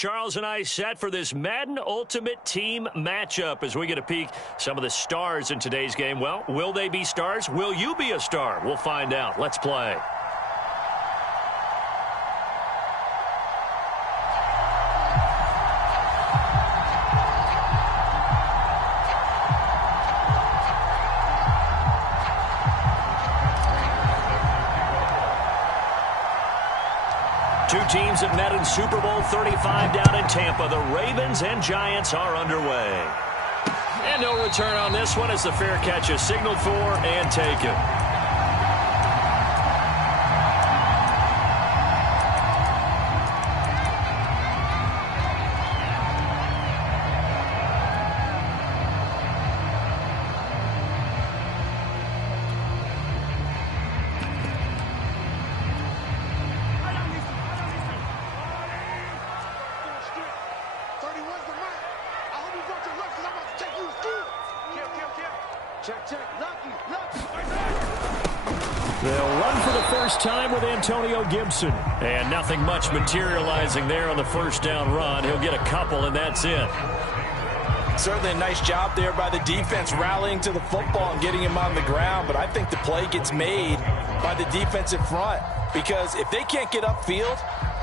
Charles and I set for this Madden Ultimate Team matchup as we get a peek some of the stars in today's game. Well, will they be stars? Will you be a star? We'll find out. Let's play. Two teams have met in Super Bowl 35 down in Tampa. The Ravens and Giants are underway. And no return on this one as the fair catch is signaled for and taken. They'll run for the first time with Antonio Gibson. And nothing much materializing there on the first down run. He'll get a couple, and that's it. Certainly a nice job there by the defense rallying to the football and getting him on the ground. But I think the play gets made by the defensive front. Because if they can't get upfield,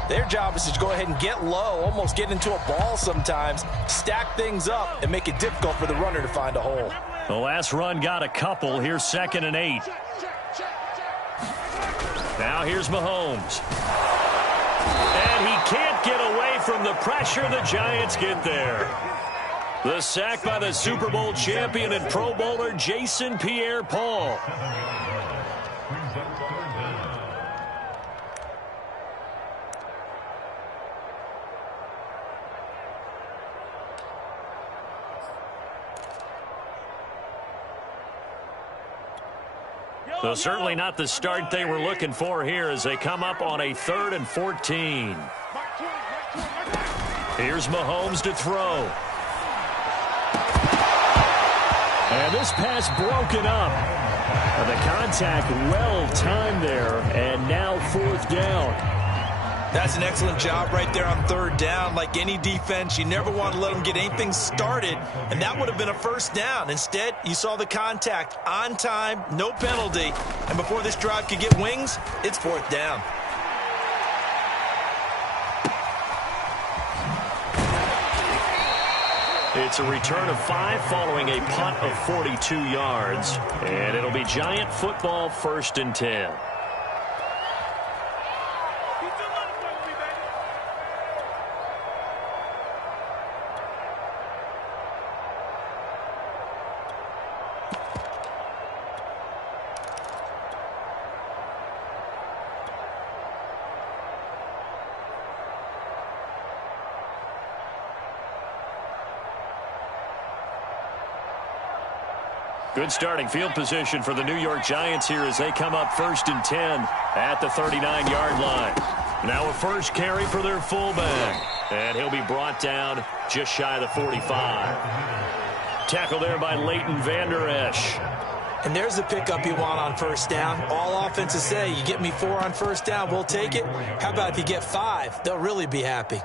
their job is to go ahead and get low, almost get into a ball sometimes, stack things up, and make it difficult for the runner to find a hole. The last run got a couple. Here's 2nd and 8. Now here's Mahomes. And he can't get away from the pressure. The Giants get there. The sack by the Super Bowl champion and Pro Bowler Jason Pierre-Paul. So certainly not the start they were looking for here as they come up on a 3rd and 14. Here's Mahomes to throw. And this pass broken up. And the contact well timed there, and now 4th down. That's an excellent job right there on 3rd down. Like any defense, you never want to let them get anything started, and that would have been a 1st down. Instead, you saw the contact on time, no penalty, and before this drive could get wings, it's 4th down. It's a return of 5 following a punt of 42 yards, and it'll be Giant football 1st and 10. Good starting field position for the New York Giants here as they come up 1st and 10 at the 39-yard line. Now a first carry for their fullback. And he'll be brought down just shy of the 45. Tackle there by Leighton Vander Esch. And there's the pickup you want on 1st down. All offenses say, you get me 4 on 1st down, we'll take it. How about if you get 5? They'll really be happy.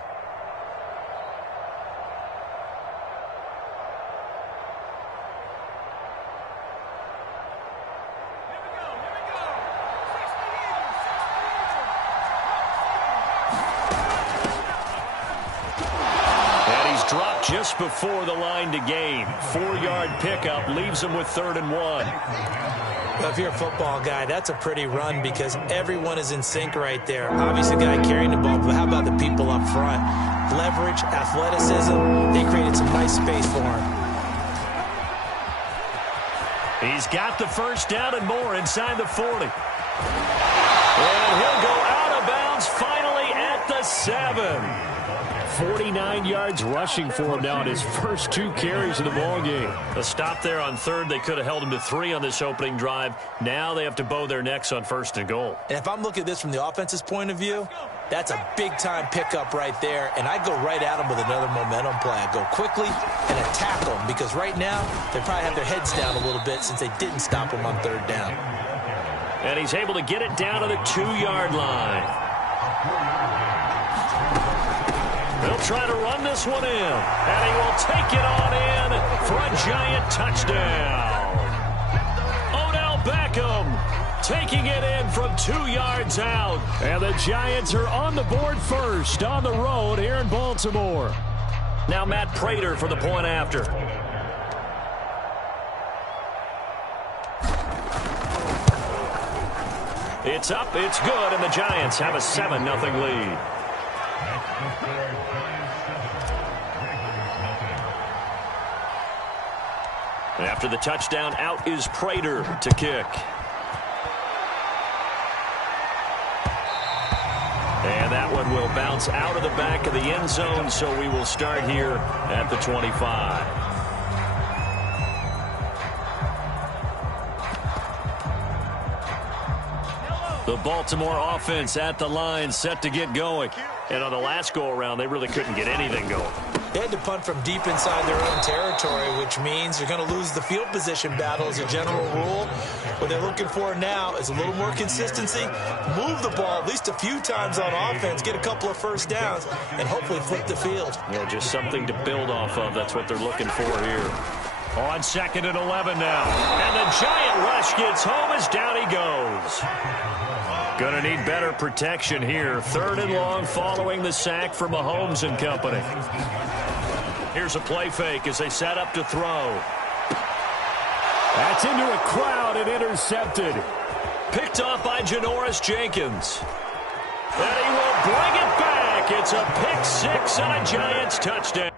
Just before the line to gain. 4-yard pickup leaves him with 3rd and 1. Well, if you're a football guy, that's a pretty run because everyone is in sync right there. Obviously, the guy carrying the ball, but how about the people up front? Leverage, athleticism, they created some nice space for him. He's got the 1st down and more inside the 40. And he'll go out of bounds finally at the 7. 49 yards rushing for him now in his first 2 carries of the ballgame. A stop there on 3rd. They could have held him to 3 on this opening drive. Now they have to bow their necks on 1st and goal. And if I'm looking at this from the offense's point of view, that's a big-time pickup right there. And I go right at him with another momentum play. I go quickly and attack them because right now they probably have their heads down a little bit since they didn't stop him on 3rd down. And he's able to get it down to the 2-yard line. They'll try to run this one in, and he will take it on in for a Giant touchdown. Odell Beckham taking it in from 2 yards out. And the Giants are on the board first on the road here in Baltimore. Now Matt Prater for the point after. It's up, it's good, and the Giants have a 7-0 lead. After the touchdown, out is Prater to kick. And that one will bounce out of the back of the end zone, so we will start here at the 25. The Baltimore offense at the line, set to get going. And on the last go-around, they really couldn't get anything going. They had to punt from deep inside their own territory, which means they're going to lose the field position battle as a general rule. What they're looking for now is a little more consistency, move the ball at least a few times on offense, get a couple of first downs, and hopefully flip the field. Yeah, just something to build off of. That's what they're looking for here. On 2nd and 11 now. And the Giant rush gets home as down he goes. Going to need better protection here. 3rd and long following the sack from Mahomes and company. Here's a play fake as they set up to throw. That's into a crowd and intercepted. Picked off by Janoris Jenkins. And he will bring it back. It's a pick 6 and a Giants touchdown.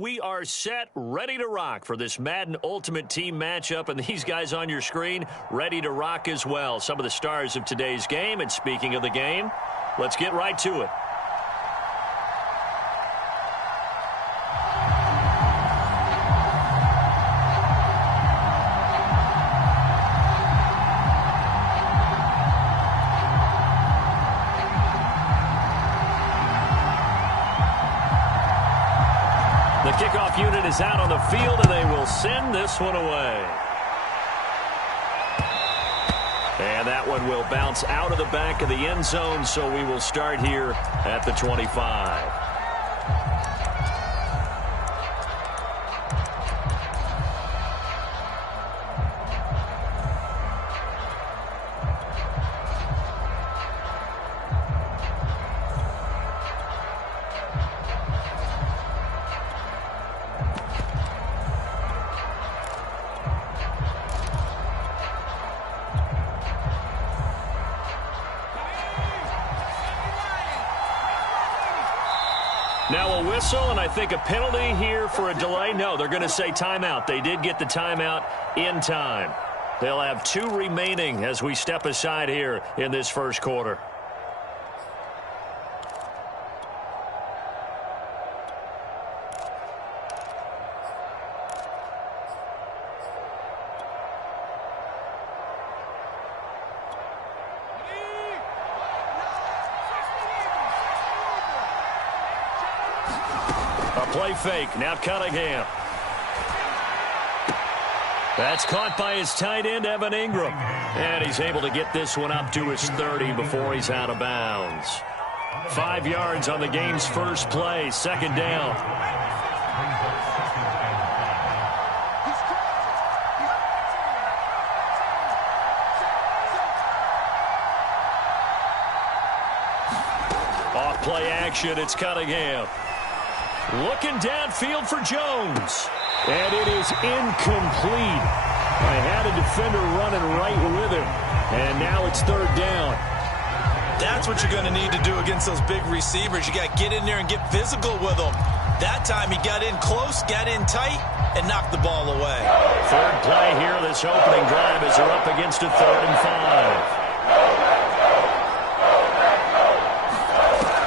we are set, ready to rock for this Madden Ultimate Team matchup, and these guys on your screen ready to rock as well. Some of the stars of today's game, and speaking of the game, let's get right to it. The kickoff unit is out on the field, and they will send this one away. And that one will bounce out of the back of the end zone, so we will start here at the 25. Now a whistle, and I think a penalty here for a delay. No, they're going to say timeout. They did get the timeout in time. They'll have 2 remaining as we step aside here in this first quarter. Play fake. Now Cunningham. That's caught by his tight end, Evan Ingram. And he's able to get this one up to his 30 before he's out of bounds. 5 yards on the game's first play. Second down. Off play action. It's Cunningham. Looking downfield for Jones. And it is incomplete. I had a defender running right with him. And now it's third down. That's what you're going to need to do against those big receivers. You got to get in there and get physical with them. That time he got in close, got in tight, and knocked the ball away. Third play here, this opening drive as they're up against a 3rd and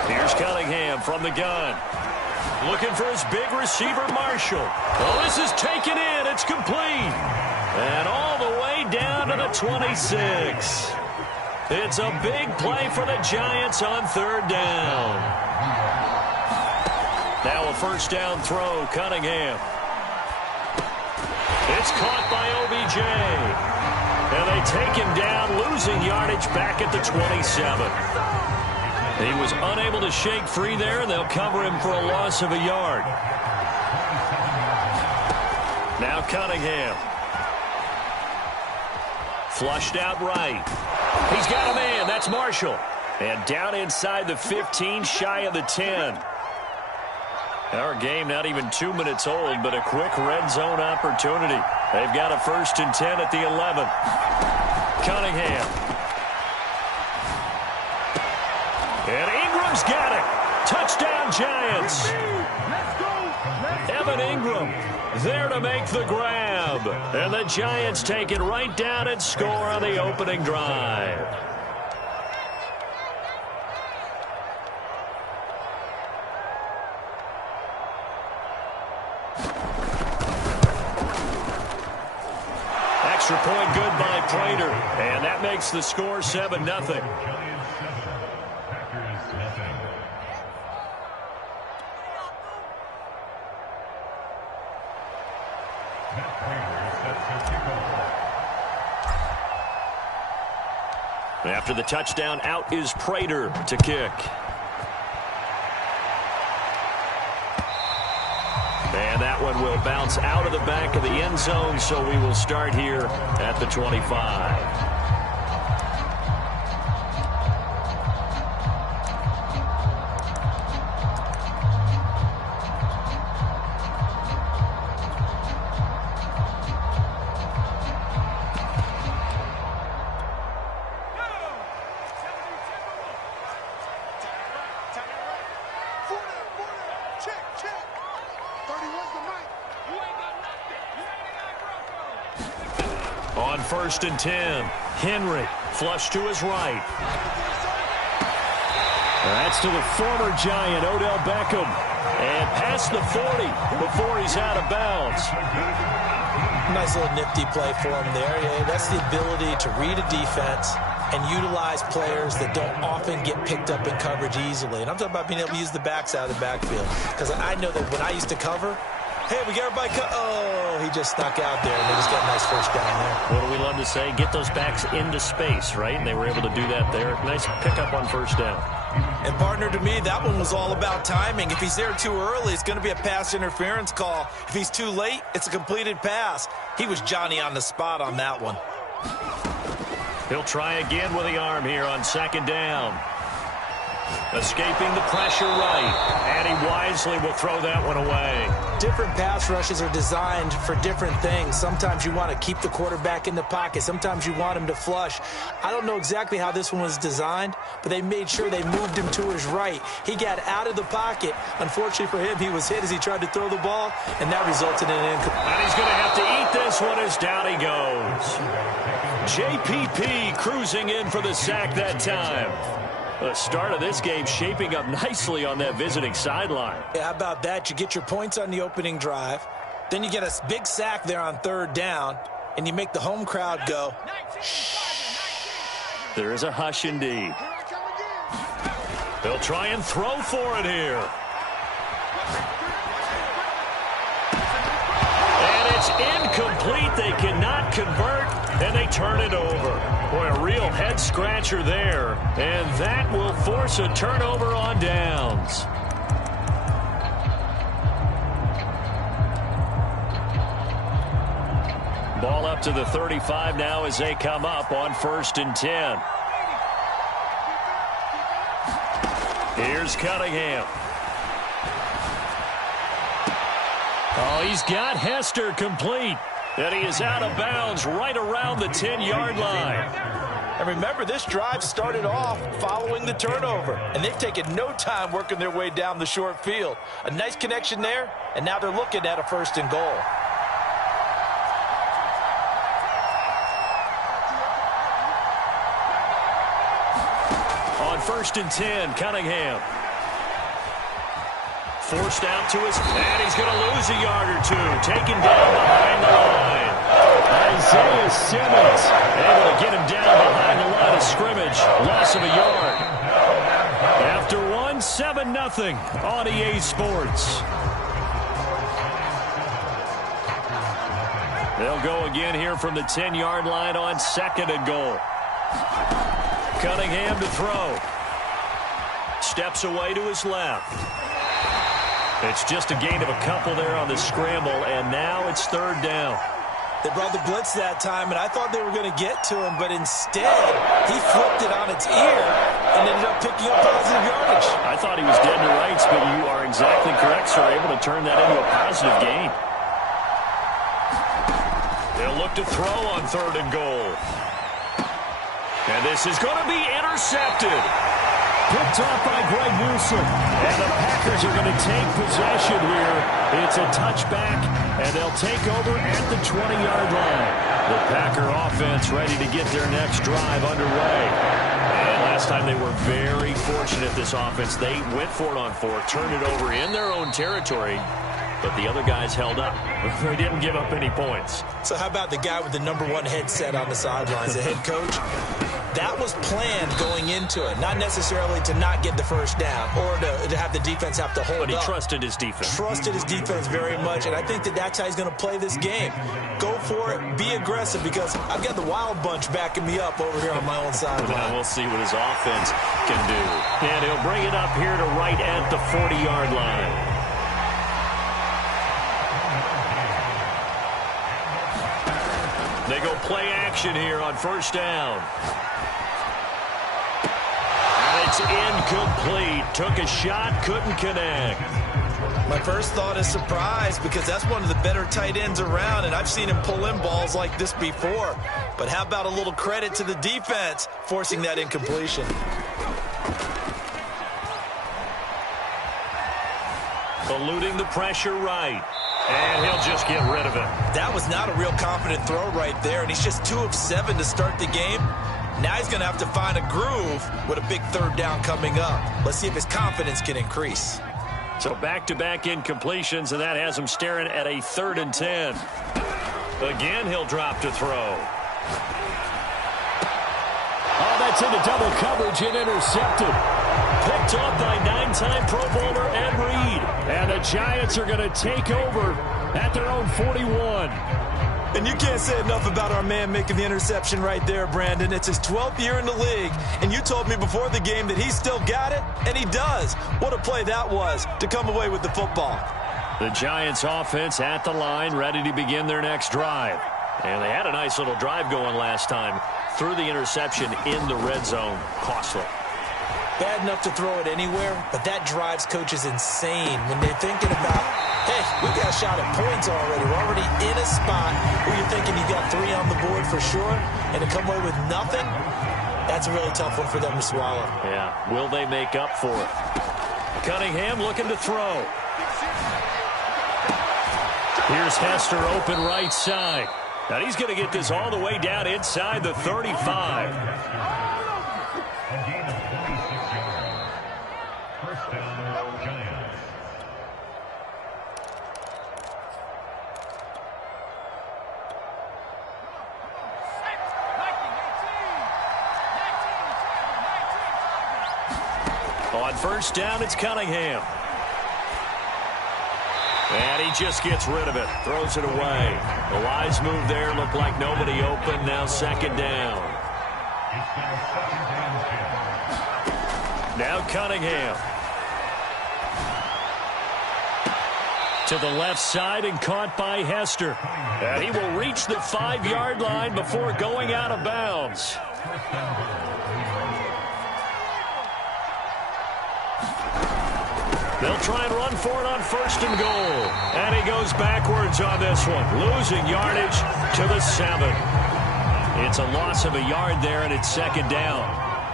5. Here's Cunningham from the gun. Looking for his big receiver, Marshall. Oh, this is taken in. It's complete. And all the way down to the 26. It's a big play for the Giants on third down. Now a first down throw, Cunningham. It's caught by OBJ. And they take him down, losing yardage back at the 27. He was unable to shake free there, and they'll cover him for a loss of a yard. Now Cunningham. Flushed out right. He's got a man. That's Marshall. And down inside the 15, shy of the 10. Our game not even 2 minutes old, but a quick red zone opportunity. They've got a 1st and 10 at the 11. Cunningham. And Ingram's got it. Touchdown, Giants. Evan Ingram there to make the grab. And the Giants take it right down and score on the opening drive. Extra point good by Prater. And that makes the score 7-0. After the touchdown, out is Prater to kick. And that one will bounce out of the back of the end zone, so we will start here at the 25. Check. 31. On 1st and 10, Henry flush to his right. That's to the former Giant, Odell Beckham. And past the 40 before he's out of bounds. Nice little nifty play for him there. Yeah, that's the ability to read a defense and utilize players that don't often get picked up in coverage easily. And I'm talking about being able to use the backs out of the backfield. Because I know that when I used to cover, hey, we got everybody oh, he just snuck out there, and they just got a nice first down there. What do we love to say? Get those backs into space, right? And they were able to do that there. Nice pickup on first down. And, partner, to me, that one was all about timing. If he's there too early, it's going to be a pass interference call. If he's too late, it's a completed pass. He was Johnny on the spot on that one. He'll try again with the arm here on 2nd down. Escaping the pressure right. And he wisely will throw that one away. Different pass rushes are designed for different things. Sometimes you want to keep the quarterback in the pocket. Sometimes you want him to flush. I don't know exactly how this one was designed, but they made sure they moved him to his right. He got out of the pocket. Unfortunately for him, he was hit as he tried to throw the ball, and that resulted in an incomplete. And he's going to have to eat this one as down he goes. JPP cruising in for the sack that time. The start of this game shaping up nicely on that visiting sideline. Yeah, how about that? You get your points on the opening drive. Then you get a big sack there on 3rd down, and you make the home crowd go, shh. There is a hush indeed. They'll try and throw for it here. And it's incomplete. They cannot convert, and they turn it over. Boy, a real head-scratcher there. And that will force a turnover on downs. Ball up to the 35 now as they come up on 1st and 10. Here's Cunningham. Oh, he's got Hester complete. And he is out of bounds right around the 10-yard line. And remember, this drive started off following the turnover. And they've taken no time working their way down the short field. A nice connection there, and now they're looking at a 1st and goal. On 1st and 10, Cunningham. Forced out to his, and he's going to lose a yard or two. Taken down behind the line. Isaiah Simmons able to get him down behind the line of scrimmage. Loss of a yard. After one, 7-0 on EA Sports. They'll go again here from the 10-yard line on 2nd and goal. Cunningham to throw. Steps away to his left. It's just a gain of a couple there on the scramble, and now it's 3rd down. They brought the blitz that time, and I thought they were going to get to him, but instead, he flipped it on its ear and ended up picking up positive yardage. I thought he was dead to rights, but you are exactly correct, sir. Able to turn that into a positive gain. They'll look to throw on 3rd and goal. And this is going to be intercepted. Picked off by Greg Newsom. And the Packers are going to take possession here. It's a touchback, and they'll take over at the 20-yard line. The Packer offense ready to get their next drive underway. And last time they were very fortunate, this offense. They went for it on 4th, turned it over in their own territory, but the other guys held up. They didn't give up any points. So how about the guy with the #1 headset on the sidelines, the head coach? That was planned going into it, not necessarily to not get the first down or to have the defense have to hold up. But he trusted his defense. Trusted his defense very much, and I think that that's how he's going to play this game. Go for it, be aggressive, because I've got the Wild Bunch backing me up over here on my own sideline. Well, we'll see what his offense can do. And he'll bring it up here to right at the 40-yard line. They go play action here on 1st down. And it's incomplete. Took a shot, couldn't connect. My first thought is surprise, because that's one of the better tight ends around, and I've seen him pull in balls like this before. But how about a little credit to the defense forcing that incompletion? Eluding the pressure right. And he'll just get rid of it. That was not a real confident throw right there, and he's just 2 of 7 to start the game. Now he's going to have to find a groove with a big third down coming up. Let's see if his confidence can increase. So back-to-back incompletions, and that has him staring at a 3rd and 10. Again, he'll drop to throw. Oh, that's into double coverage and intercepted. Picked off by 9-time Pro Bowler Ed Reed. And the Giants are going to take over at their own 41. And you can't say enough about our man making the interception right there, Brandon. It's his 12th year in the league, and you told me before the game that he still got it, and he does. What a play that was to come away with the football. The Giants offense at the line, ready to begin their next drive. And they had a nice little drive going last time. Threw the interception in the red zone. Costly. Bad enough to throw it anywhere, but that drives coaches insane when they're thinking about, hey, we got a shot at points already. We're already in a spot where you're thinking you got 3 on the board for sure, and to come away with nothing, that's a really tough one for them to swallow. Yeah, will they make up for it? Cunningham looking to throw. Here's Hester open right side. Now he's going to get this all the way down inside the 35. On first down, it's Cunningham. And he just gets rid of it. Throws it away. The wise move there. Looked like nobody open. Now 2nd down. Now Cunningham. To the left side and caught by Hester. And he will reach the 5-yard line before going out of bounds. They'll try and run for it on 1st and goal. And he goes backwards on this one, losing yardage to the 7. It's a loss of a yard there, and it's 2nd down.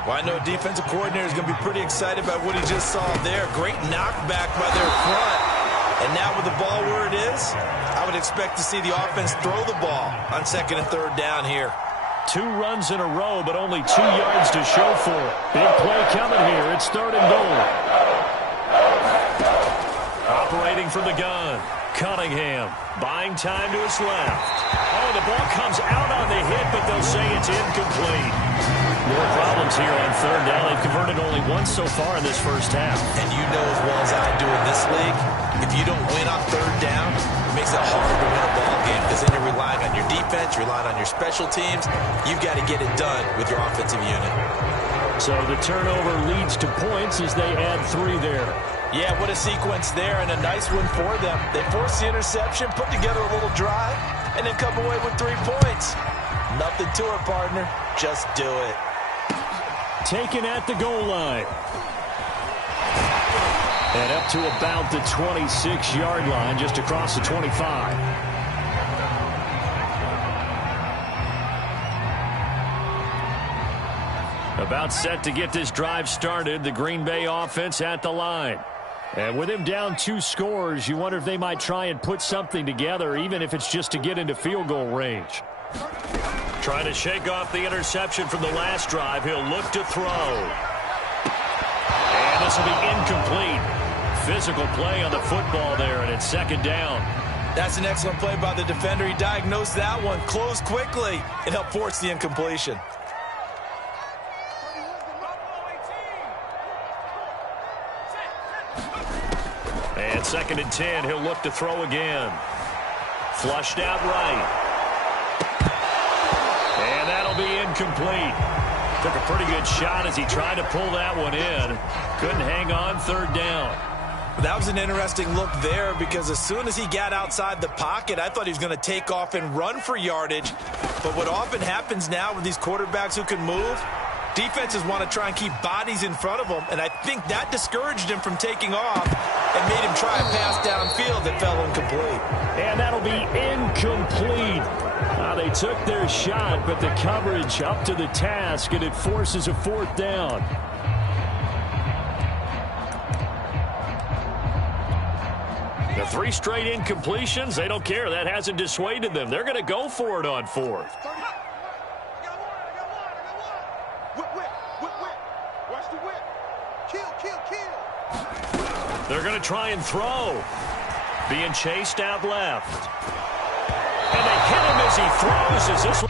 Well, I know a defensive coordinator is going to be pretty excited about what he just saw there. Great knockback by their front. And now with the ball where it is, I would expect to see the offense throw the ball on 2nd and 3rd down here. 2 runs in a row, but only 2 yards to show for it. Big play coming here. It's 3rd and goal. Operating from the gun, Cunningham buying time to his left. Oh, the ball comes out on the hit, but they'll say it's incomplete. More problems here on 3rd down. They've converted only once so far in this first half. And you know as well as I do in this league, if you don't win on 3rd down, it makes it hard to win a ball game because then you're relying on your defense, you're relying on your special teams. You've got to get it done with your offensive unit. So the turnover leads to points as they add 3 there. Yeah, what a sequence there, and a nice one for them. They force the interception, put together a little drive, and then come away with 3 points. Nothing to it, partner. Just do it. Taken at the goal line. And up to about the 26-yard line, just across the 25. About set to get this drive started, the Green Bay offense at the line. And with him down 2 scores, you wonder if they might try and put something together, even if it's just to get into field goal range. Trying to shake off the interception from the last drive. He'll look to throw. And this will be incomplete. Physical play on the football there, and it's 2nd down. That's an excellent play by the defender. He diagnosed that one, closed quickly, and helped force the incompletion. And 2nd and 10, he'll look to throw again. Flushed out right. And that'll be incomplete. Took a pretty good shot as he tried to pull that one in. Couldn't hang on 3rd down. That was an interesting look there because as soon as he got outside the pocket, I thought he was going to take off and run for yardage. But what often happens now with these quarterbacks who can move, defenses want to try and keep bodies in front of them, and I think that discouraged him from taking off and made him try a pass downfield that fell incomplete. And that'll be incomplete. They took their shot, but the coverage up to the task, and it forces a 4th down. The 3 straight incompletions, they don't care. That hasn't dissuaded them. They're going to go for it on 4th. They're going to try and throw. Being chased out left. And they hit him as he throws. Is this one?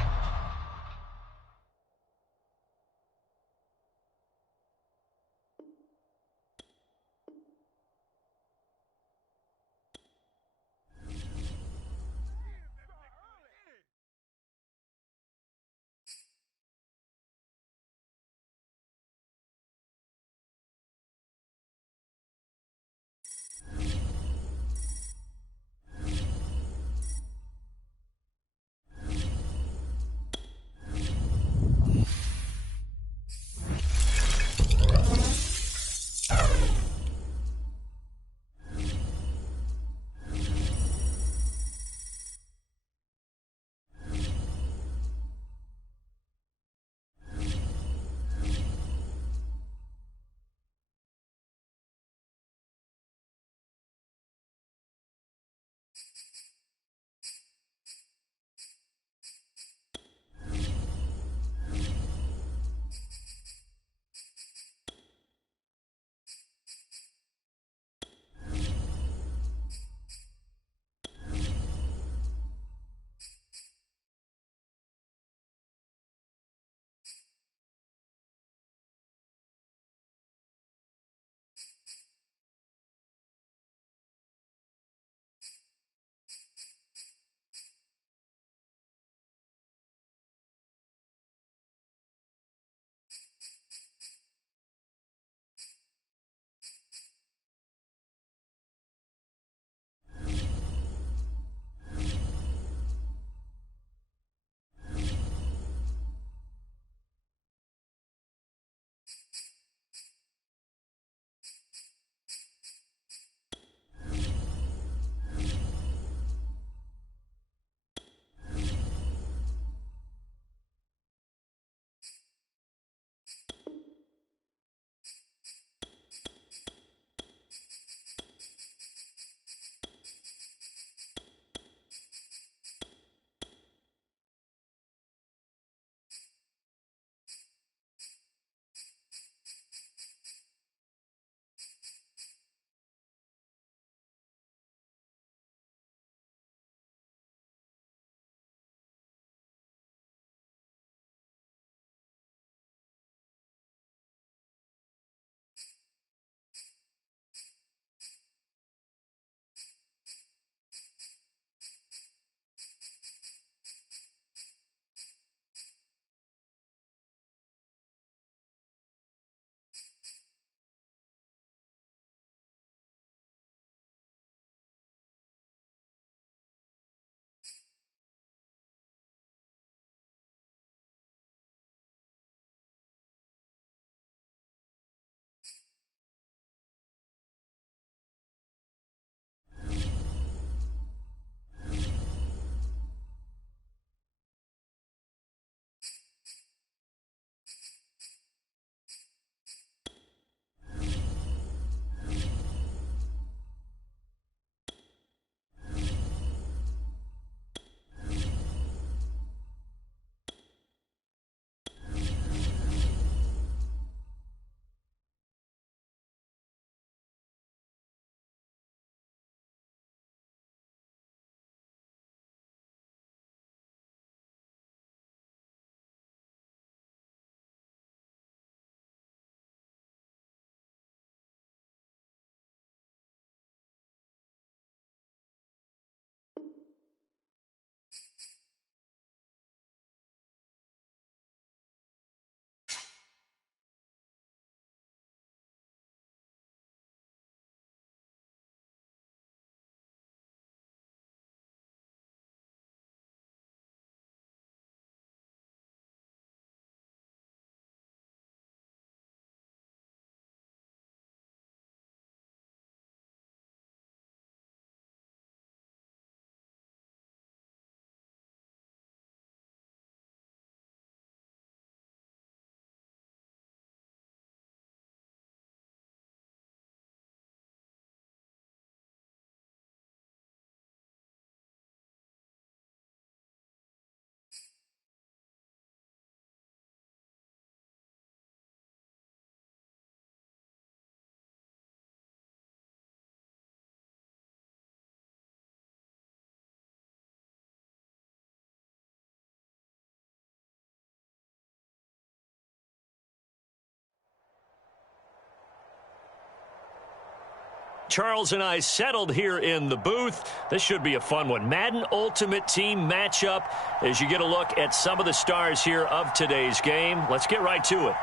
Charles and I settled here in the booth. This should be a fun one. Madden Ultimate Team matchup as you get a look at some of the stars here of today's game. Let's get right to it.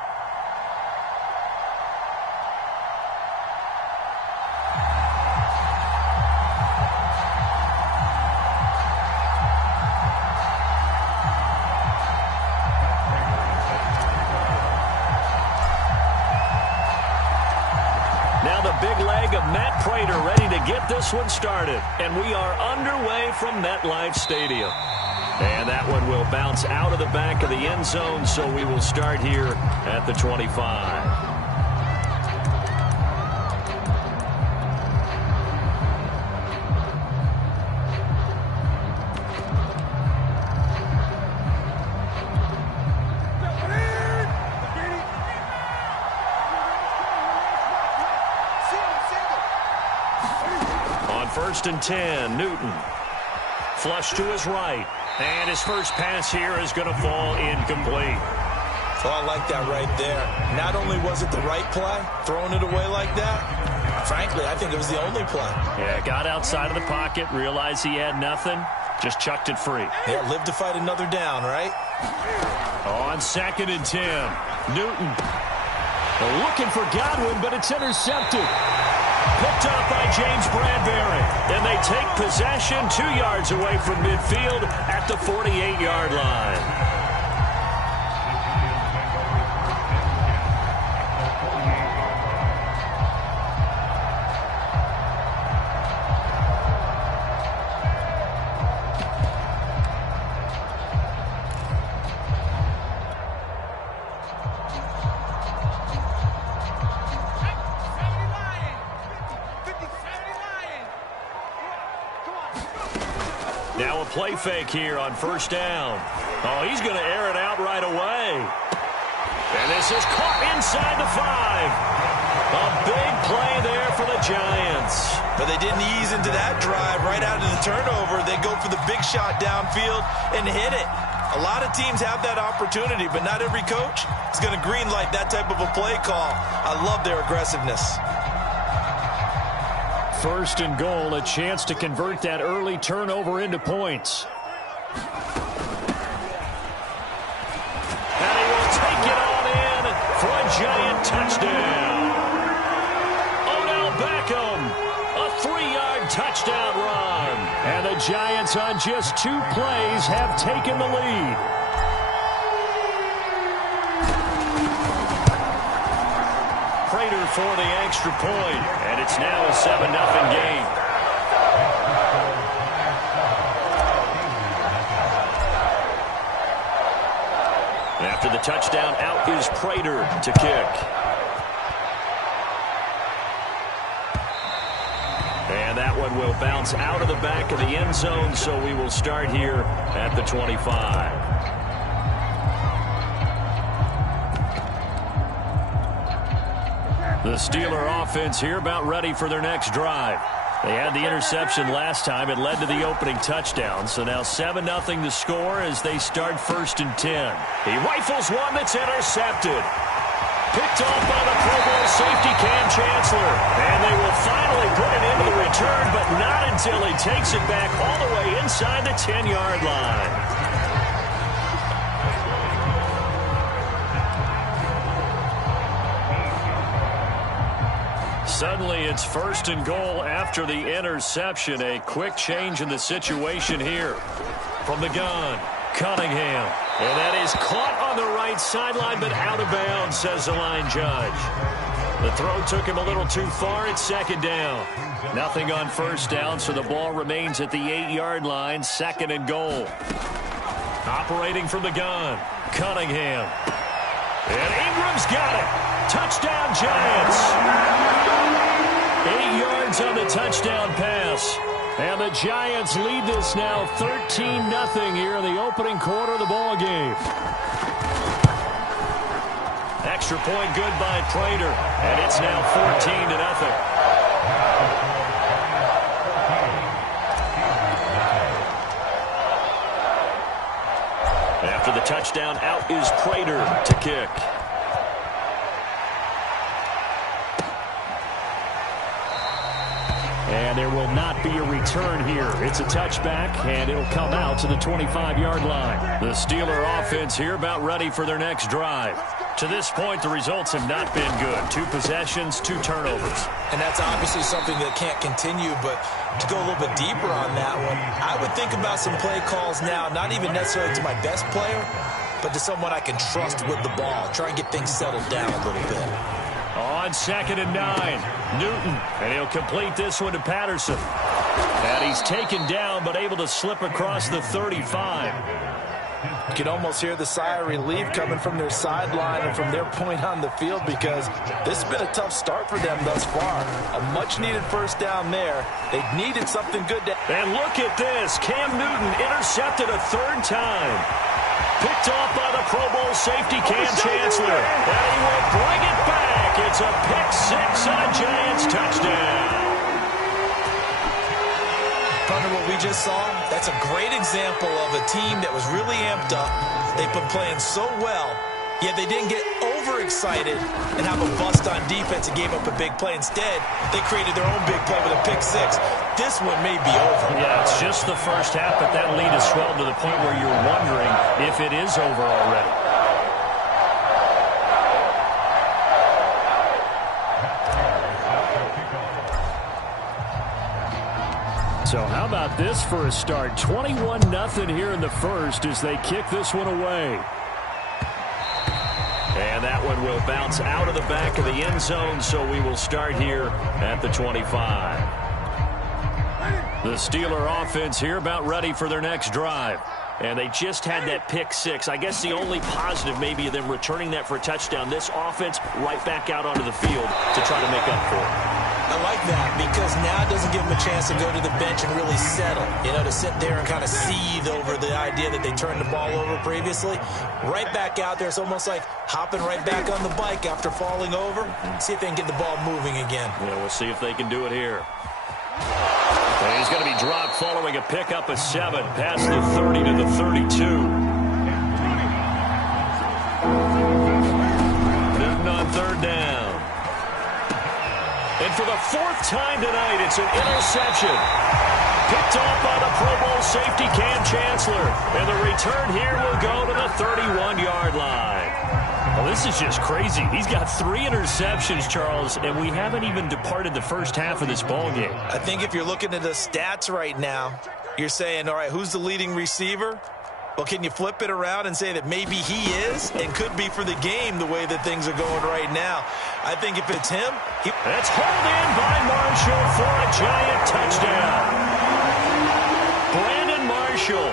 Now the big leg of Matt Prater ready to get this one started. And we are underway from MetLife Stadium. And that one will bounce out of the back of the end zone, so we will start here at the 25. First and 10, Newton. Flush to his right. And his first pass here is going to fall incomplete. Oh, I like that right there. Not only was it the right play, throwing it away like that, frankly, I think it was the only play. Yeah, got outside of the pocket, realized he had nothing, just chucked it free. Yeah, live to fight another down, right? On second and 10, Newton. Looking for Godwin, but it's intercepted. Picked up by James Bradbury. And they take possession 2 yards away from midfield at the 48-yard line. Now a play fake here on first down. Oh, he's going to air it out right away. And this is caught inside the 5. A big play there for the Giants. But they didn't ease into that drive right out of the turnover. They go for the big shot downfield and hit it. A lot of teams have that opportunity, but not every coach is going to greenlight that type of a play call. I love their aggressiveness. First and goal, a chance to convert that early turnover into points. And he will take it on in for a Giant touchdown. Odell Beckham, a 3-yard touchdown run. And the Giants on just 2 plays have taken the lead. Prater for the extra point, and it's now a 7-0 game. After the touchdown, out is Prater to kick. And that one will bounce out of the back of the end zone, so we will start here at the 25. The Steeler offense here about ready for their next drive. They had the interception last time. It led to the opening touchdown. So now 7-0 to score as they start first and 10. He rifles one that's intercepted. Picked off by the Pro Bowl safety Cam Chancellor. And they will finally put it into the return, but not until he takes it back all the way inside the 10-yard line. Suddenly, it's first and goal after the interception. A quick change in the situation here. From the gun, Cunningham. And that is caught on the right sideline, but out of bounds, says the line judge. The throw took him a little too far. It's second down. Nothing on first down, so the ball remains at the 8-yard line. Second and goal. Operating from the gun, Cunningham. And Ingram's got it. Touchdown, Giants. 8 yards on the touchdown pass. And the Giants lead this now 13-0 here in the opening quarter of the ball game. Extra point good by Prater. And it's now 14-0. After the touchdown, out is Prater to kick. And there will not be a return here. It's a touchback, and it'll come out to the 25-yard line. The Steeler offense here about ready for their next drive. To this point, the results have not been good. 2 possessions, 2 turnovers. And that's obviously something that can't continue, but to go a little bit deeper on that one, I would think about some play calls now, not even necessarily to my best player, but to someone I can trust with the ball. Try and get things settled down a little bit. On 2nd and 9, Newton, and he'll complete this one to Patterson. And he's taken down, but able to slip across the 35. You can almost hear the sigh of relief coming from their sideline and from their point on the field, because this has been a tough start for them thus far. A much-needed first down there. They needed something good to... And look at this. Cam Newton intercepted a 3rd time. Picked off by the Pro Bowl safety Cam Chancellor. And he will bring it back. It's a pick-6 on a Giants touchdown. Partner, what we just saw, that's a great example of a team that was really amped up. They've been playing so well, yet they didn't get overexcited and have a bust on defense and gave up a big play. Instead, they created their own big play with a pick-6. This one may be over. Yeah, it's just the first half, but that lead has swelled to the point where you're wondering if it is over already. So how about this for a start? 21-0 here in the first as they kick this one away. And that one will bounce out of the back of the end zone, so we will start here at the 25. The Steeler offense here about ready for their next drive. And they just had that pick-6. I guess the only positive maybe of them returning that for a touchdown. This offense right back out onto the field to try to make up for it. I like that, because now it doesn't give them a chance to go to the bench and really settle, to sit there and kind of seethe over the idea that they turned the ball over previously. Right back out there, it's almost like hopping right back on the bike after falling over. See if they can get the ball moving again. Yeah, we'll see if they can do it here. And he's going to be dropped following a pickup of 7, past the 30 to the 32. Newton on 3rd down. And for the 4th time tonight, it's an interception. Picked off by the Pro Bowl safety Cam Chancellor. And the return here will go to the 31-yard line. Well, this is just crazy. He's got 3 interceptions, Charles, and we haven't even departed the first half of this ball game. I think if you're looking at the stats right now, you're saying, all right, who's the leading receiver? Well, can you flip it around and say that maybe he is and could be for the game the way that things are going right now? I think if it's him... That's hauled in by Marshall for a Giant touchdown. Brandon Marshall,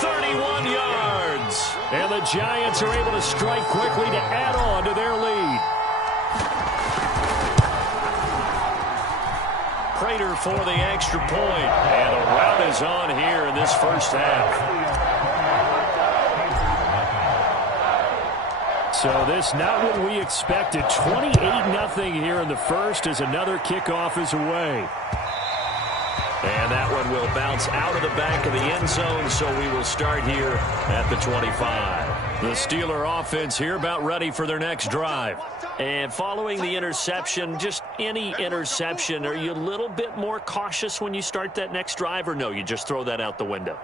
31 yards. And the Giants are able to strike quickly to add on to their lead. Prater for the extra point. And a rout is on here in this first half. So this not what we expected. 28-0 here in the first as another kickoff is away. And that one will bounce out of the back of the end zone, so we will start here at the 25. The Steeler offense here about ready for their next drive. And following the interception, just any interception, are you a little bit more cautious when you start that next drive, or no, you just throw that out the window?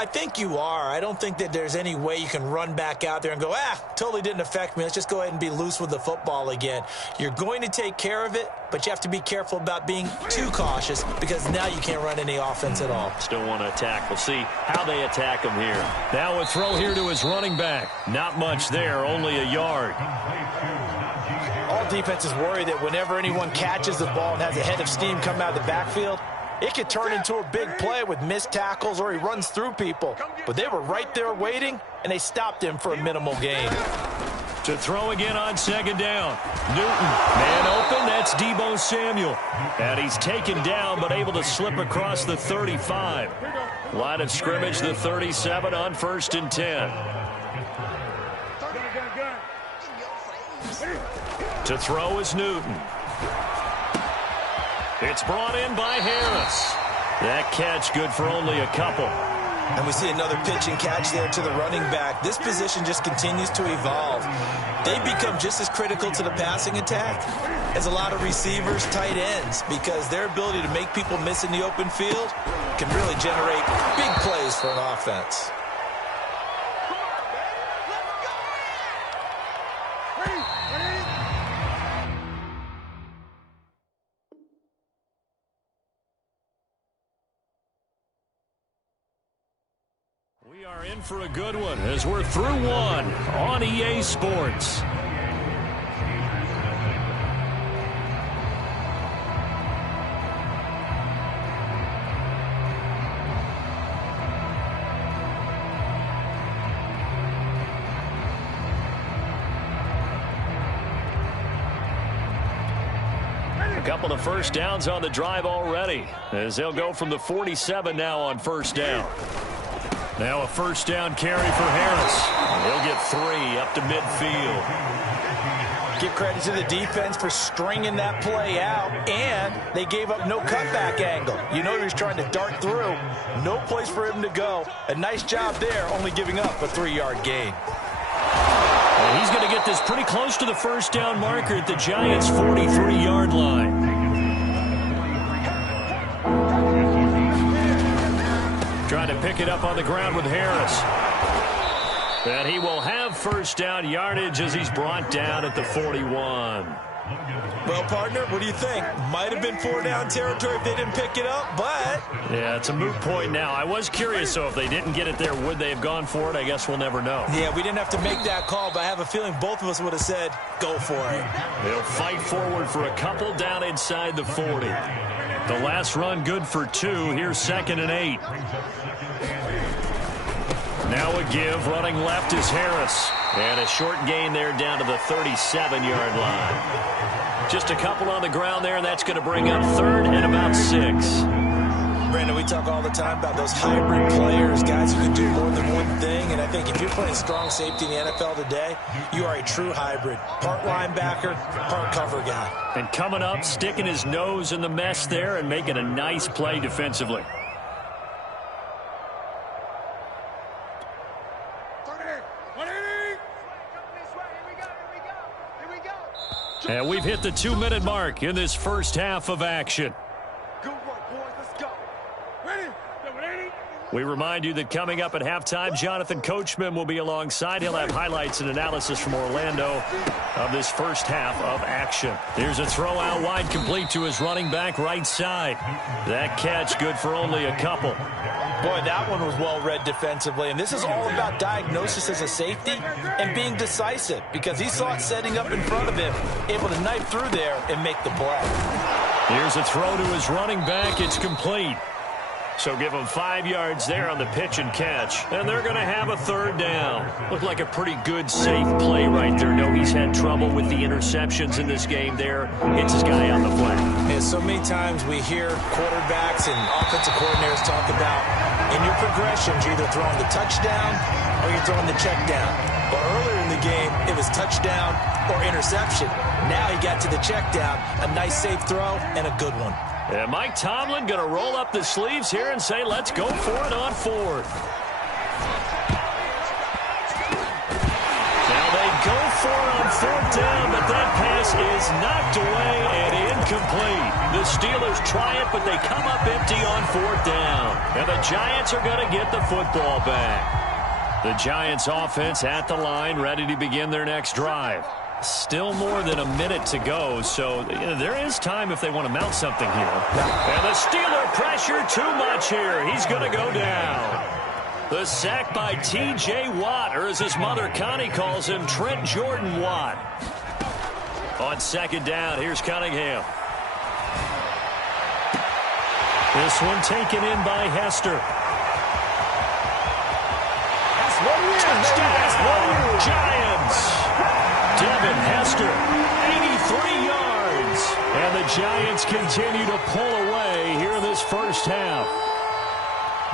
I think you are. I don't think that there's any way you can run back out there and go, totally didn't affect me. Let's just go ahead and be loose with the football again. You're going to take care of it, but you have to be careful about being too cautious, because now you can't run any offense at all. Still want to attack. We'll see how they attack him here. Now a throw here to his running back. Not much there, only a yard. All defenses worry that whenever anyone catches the ball and has a head of steam come out of the backfield, it could turn into a big play with missed tackles or he runs through people. But they were right there waiting, and they stopped him for a minimal gain. To throw again on 2nd down. Newton, man open, that's Deebo Samuel. And he's taken down, but able to slip across the 35. Line of scrimmage, the 37 on 1st and 10. To throw is Newton. It's brought in by Harris. That catch good for only a couple. And we see another pitch and catch there to the running back. This position just continues to evolve. They become just as critical to the passing attack as a lot of receivers, tight ends, because their ability to make people miss in the open field can really generate big plays for an offense. We are in for a good one as we're through one on EA Sports. A couple of first downs on the drive already as they'll go from the 47 now on first down. Now a first down carry for Harris. He'll get 3 up to midfield. Give credit to the defense for stringing that play out, and they gave up no cutback angle. You know he was trying to dart through. No place for him to go. A nice job there, only giving up a 3-yard gain. And he's going to get this pretty close to the first down marker at the Giants' 43-yard line. Trying to pick it up on the ground with Harris. And he will have first down yardage as he's brought down at the 41. Well, partner, what do you think? Might have been 4-down territory if they didn't pick it up, but... Yeah, it's a moot point now. I was curious, so if they didn't get it there, would they have gone for it? I guess we'll never know. Yeah, we didn't have to make that call, but I have a feeling both of us would have said, go for it. They'll fight forward for a couple down inside the 40. The last run good for 2. Here's 2nd and 8. Now a give. Running left is Harris. And a short gain there down to the 37-yard line. Just a couple on the ground there, and that's going to bring up 3rd and about 6. Brandon, we talk all the time about those hybrid players, guys who can do more than one thing. And I think if you're playing strong safety in the NFL today, you are a true hybrid. Part linebacker, part cover guy. And coming up, sticking his nose in the mess there and making a nice play defensively. And we've hit the 2-minute mark in this first half of action. Good work, boys. Let's go. Ready? We remind you that coming up at halftime, Jonathan Coachman will be alongside. He'll have highlights and analysis from Orlando of this first half of action. Here's a throw out wide, complete to his running back right side. That catch good for only a couple. Boy, that one was well-read defensively, and this is all about diagnosis as a safety and being decisive because he saw it setting up in front of him, able to knife through there and make the play. Here's a throw to his running back. It's complete. So give him 5 yards there on the pitch and catch. And they're going to have a 3rd down. Looked like a pretty good, safe play right there. No, he's had trouble with the interceptions in this game there. Hits his guy on the flat. And so many times we hear quarterbacks and offensive coordinators talk about in your progressions, you're either throwing the touchdown or you're throwing the check down. But earlier in the game, it was touchdown or interception. Now he got to the check down, a nice safe throw, and a good one. And Mike Tomlin going to roll up the sleeves here and say, let's go for it on 4th. Now they go for it on 4th down, but that pass is knocked away and incomplete. The Steelers try it, but they come up empty on 4th down. And the Giants are going to get the football back. The Giants offense at the line, ready to begin their next drive. Still more than a minute to go, so there is time if they want to mount something here. And the Steeler pressure too much here. He's going to go down. The sack by T.J. Watt, or as his mother Connie calls him, Trent Jordan Watt. On 2nd down, here's Cunningham. This one taken in by Hester. That's what it is. Touchdown, Giants. Devin Hester, 83 yards. And the Giants continue to pull away here in this first half.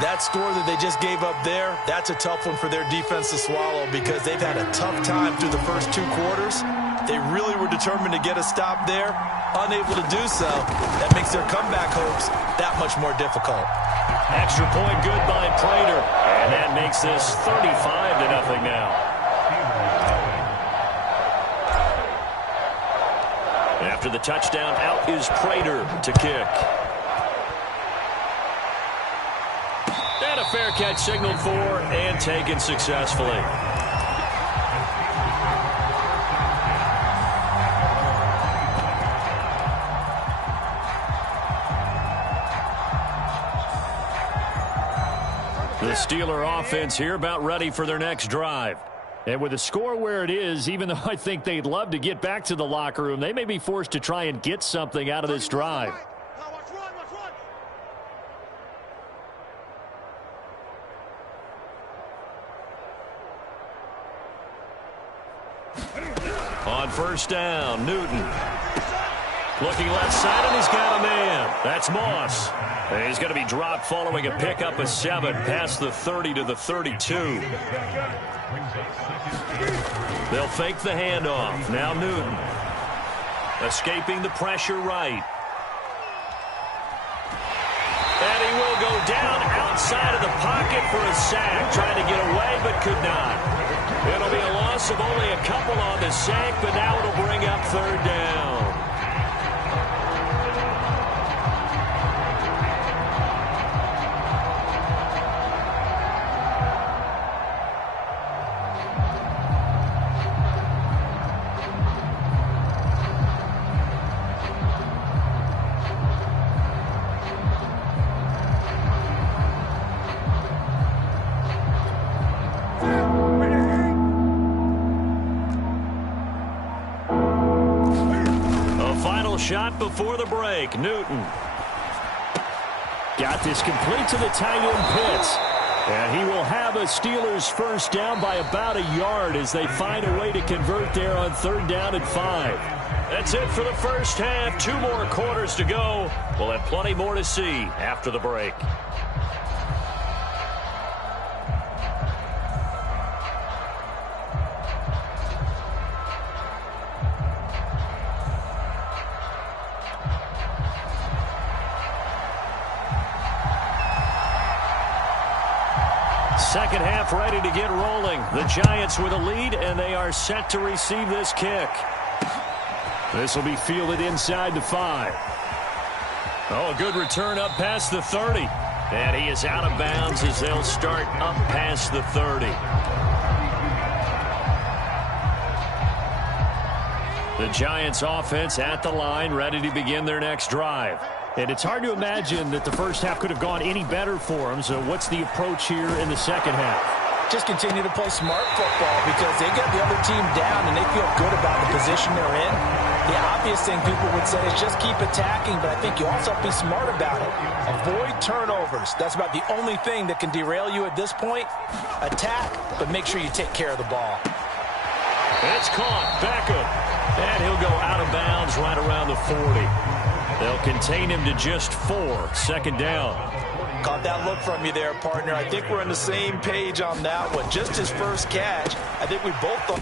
That score that they just gave up there, that's a tough one for their defense to swallow because they've had a tough time through the first 2 quarters. They really were determined to get a stop there, unable to do so. That makes their comeback hopes that much more difficult. Extra point good by Prater. And that makes this 35-0 now. After the touchdown, out is Prater to kick. And a fair catch signaled for and taken successfully. The Steeler offense here about ready for their next drive. And with the score where it is, even though I think they'd love to get back to the locker room, they may be forced to try and get something out of this drive. On first down, Newton. Looking left side, and he's got a man. That's Moss. And he's going to be dropped following a pickup of 7 past the 30 to the 32. They'll fake the handoff. Now Newton. Escaping the pressure right. And he will go down outside of the pocket for a sack. Trying to get away, but could not. It'll be a loss of only a couple on the sack, but now it'll bring up third down. Shot before the break. Newton. Got this complete to the tight end Pitts. And he will have a Steelers first down by about a yard as they find a way to convert there on third down and 5. That's it for the first half. 2 more quarters to go. We'll have plenty more to see after the break. Second half ready to get rolling. The Giants with a lead, and they are set to receive this kick. This will be fielded inside the 5. Oh, a good return up past the 30. And he is out of bounds as they'll start up past the 30. The Giants offense at the line, ready to begin their next drive. And it's hard to imagine that the first half could have gone any better for them. So what's the approach here in the second half? Just continue to play smart football because they got the other team down and they feel good about the position they're in. The obvious thing people would say is just keep attacking, but I think you also have to be smart about it. Avoid turnovers. That's about the only thing that can derail you at this point. Attack, but make sure you take care of the ball. It's caught. Beckham. And he'll go out of bounds right around the 40. They'll contain him to just 4. Second down. Caught that look from you there, partner. I think we're on the same page on that one. Just his first catch. I think we both thought.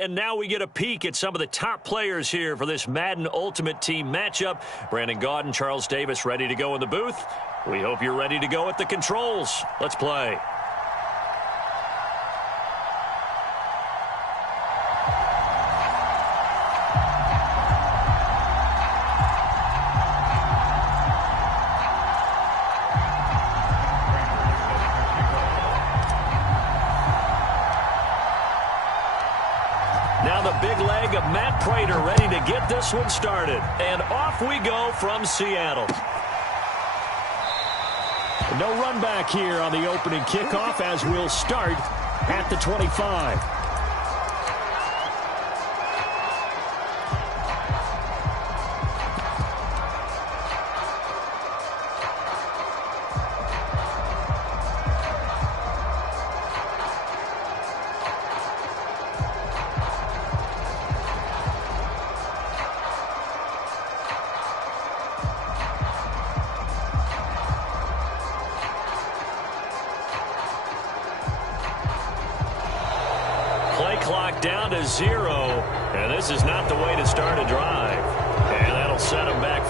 And now we get a peek at some of the top players here for this Madden Ultimate Team matchup. Brandon Gaudin, Charles Davis ready to go in the booth. We hope you're ready to go at the controls. Let's play. Now the big leg of Matt Prater ready to get this one started. And off we go from Seattle. No run back here on the opening kickoff as we'll start at the 25. Play clock down to 0, and this is not the way to start a drive. And that'll set them back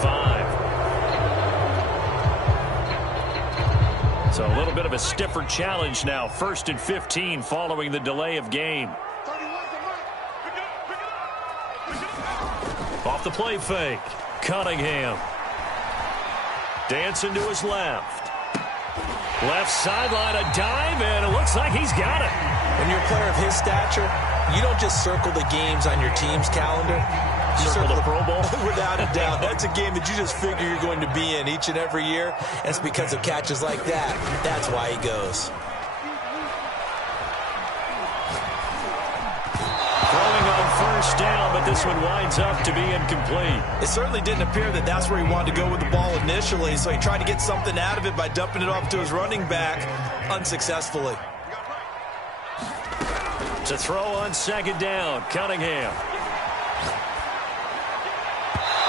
5. So a little bit of a stiffer challenge now. 1st and 15 following the delay of game. Off the play fake. Cunningham. Dancing to his left. Left sideline, a dive, and it looks like he's got it. When you're a player of his stature, you don't just circle the games on your team's calendar. You circle the Pro Bowl? Without a doubt. That's a game that you just figure you're going to be in each and every year. And it's because of catches like that. That's why he goes. Throwing on 1st down, but this one winds up to be incomplete. It certainly didn't appear that that's where he wanted to go with the ball initially, so he tried to get something out of it by dumping it off to his running back unsuccessfully. To throw on 2nd down, Cunningham.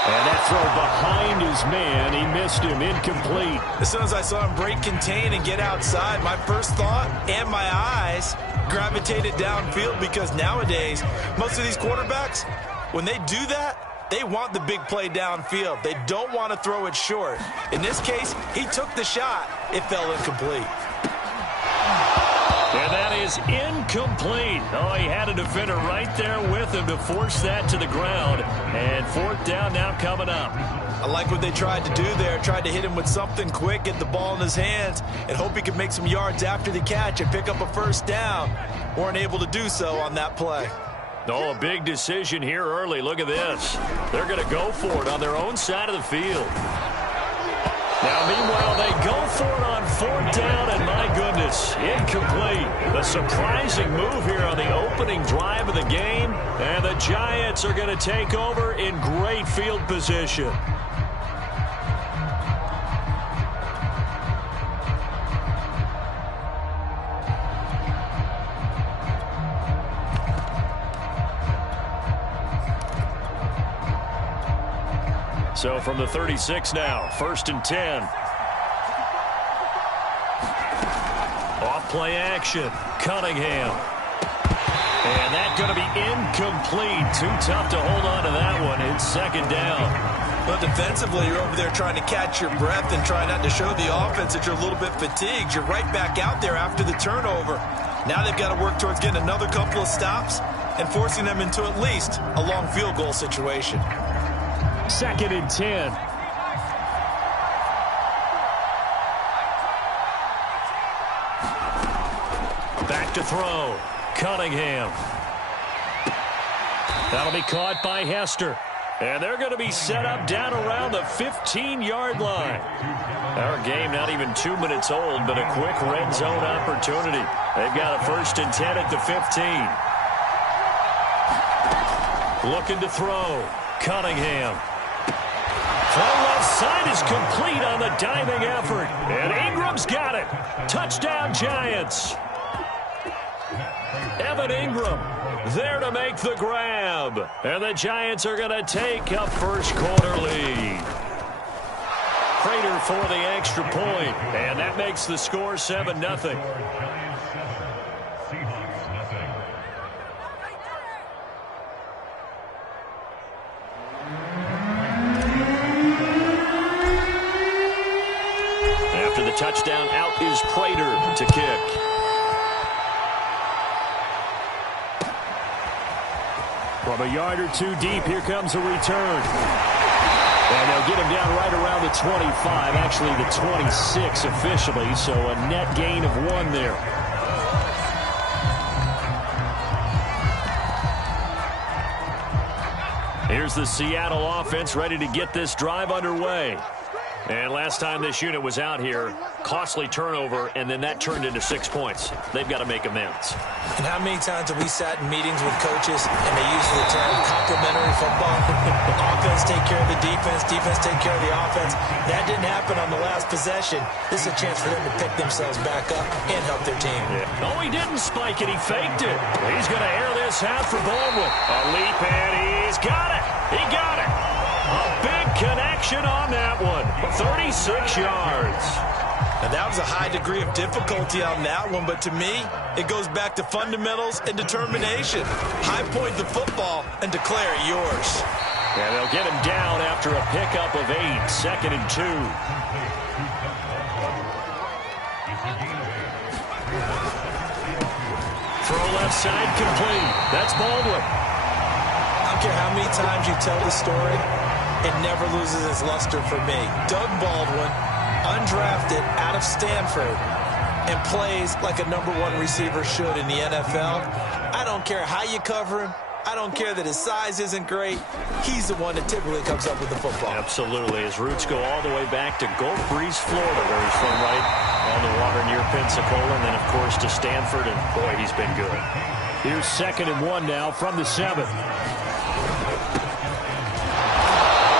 And that throw behind his man, he missed him, incomplete. As soon as I saw him break contain and get outside, my first thought and my eyes gravitated downfield, because nowadays, most of these quarterbacks, when they do that, they want the big play downfield. They don't want to throw it short. In this case, he took the shot. It fell incomplete. And that is incomplete. Oh, he had a defender right there with him to force that to the ground. And 4th down now coming up. I like what they tried to do there. Tried to hit him with something quick, get the ball in his hands, and hope he could make some yards after the catch and pick up a 1st down. Weren't able to do so on that play. Oh, a big decision here early. Look at this. They're going to go for it on their own side of the field. Now, meanwhile, they go for it on 4th down, and my goodness, incomplete. The surprising move here on the opening drive of the game, and the Giants are going to take over in great field position. So from the 36 now, 1st and 10. Off play action, Cunningham. And that's going to be incomplete. Too tough to hold on to that one. It's 2nd down. Well, defensively, you're over there trying to catch your breath and try not to show the offense that you're a little bit fatigued. You're right back out there after the turnover. Now they've got to work towards getting another couple of stops and forcing them into at least a long field goal situation. 2nd and 10. Back to throw. Cunningham. That'll be caught by Hester. And they're going to be set up down around the 15-yard line. Our game not even 2 minutes old, but a quick red zone opportunity. They've got a 1st and 10 at the 15. Looking to throw. Cunningham. Throw left side is complete on the diving effort. And Ingram's got it. Touchdown, Giants. Evan Ingram there to make the grab. And the Giants are going to take a 1st quarter lead. Prater for the extra point. And that makes the score 7-0. touchdown. Out is Prater to kick. From a yard or two deep, here comes a return. And they'll get him down right around the 25, actually the 26 officially, so a net gain of 1 there. Here's the Seattle offense ready to get this drive underway. And last time this unit was out here, costly turnover, and then that turned into 6 points. They've got to make amends. And how many times have we sat in meetings with coaches and they use the term complementary football? Offense take care of the defense, defense take care of the offense. That didn't happen on the last possession. This is a chance for them to pick themselves back up and help their team. Yeah. No, he didn't spike it. He faked it. He's going to air this out for Baldwin. A leap, and he's got it. He got it. A big connection on that one. 36 yards. And that was a high degree of difficulty on that one, but to me, it goes back to fundamentals and determination. High point the football and declare it yours. And they'll get him down after a pickup of 8, 2nd and 2. Throw left side complete. That's Baldwin. I don't care how many times you tell the story, it never loses its luster for me. Doug Baldwin, undrafted out of Stanford, and plays like a #1 receiver should in the NFL. I don't care how you cover him. I don't care that his size isn't great. He's the one that typically comes up with the football. Absolutely. His roots go all the way back to Gulf Breeze, Florida, where he's from, right on the water near Pensacola, and then, of course, to Stanford, and, boy, he's been good. Here's 2nd and 1 now from the 7.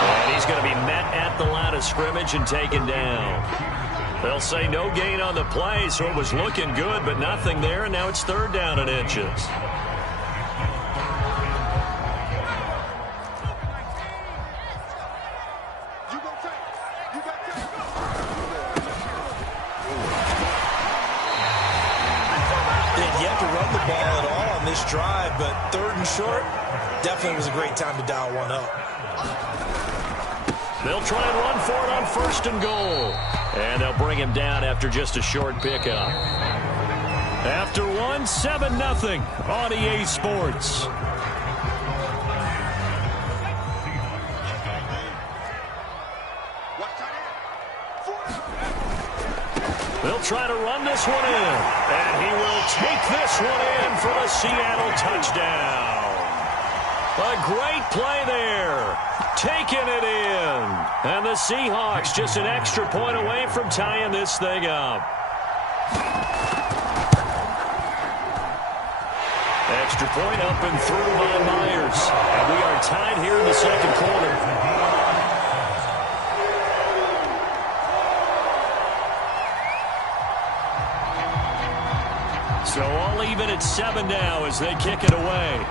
And he's going to be met at the line of scrimmage and taken down. They'll say no gain on the play, so it was looking good, but nothing there, and now it's 3rd down and inches. Drive, but 3rd and short, definitely was a great time to dial one up. They'll try and run for it on 1st and goal. And they'll bring him down after just a short pickup. After 1, 7-0 on EA Sports. They'll try to run this one in. And he will take this one in for a Seattle touchdown. A great play there. Taking it in. And the Seahawks just an extra point away from tying this thing up. Extra point up and through by Myers. And we are tied here in the 2nd quarter. So all even at 7 now as they kick it away.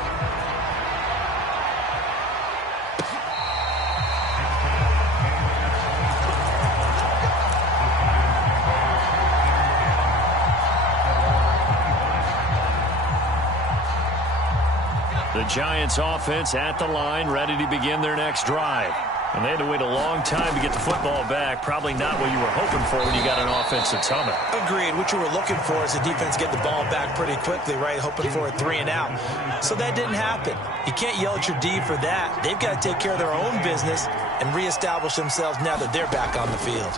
The Giants offense at the line, ready to begin their next drive. And they had to wait a long time to get the football back. Probably not what you were hoping for when you got an offense that's humming. Agreed. What you were looking for is the defense get the ball back pretty quickly, right? Hoping for a 3 and out. So that didn't happen. You can't yell at your D for that. They've got to take care of their own business and reestablish themselves now that they're back on the field.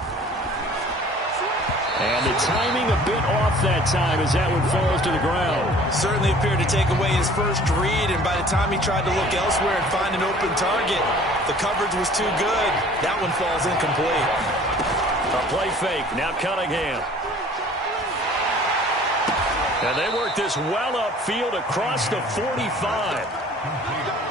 And the timing a bit off that time as that one falls to the ground. Certainly appeared to take away his first read, and by the time he tried to look elsewhere and find an open target, the coverage was too good. That one falls incomplete. A play fake. Now Cunningham. And they work this well upfield across the 45.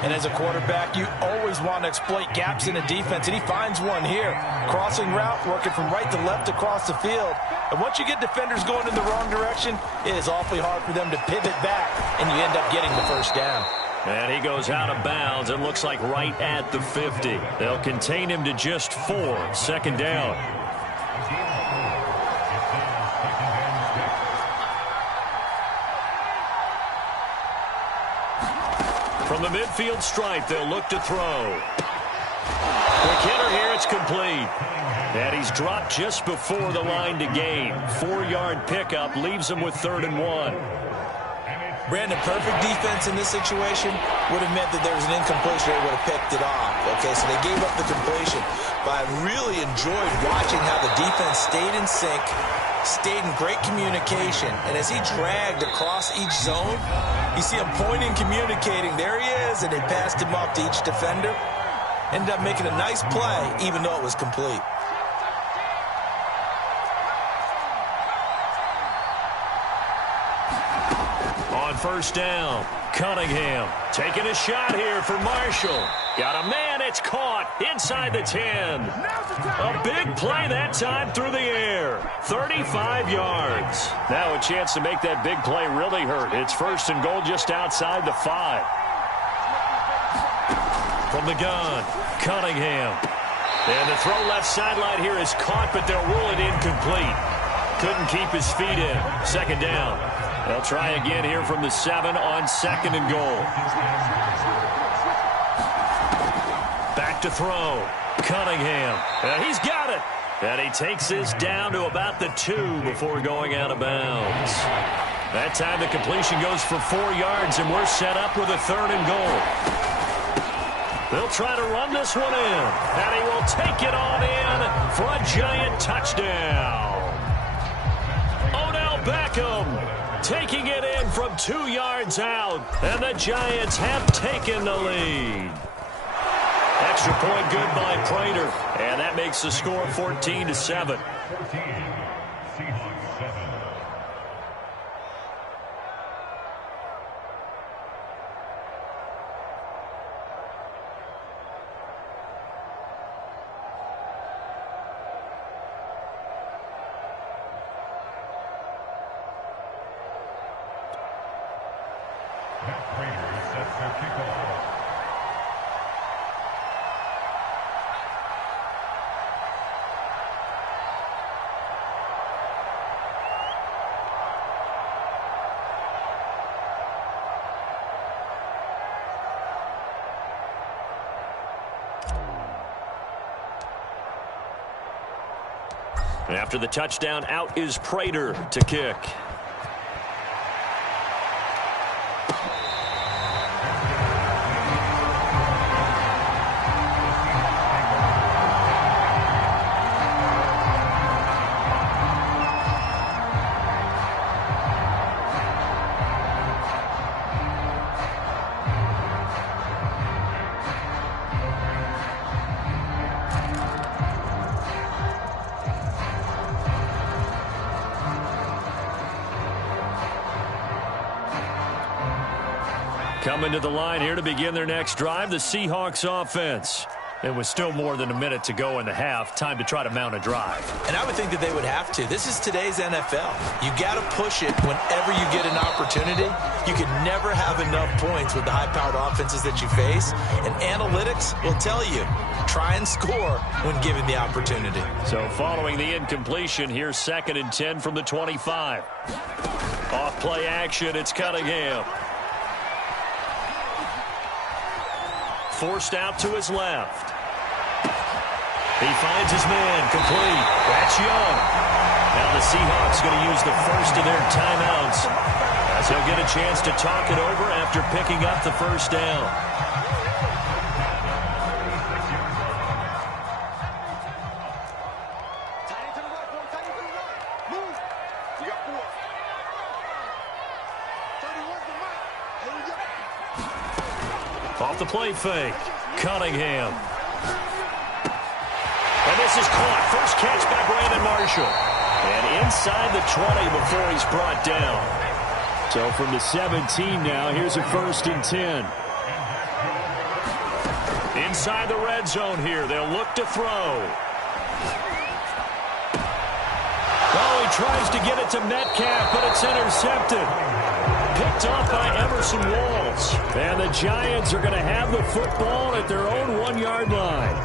And as a quarterback, you always want to exploit gaps in the defense, and he finds one here. Crossing route, working from right to left across the field. And once you get defenders going in the wrong direction, it is awfully hard for them to pivot back, and you end up getting the 1st down. And he goes out of bounds. It looks like right at the 50. They'll contain him to just 4. 2nd down. From the midfield stripe, they'll look to throw. Quick hitter here. It's It's complete. And he's dropped just before the line to gain. 4-yard pickup leaves him with 3rd and 1. Brandon, perfect defense in this situation would have meant that there was an incompletion. They would have picked it off. Okay, so they gave up the completion. But I really enjoyed watching how the defense stayed in sync, stayed in great communication. And as he dragged across each zone, you see him pointing, communicating. There he is, and they passed him up to each defender. Ended up making a nice play, even though it was complete. On 1st down, Cunningham taking a shot here for Marshall. Got a man, it's caught inside the 10. A big play that time through the air. 35 yards. Now a chance to make that big play really hurt. It's 1st and goal just outside the 5. From the gun, Cunningham. And the throw left sideline here is caught, but they'll rule it incomplete. Couldn't keep his feet in. 2nd down. They'll try again here from the 7 on 2nd and goal. Back to throw. Cunningham. He's got it. And he takes this down to about the 2 before going out of bounds. That time the completion goes for 4 yards, and we're set up with a 3rd and goal. They'll try to run this one in. And he will take it on in for a giant touchdown. Odell Beckham taking it in from 2 yards out, and the Giants have taken the lead. Extra point good by Prater, and that makes the score 14-7. After the touchdown, out is Prater to kick. Coming to the line here to begin their next drive, the Seahawks offense. It was still more than a minute to go in the half. Time to try to mount a drive. And I would think that they would have to. This is today's NFL. You got to push it whenever you get an opportunity. You can never have enough points with the high-powered offenses that you face. And analytics will tell you, try and score when given the opportunity. So following the incompletion, here's 2nd and 10 from the 25. Off play action, it's Cunningham. Forced out to his left. He finds his man, complete. That's Young. Now the Seahawks going to use the first of their timeouts as he'll get a chance to talk it over after picking up the 1st down. Off the play fake, Cunningham. And this is caught. First catch by Brandon Marshall. And inside the 20 before he's brought down. So from the 17 now, here's a 1st and 10. Inside the red zone here, they'll look to throw. Oh, he tries to get it to Metcalf, but it's intercepted. Picked off by Emerson Walls. And the Giants are going to have the football at their own 1-yard line.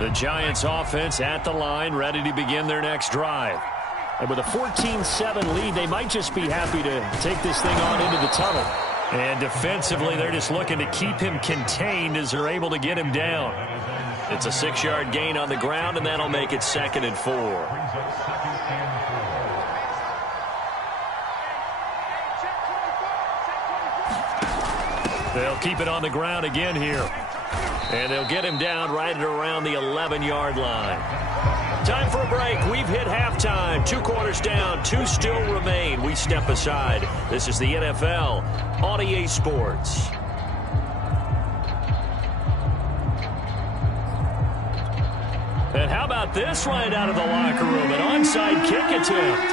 The Giants offense at the line, ready to begin their next drive. And with a 14-7 lead, they might just be happy to take this thing on into the tunnel. And defensively, they're just looking to keep him contained as they're able to get him down. It's a 6-yard gain on the ground, and that'll make it 2nd and 4. They'll keep it on the ground again here. And they'll get him down right at around the 11-yard line. Time for a break. We've hit halftime. 2 quarters down. 2 still remain. We step aside. This is the NFL on EA Sports. And how about this right out of the locker room? An onside kick attempt.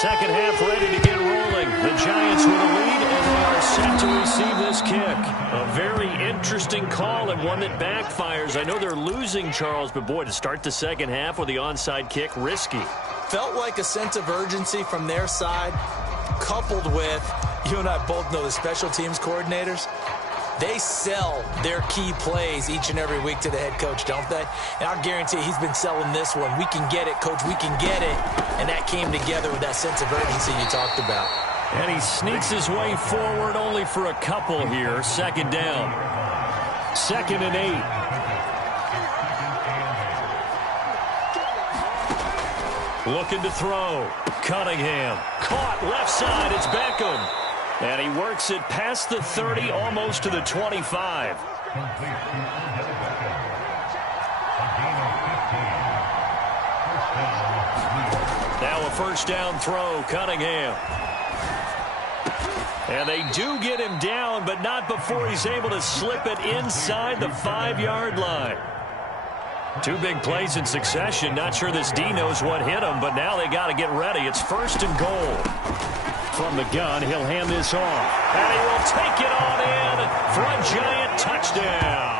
Second half ready to get rolling. The Giants with a lead, and they are set to receive this kick. A very interesting call and one that backfires. I know they're losing, Charles, but boy, to start the second half with the onside kick, risky. Felt like a sense of urgency from their side, coupled with, you and I both know the special teams coordinators. They sell their key plays each and every week to the head coach, don't they? And I guarantee he's been selling this one. We can get it, coach. We can get it. And that came together with that sense of urgency you talked about. And he sneaks his way forward only for a couple here. 2nd down. 2nd and 8. Looking to throw. Cunningham. Caught left side. It's Beckham. And he works it past the 30, almost to the 25. Now a 1st down throw, Cunningham. And they do get him down, but not before he's able to slip it inside the 5-yard line. 2 big plays in succession. Not sure this D knows what hit him, but now they got to get ready. It's 1st and goal. From the gun, he'll hand this off. And he will take it on in for a Giant touchdown.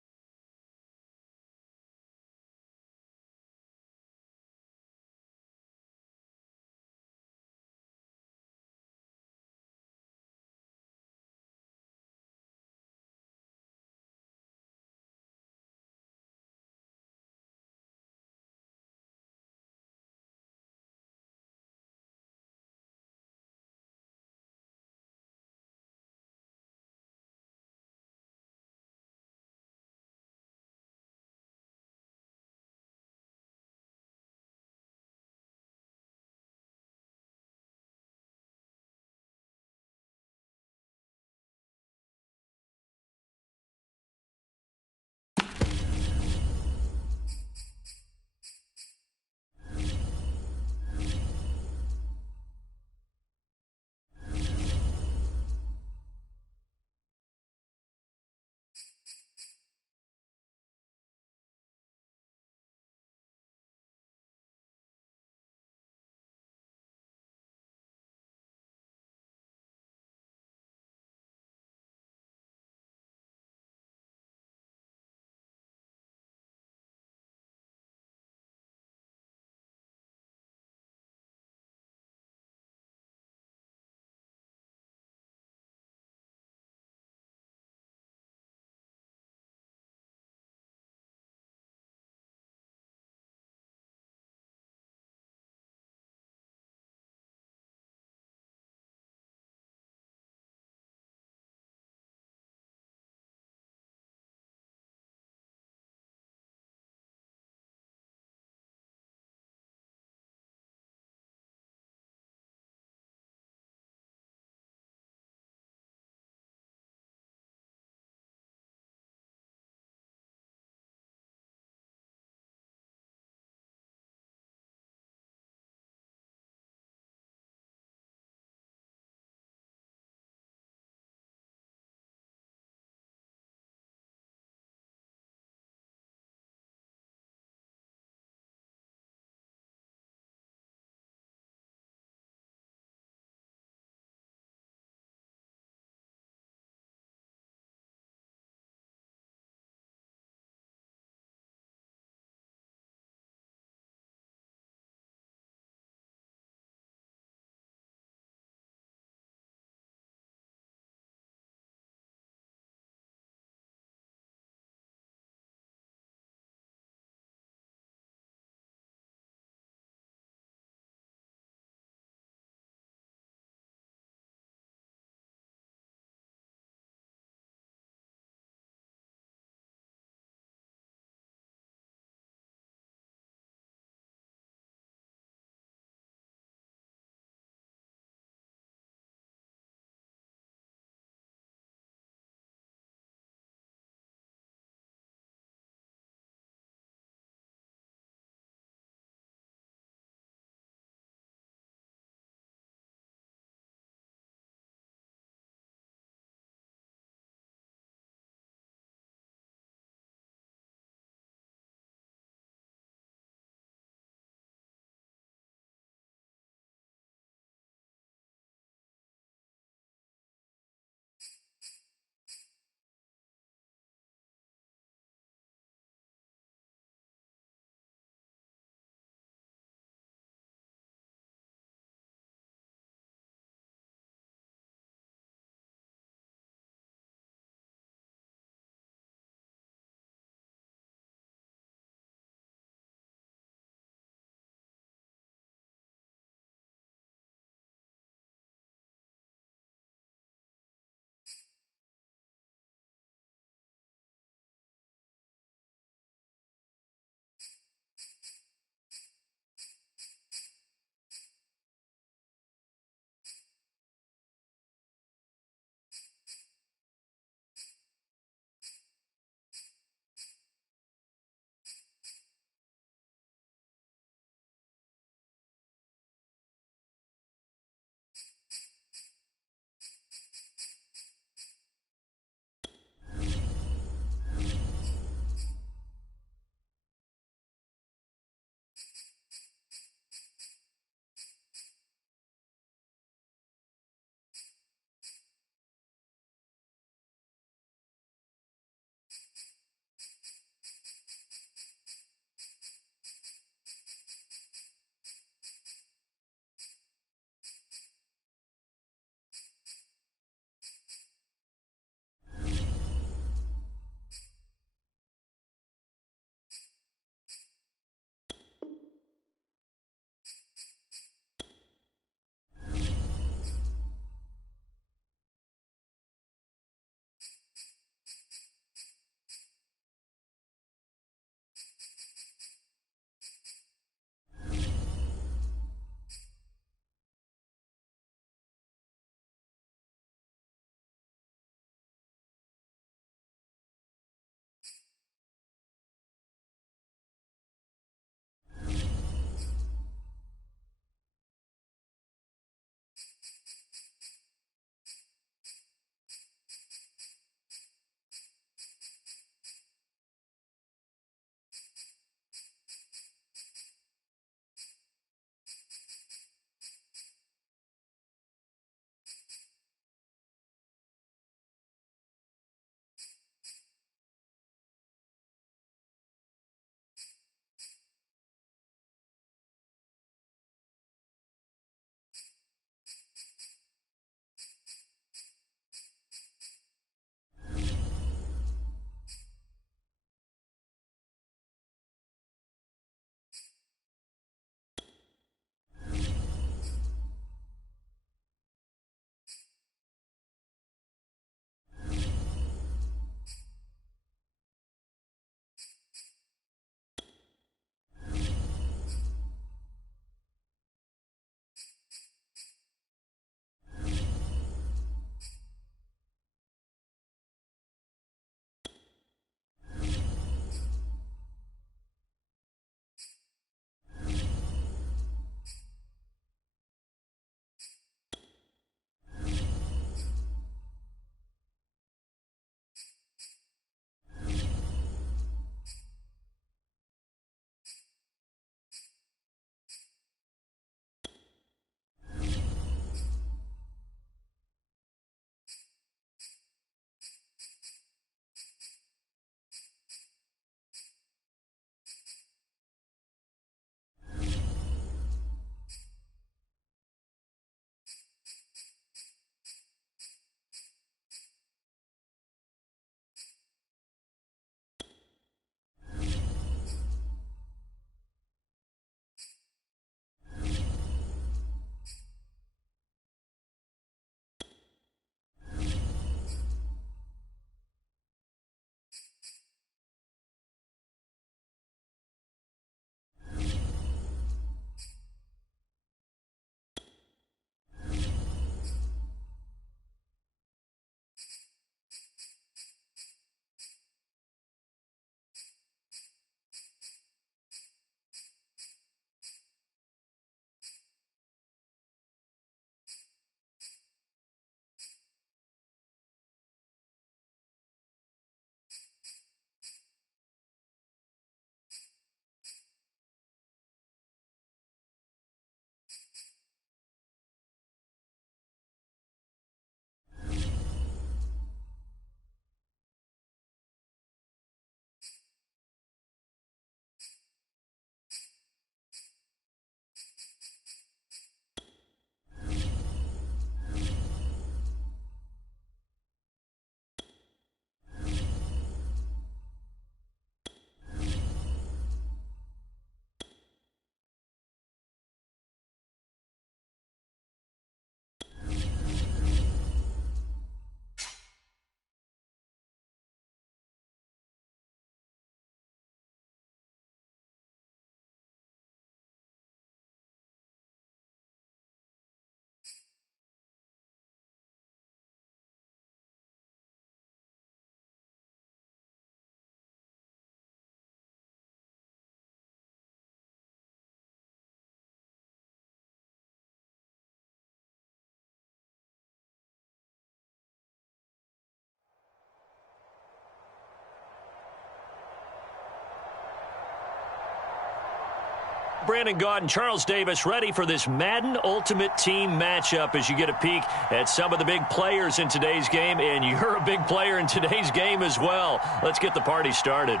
Brandon Gaud and Charles Davis ready for this Madden Ultimate Team matchup as you get a peek at some of the big players in today's game, and you're a big player in today's game as well. Let's get the party started.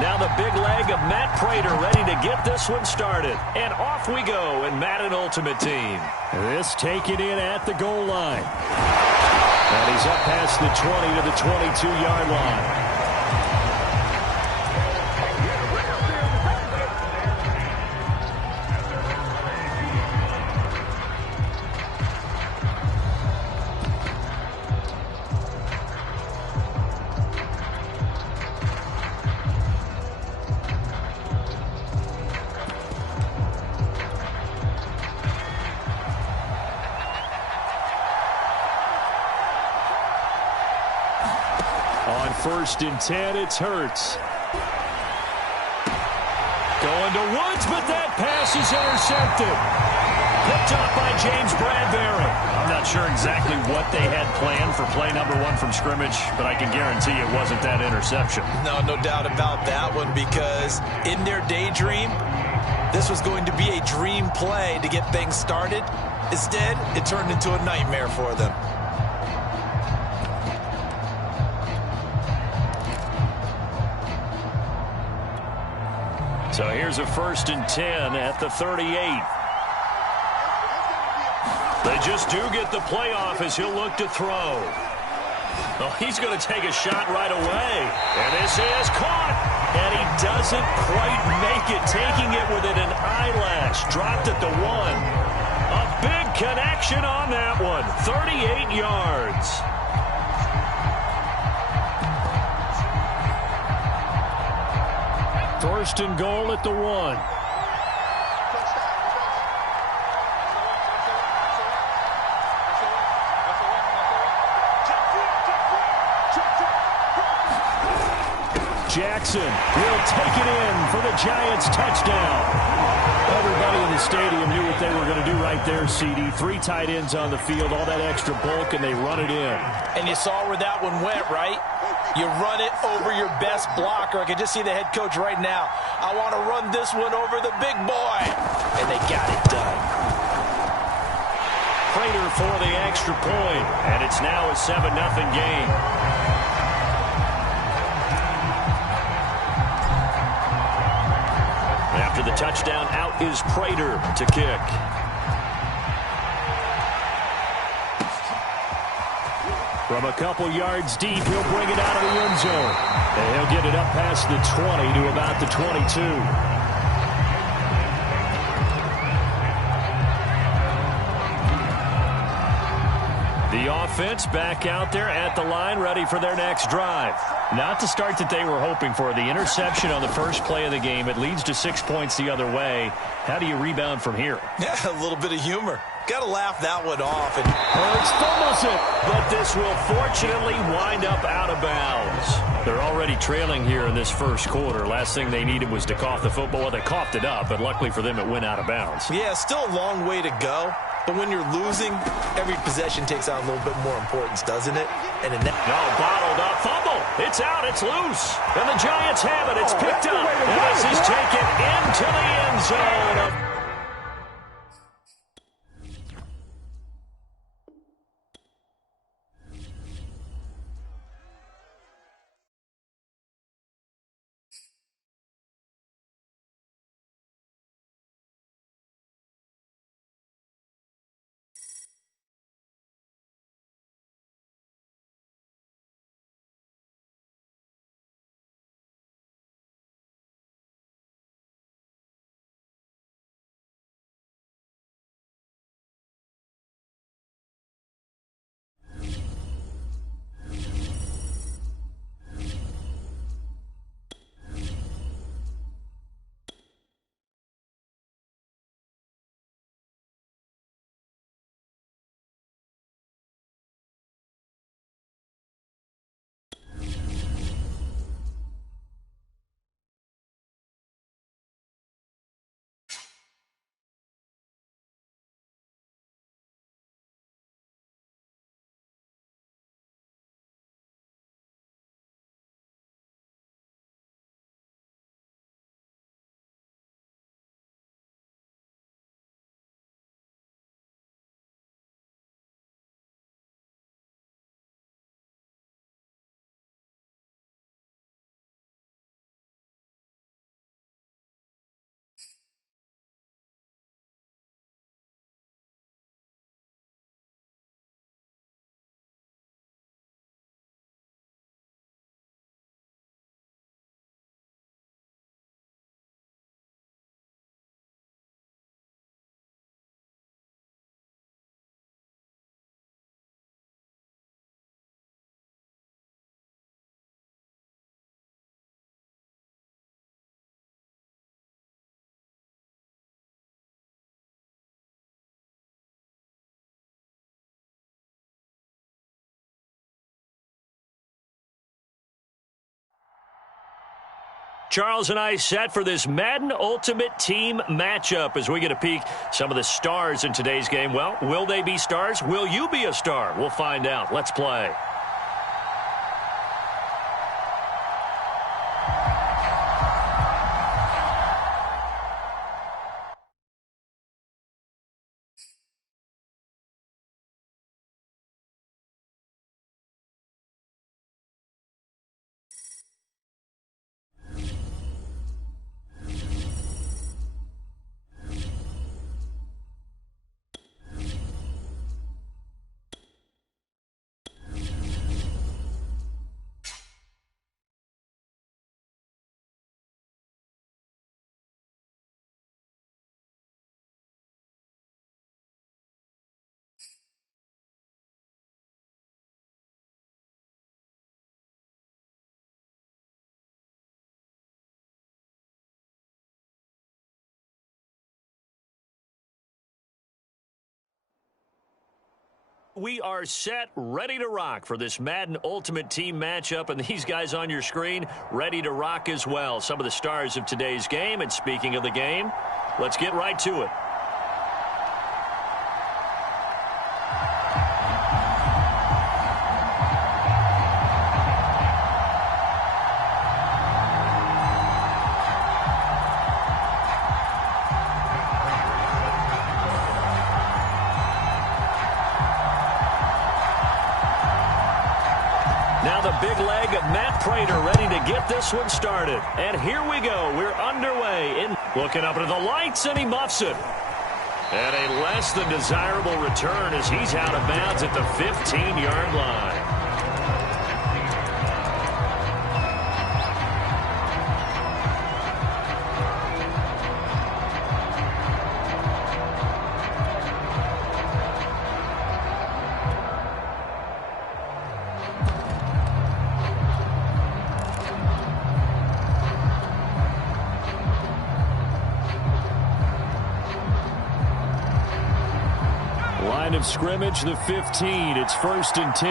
Now the big leg of Matt Prater ready to get this one started. And off we go in Madden Ultimate Team. This taken in at the goal line. And he's up past the 20 to the 22-yard line. On 1st and 10, it's Hurts. Going to Woods, but that pass is intercepted. Picked off by James Bradbury. I'm not sure exactly what they had planned for play number 1 from scrimmage, but I can guarantee it wasn't that interception. No doubt about that one, because in their daydream, this was going to be a dream play to get things started. Instead, it turned into a nightmare for them. So here's a 1st and 10 at the 38. They just do get the playoff as he'll look to throw. Well, he's going to take a shot right away. And this is caught. And he doesn't quite make it, taking it within an eyelash. Dropped at the 1. A big connection on that one. 38 yards. First and goal at the 1. Jackson will take it in for the Giants touchdown. Everybody in the stadium knew what they were going to do right there, CD. 3 tight ends on the field, all that extra bulk, and they run it in. And you saw where that one went, right? You run it over your best blocker. I can just see the head coach right now. I want to run this one over the big boy. And they got it done. Prater for the extra point, and it's now a 7-0 game. After the touchdown, out is Prater to kick. From a couple yards deep, he'll bring it out of the end zone. And he'll get it up past the 20 to about the 22. The offense back out there at the line, ready for their next drive. Not the start that they were hoping for. The interception on the first play of the game. It leads to 6 points the other way. How do you rebound from here? Yeah, a little bit of humor. Got to laugh that one off. And Hurts fumbles it, but this will fortunately wind up out of bounds. They're already trailing here in this first quarter. Last thing they needed was to cough the football. Well, they coughed it up, but luckily for them, it went out of bounds. yeah, still a long way to go. But when you're losing, every possession takes on a little bit more importance, doesn't it? And in that Bottled up fumble. It's out. It's loose. And the Giants have it. It's picked up. And this is taken into the end zone. Charles and I set for this Madden Ultimate Team matchup as we get a peek some of the stars in today's game. Well, will they be stars? Will you be a star? We'll find out. Let's play. We are set, ready to rock for this Madden Ultimate Team matchup, and these guys on your screen ready to rock as well. Some of the stars of today's game, and speaking of the game, let's get right to it. Now the big leg of Matt Prater ready to get this one started. And here we go. We're underway. Looking up into the lights, and he muffs it. And a less than desirable return as he's out of bounds at the 15-yard line. Line of scrimmage, the 15. It's 1st and 10.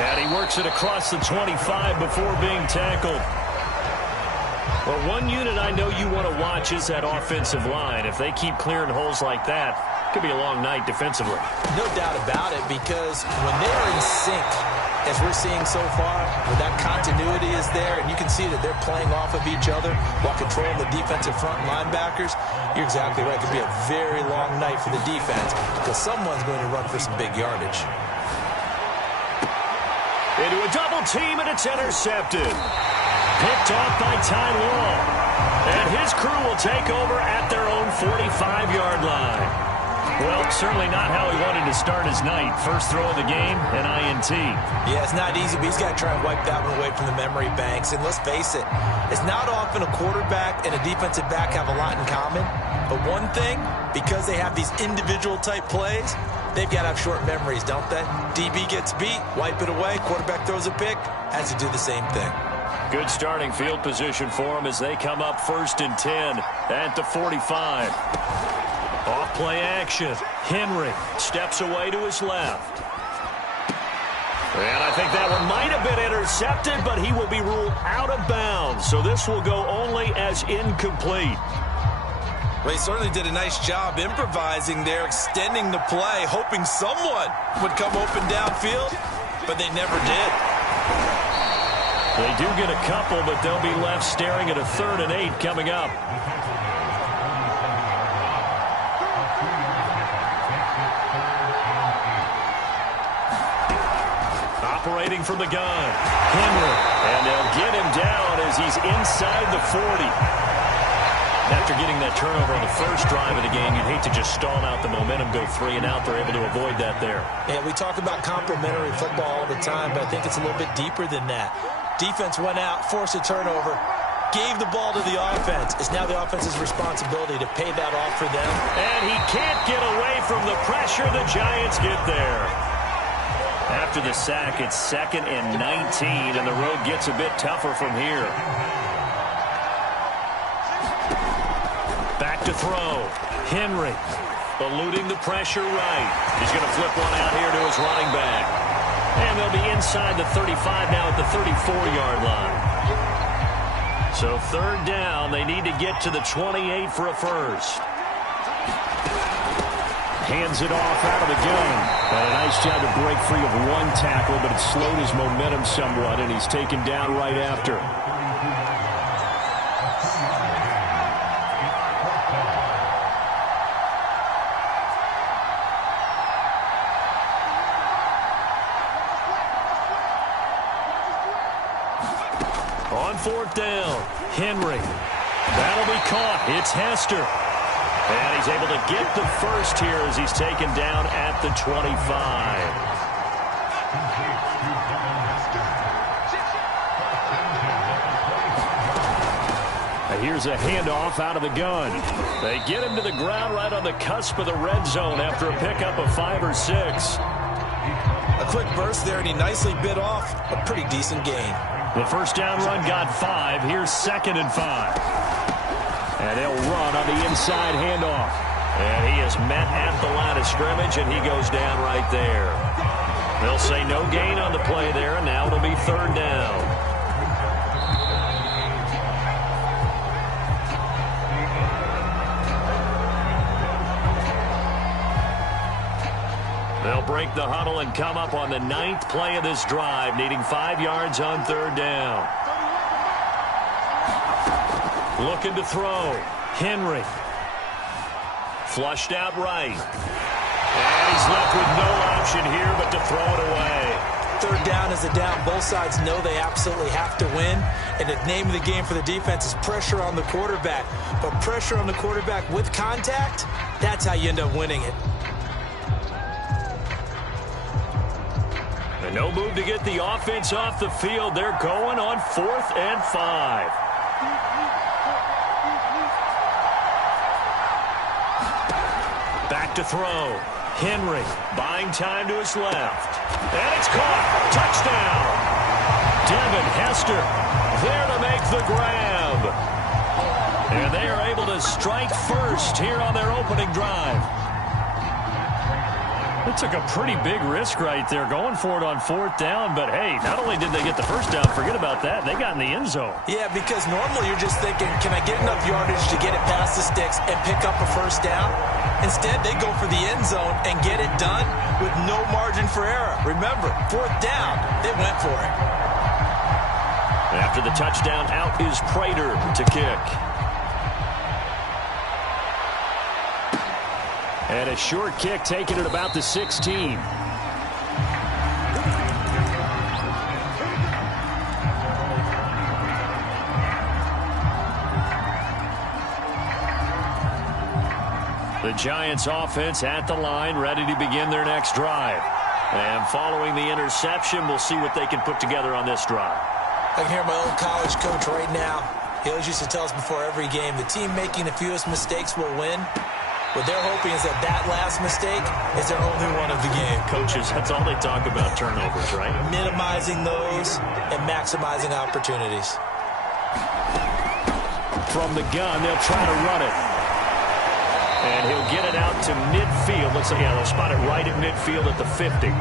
And he works it across the 25 before being tackled. Well, one unit I know you want to watch is that offensive line. If they keep clearing holes like that, it could be a long night defensively. No doubt about it, because when they're in sync, as we're seeing so far, where that continuity is there, and you can see that they're playing off of each other while controlling the defensive front linebackers, you're exactly right. It could be a very long night for the defense because someone's going to run for some big yardage. Into a double team, and it's intercepted. Picked off by Ty Law. And his crew will take over at their own 45-yard line. Well, certainly not how he wanted to start his night. First throw of the game, an INT. Yeah, it's not easy, but he's got to try and wipe that one away from the memory banks. And let's face it, it's not often a quarterback and a defensive back have a lot in common. But one thing, because they have these individual type plays, they've got to have short memories, don't they? DB gets beat, wipe it away, quarterback throws a pick, has to do the same thing. Good starting field position for them as they come up 1st and 10 at the 45. Off play action. Henry steps away to his left. And I think that one might have been intercepted, but he will be ruled out of bounds. So this will go only as incomplete. Well, he certainly did a nice job improvising there, extending the play, hoping someone would come open downfield, but they never did. They do get a couple, but they'll be left staring at a 3rd and 8 coming up. Operating from the gun, Henry, and they'll get him down as he's inside the 40. After getting that turnover on the first drive of the game, you'd hate to just stall out the momentum, go 3 and out. They're able to avoid that there. Yeah, we talk about complementary football all the time, but I think it's a little bit deeper than that. Defense went out, forced a turnover, gave the ball to the offense. It's now the offense's responsibility to pay that off for them. And he can't get away from the pressure. The Giants get there. After the sack, it's 2nd and 19, and the road gets a bit tougher from here. Back to throw. Henry Eluding the pressure right. He's going to flip one out here to his running back. And they'll be inside the 35 now at the 34-yard line. So third down, they need to get to the 28 for a first. Hands it off out of the gun. And a nice job to break free of one tackle, but it slowed his momentum somewhat, and he's taken down right after. On fourth down, Henry. That'll be caught. It's Hester. And he's able to get the first here as he's taken down at the 25. Here's a handoff out of the gun. They get him to the ground right on the cusp of the red zone after a pickup of 5 or 6. A quick burst there, and he nicely bit off a pretty decent gain. The first down run got 5. Here's 2nd and 5. And they'll run on the inside handoff. And he is met at the line of scrimmage, and he goes down right there. They'll say no gain on the play there, and now it'll be third down. They'll break the huddle and come up on the 9th play of this drive, needing 5 yards on third down. Looking to throw. Henry. Flushed out right. And he's left with no option here but to throw it away. Third down is a down. Both sides know they absolutely have to win. And the name of the game for the defense is pressure on the quarterback. But pressure on the quarterback with contact, that's how you end up winning it. And no move to get the offense off the field. They're going on 4th and 5. Back to throw. Henry buying time to his left. And it's caught. Touchdown. Devin Hester there to make the grab. And they are able to strike first here on their opening drive. It took a pretty big risk right there going for it on 4th down, but hey, not only did they get the first down, forget about that, they got in the end zone. Yeah, because normally you're just thinking, can I get enough yardage to get it past the sticks and pick up a first down? Instead, they go for the end zone and get it done with no margin for error. Remember, 4th down, they went for it. After the touchdown, out is Prater to kick. And a short kick taken at about the 16. The Giants offense at the line, ready to begin their next drive. And following the interception, we'll see what they can put together on this drive. I can hear my old college coach right now. He always used to tell us before every game, the team making the fewest mistakes will win. What they're hoping is that that last mistake is their only one of the game. Coaches, that's all they talk about, turnovers, right? Minimizing those and maximizing opportunities. From the gun, they'll try to run it. And he'll get it out to midfield. Looks like, yeah, they'll spot it right at midfield at the 50.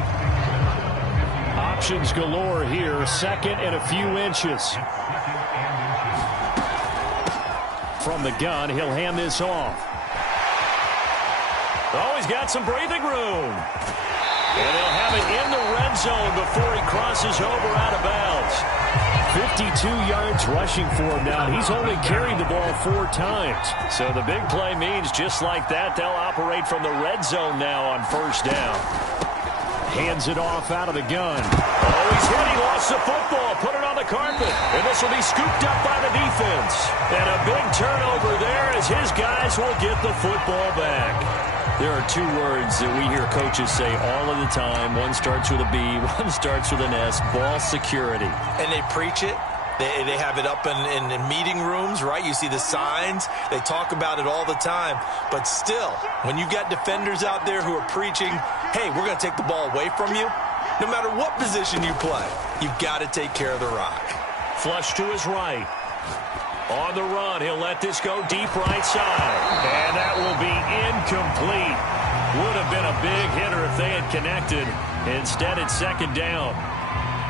Options galore here. 2nd and a few inches. From the gun, he'll hand this off. Oh, he's got some breathing room. And they'll have it in the red zone before he crosses over out of bounds. 52 yards rushing for him now. He's only carried the ball 4 times. So the big play means just like that, they'll operate from the red zone now on first down. Hands it off out of the gun. Oh, he's hit. He lost the football. Put it on the carpet. And this will be scooped up by the defense. And a big turnover there as his guys will get the football back. There are 2 words that we hear coaches say all of the time. One starts with a B, one starts with an S, ball security. And they preach it. They have it up in meeting rooms, right? You see the signs. They talk about it all the time. But still, when you got defenders out there who are preaching, hey, we're going to take the ball away from you, no matter what position you play, you've got to take care of the rock. Flush to his right. On the run, he'll let this go deep right side. And that will be incomplete. Would have been a big hitter if they had connected. Instead, it's second down.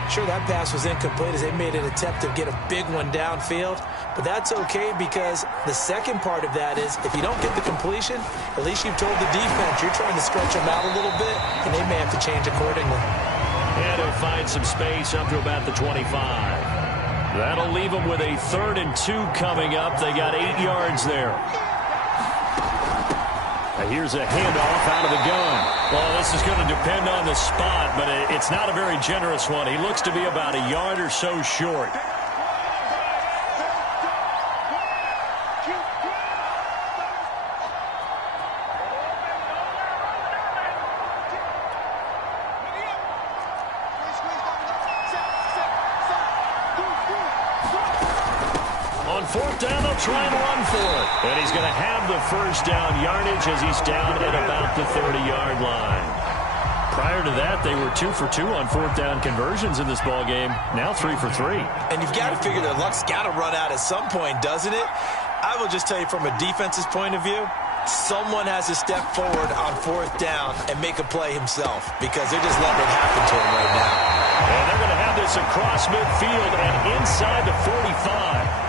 Sure, that pass was incomplete as they made an attempt to get a big one downfield. But that's okay because the second part of that is if you don't get the completion, at least you've told the defense you're trying to stretch them out a little bit, and they may have to change accordingly. And he'll find some space up to about the 25. That'll leave them with a 3rd and 2 coming up. They got 8 yards there. Here's a handoff out of the gun. Well, this is going to depend on the spot, but it's not a very generous one. He looks to be about a yard or so short. On 4th down, they'll try and run for it. And he's going to have the first down yardage as he's down at about the 30-yard line. Prior to that, they were 2 for 2 on 4th down conversions in this ballgame. Now 3 for 3. And you've got to figure their luck's got to run out at some point, doesn't it? I will just tell you from a defense's point of view, someone has to step forward on 4th down and make a play himself because they're just letting it happen to him right now. And they're going to have this across midfield and inside the 45.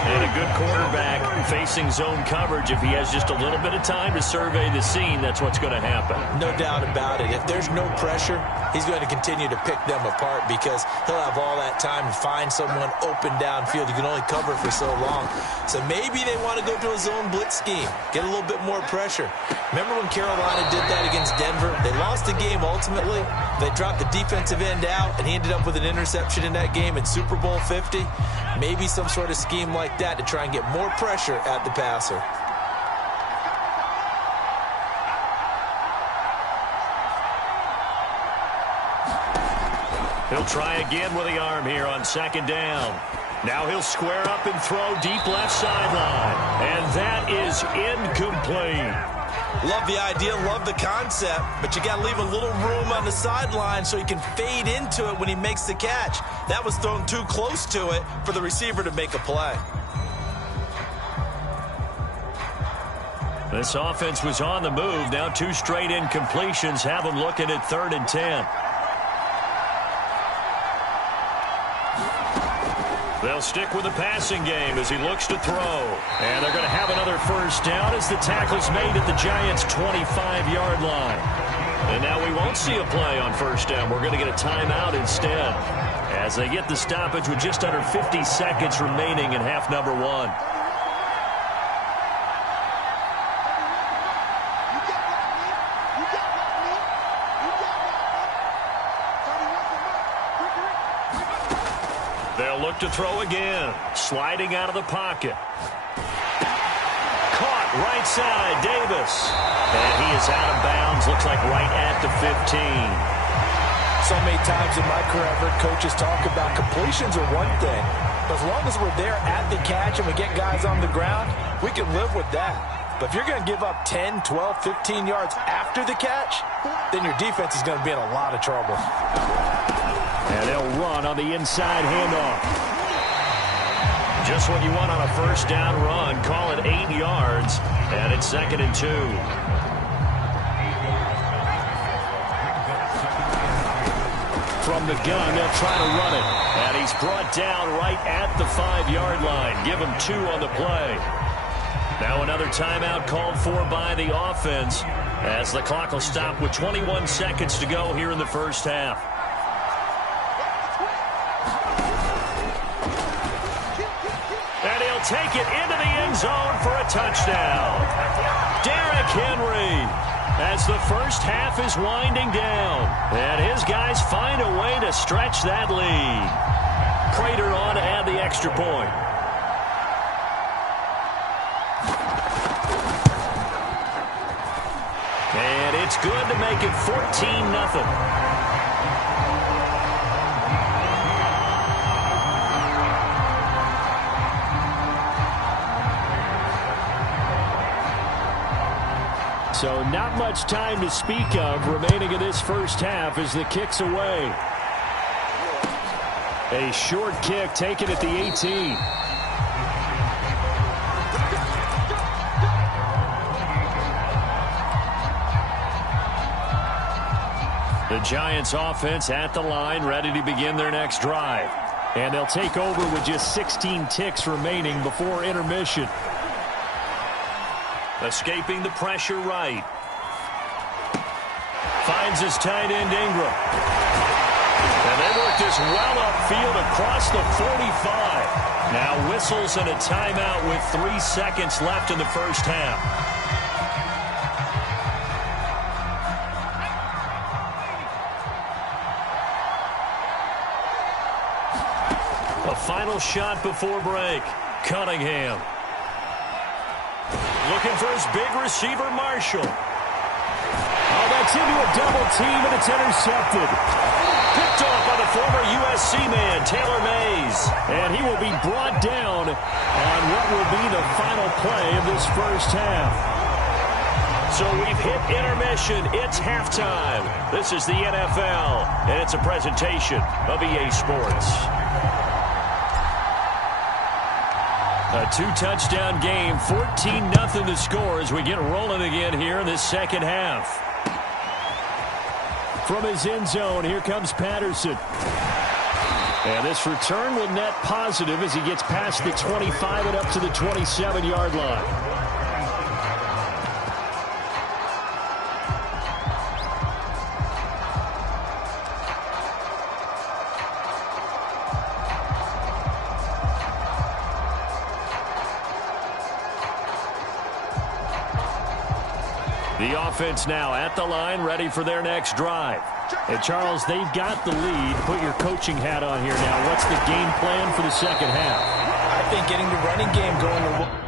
And a good quarterback facing zone coverage. If he has just a little bit of time to survey the scene, that's what's going to happen. No doubt about it. If there's no pressure, he's going to continue to pick them apart because he'll have all that time to find someone open downfield. You can only cover for so long. So maybe they want to go to a zone blitz scheme, get a little bit more pressure. Remember when Carolina did that against Denver? They lost the game ultimately. They dropped the defensive end out, and he ended up with an interception in that game in Super Bowl 50. Maybe some sort of scheme like that to try and get more pressure at the passer. He'll try again with the arm here on 2nd down. Now he'll square up and throw deep left sideline. And that is incomplete. Love the idea, love the concept, but you got to leave a little room on the sideline so he can fade into it when he makes the catch. That was thrown too close to it for the receiver to make a play. This offense was on the move. Now 2 straight incompletions have them looking at 3rd and 10. They'll stick with the passing game as he looks to throw. And they're going to have another first down as the tackle's made at the Giants' 25-yard line. And now we won't see a play on 1st down. We're going to get a timeout instead as they get the stoppage with just under 50 seconds remaining in half number 1. They'll look to throw again. Sliding out of the pocket. Caught right side, Davis. And he is out of bounds. Looks like right at the 15. So many times in my career, I've heard coaches talk about completions are one thing. But as long as we're there at the catch and we get guys on the ground, we can live with that. But if you're going to give up 10, 12, 15 yards after the catch, then your defense is going to be in a lot of trouble. And they'll run on the inside handoff. Just what you want on a first down run. Call it 8 yards. And it's 2nd and 2. From the gun, they'll try to run it. And he's brought down right at the 5-yard line. Give him 2 on the play. Now another timeout called for by the offense as the clock will stop with 21 seconds to go here in the first half. And he'll take it into the end zone for a touchdown. Derrick Henry as the first half is winding down. And his guys find a way to stretch that lead. Prater on to add the extra point. And it's good to make it 14-0. So not much time to speak of remaining in this first half as the kick's away. A short kick taken at the 18. The Giants offense at the line, ready to begin their next drive. And they'll take over with just 16 ticks remaining before intermission. Escaping the pressure right. Finds his tight end Ingram. And they work this well upfield across the 45. Now whistles and a timeout with 3 seconds left in the first half. A final shot before break. Cunningham. Looking for his big receiver, Marshall. Oh, that's into a double team, and it's intercepted. Picked off by the former USC man, Taylor Mays. And he will be brought down on what will be the final play of this first half. So we've hit intermission. It's halftime. This is the NFL, and it's a presentation of EA Sports. A 2-touchdown game, 14-0 to score as we get rolling again here in this second half. From his end zone, here comes Patterson. And this return will net positive as he gets past the 25 and up to the 27-yard line. The offense now at the line, ready for their next drive. And Charles, they've got the lead. Put your coaching hat on here now. What's the game plan for the second half? I think getting the running game going to...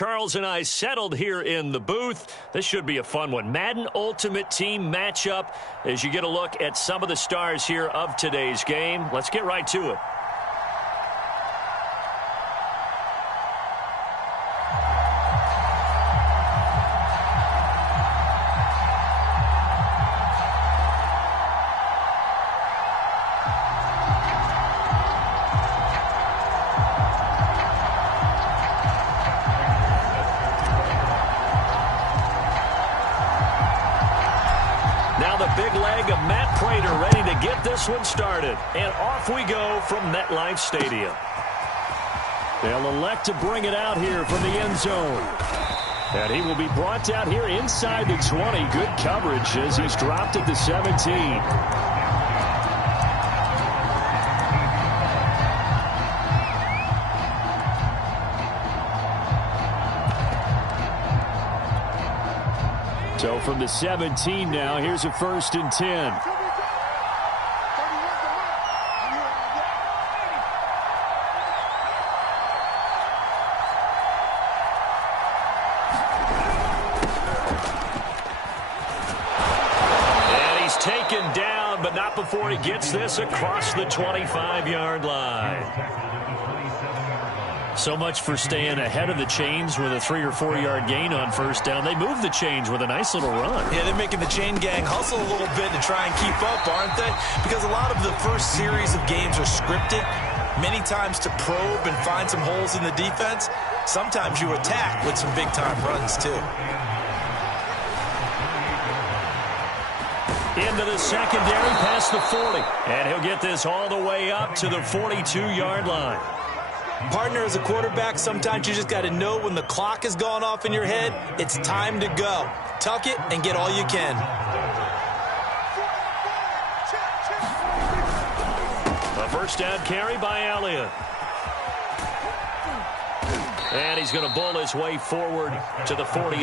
Charles and I settled here in the booth. This should be a fun one. Madden Ultimate Team matchup as you get a look at some of the stars here of today's game. Let's get right to it. This one started, and off we go from MetLife Stadium. They'll elect to bring it out here from the end zone. And he will be brought down here inside the 20. Good coverage as he's dropped at the 17. So from the 17 now, here's a 1st and 10. Before he gets this across the 25-yard line. So much for staying ahead of the chains with a 3 or 4 yard gain on 1st down. They move the chains with a nice little run. Yeah, they're making the chain gang hustle a little bit to try and keep up, aren't they? Because a lot of the first series of games are scripted, many times to probe and find some holes in the defense. Sometimes you attack with some big-time runs, too. Into the secondary, past the 40. And he'll get this all the way up to the 42-yard line. Partner, as a quarterback, sometimes you just got to know when the clock has gone off in your head, it's time to go. Tuck it and get all you can. A 1st down carry by Elliott. And he's going to bull his way forward to the 48.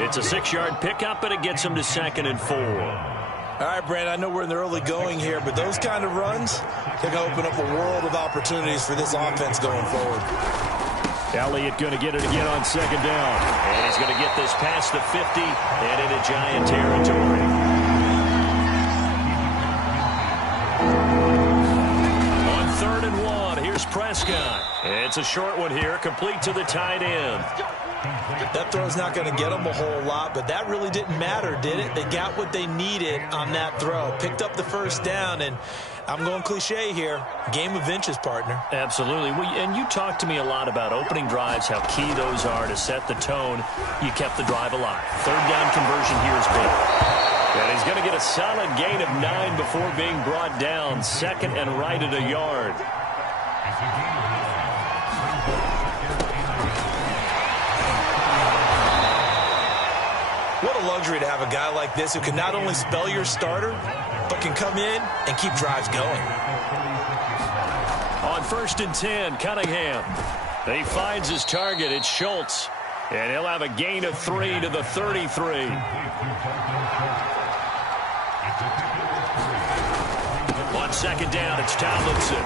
It's a 6-yard pickup, and it gets him to 2nd and 4. All right, Brandon, I know we're in the early going here, but those kind of runs can open up a world of opportunities for this offense going forward. Elliott going to get it again on 2nd down. And he's going to get this past the 50 and into Giant territory. On 3rd and 1, here's Prescott. It's a short one here, complete to the tight end. That throw's not going to get them a whole lot, but that really didn't matter, did it? They got what they needed on that throw. Picked up the 1st down, and I'm going cliche here. Game of inches, partner. Absolutely. And you talked to me a lot about opening drives, how key those are to set the tone. You kept the drive alive. 3rd down conversion here is big. And he's going to get a solid gain of 9 before being brought down. 2nd and right at a yard. What a luxury to have a guy like this who can not only spell your starter, but can come in and keep drives going. On 1st and 10, Cunningham. He finds his target. It's Schultz. And he'll have a gain of 3 to the 33. On 2nd down, it's Tomlinson.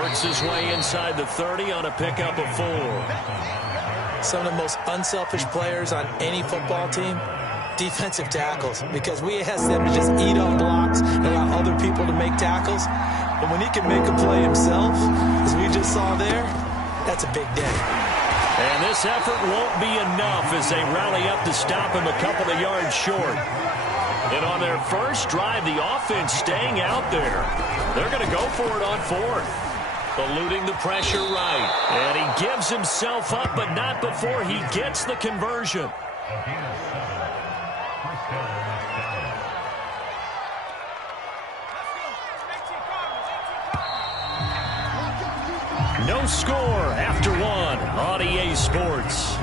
Works his way inside the 30 on a pickup of 4. Some of the most unselfish players on any football team, defensive tackles, because we ask them to just eat up blocks and allow other people to make tackles. And when he can make a play himself, as we just saw there, that's a big day. And this effort won't be enough as they rally up to stop him a couple of yards short. And on their first drive, the offense staying out there. They're going to go for it on 4th. Eluding the pressure right. And he gives himself up, but not before he gets the conversion. No score after 1 on EA Sports.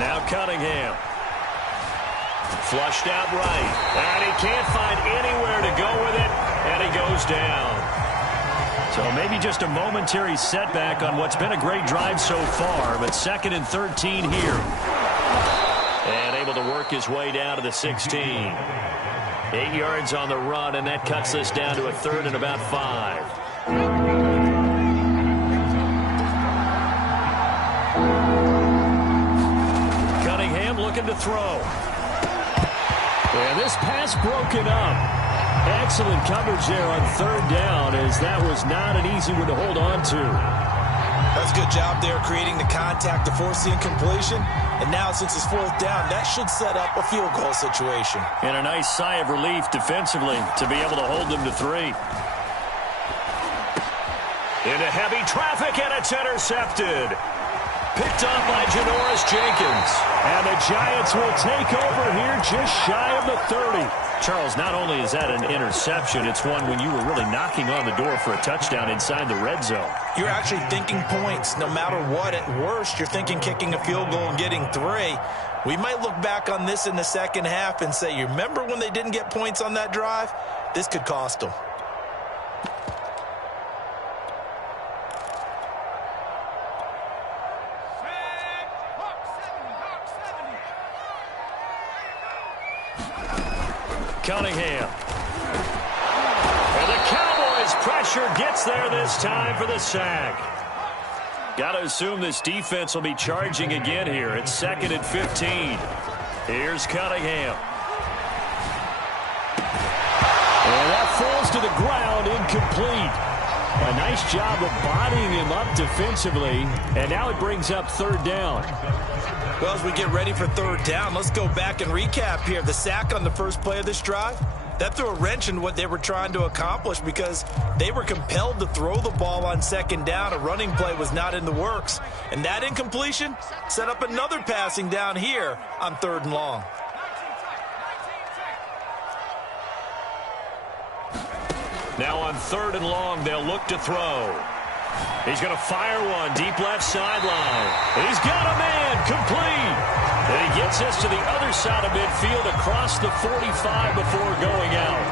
Now Cunningham. Flushed out right. And he can't find anywhere to go with it. And he goes down. So maybe just a momentary setback on what's been a great drive so far, but 2nd and 13 here. And able to work his way down to the 16. 8 yards on the run, and that cuts this down to a 3rd and about 5. Cunningham looking to throw. And this pass broken up. Excellent coverage there on 3rd down, as that was not an easy one to hold on to. That's a good job there creating the contact to force the incompletion. And now since it's 4th down, that should set up a field goal situation. And a nice sigh of relief defensively to be able to hold them to 3. Into heavy traffic, and it's intercepted. Picked up by Janoris Jenkins. And the Giants will take over here just shy of the 30. Charles, not only is that an interception, it's one when you were really knocking on the door for a touchdown inside the red zone. You're actually thinking points. No matter what, at worst, you're thinking kicking a field goal and getting 3. We might look back on this in the second half and say, you remember when they didn't get points on that drive? This could cost them. Cunningham. And the Cowboys' pressure gets there this time for the sack. Got to assume this defense will be charging again here. It's 2nd and 15. Here's Cunningham. And that falls to the ground, incomplete. A nice job of bodying him up defensively. And now it brings up 3rd down. Well, as we get ready for 3rd down, let's go back and recap here. The sack on the first play of this drive, that threw a wrench in what they were trying to accomplish because they were compelled to throw the ball on 2nd down. A running play was not in the works. And that incompletion set up another passing down here on 3rd and long. Now on 3rd and long, they'll look to throw. He's going to fire one deep left sideline. He's got a man complete. And he gets this to the other side of midfield across the 45 before going out.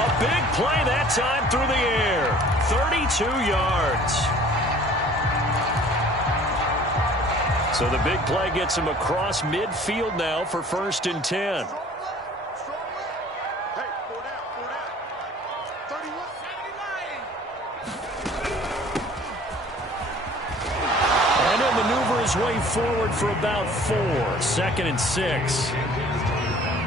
A big play that time through the air. 32 yards. So the big play gets him across midfield now for 1st and 10. Way forward for about 4. 2nd and 6.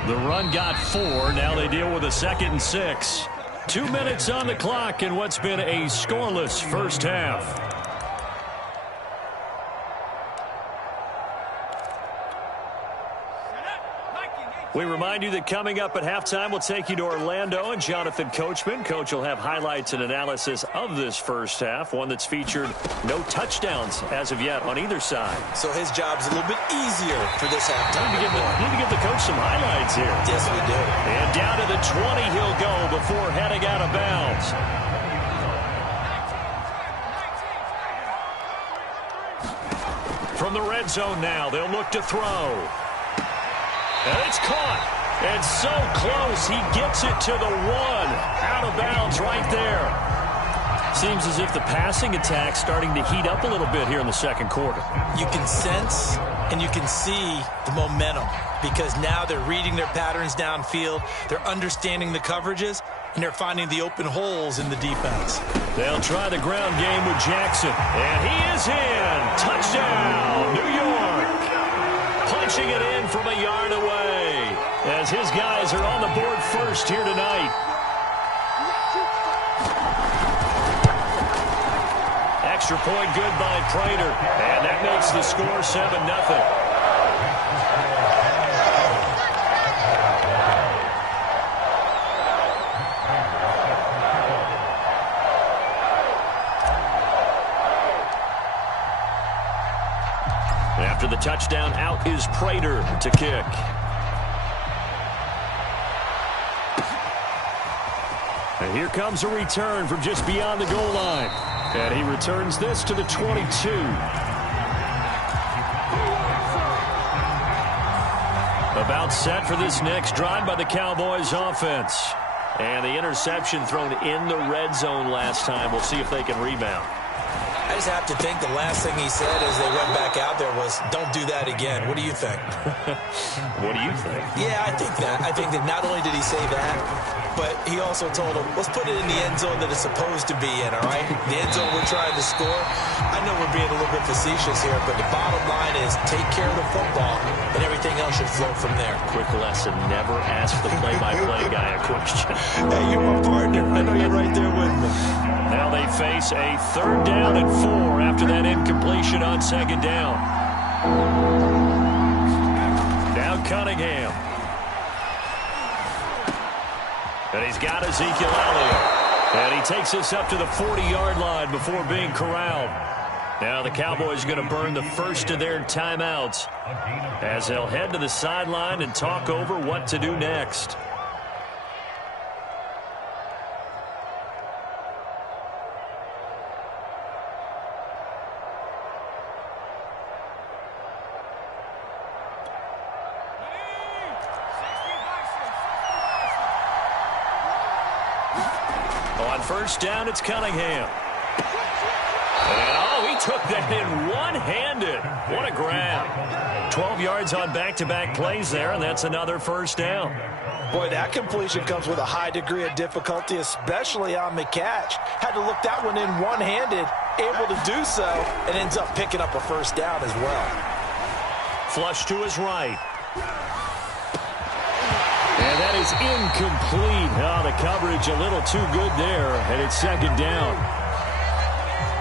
The run got 4. Now they deal with a 2nd and 6. 2 minutes on the clock in what's been a scoreless first half. We remind you that coming up at halftime, we'll take you to Orlando and Jonathan Coachman. Coach will have highlights and analysis of this first half, one that's featured no touchdowns as of yet on either side. So his job's a little bit easier for this halftime. Need to give the coach some highlights here. Yes, we do. And down to the 20 he'll go before heading out of bounds. From the red zone now, they'll look to throw. And it's caught. And so close, he gets it to the 1. Out of bounds right there. Seems as if the passing attack's starting to heat up a little bit here in the second quarter. You can sense and you can see the momentum because now they're reading their patterns downfield. They're understanding the coverages, and they're finding the open holes in the defense. They'll try the ground game with Jackson. And he is in. Touchdown, New York. Punching it in from a yard away as his guys are on the board first here tonight. Extra point good by Prater, and that makes the score 7-0. After the touchdown, out is Prater to kick. And here comes a return from just beyond the goal line. And he returns this to the 22. About set for this next drive by the Cowboys offense. And the interception thrown in the red zone last time. We'll see if they can rebound. I just have to think the last thing he said as they went back out there was, don't do that again. What do you think? What do you think? Yeah, I think that. I think that not only did he say that, but he also told him, let's put it in the end zone that it's supposed to be in, all right? The end zone we're trying to score. I know we're being a little bit facetious here, but the bottom line is take care of the football, and everything else should flow from there. Quick lesson, never ask the play-by-play guy a question. Hey, you're my partner. I know you're right there with me. Now they face a 3rd down and 4 after that incompletion on 2nd down. Now Cunningham. And he's got Ezekiel Elliott. And he takes us up to the 40-yard line before being corralled. Now the Cowboys are going to burn the first of their timeouts as they'll head to the sideline and talk over what to do next. On 1st down, it's Cunningham. And, he took that in one-handed. What a grab. 12 yards on back-to-back plays there, and that's another 1st down. Boy, that completion comes with a high degree of difficulty, especially on the catch. Had to look that one in one-handed, able to do so, and ends up picking up a 1st down as well. Flush to his right. And that is incomplete. Oh, the coverage a little too good there, and it's 2nd down.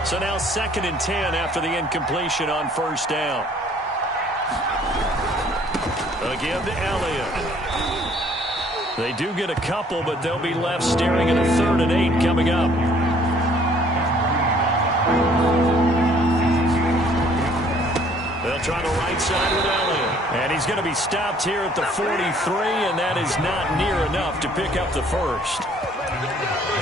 So now 2nd and 10 after the incompletion on 1st down. Again to Elliott. They do get a couple, but they'll be left staring at a 3rd and 8 coming up. They'll try the right side with Elliott. And he's going to be stopped here at the 43, and that is not near enough to pick up the 1st.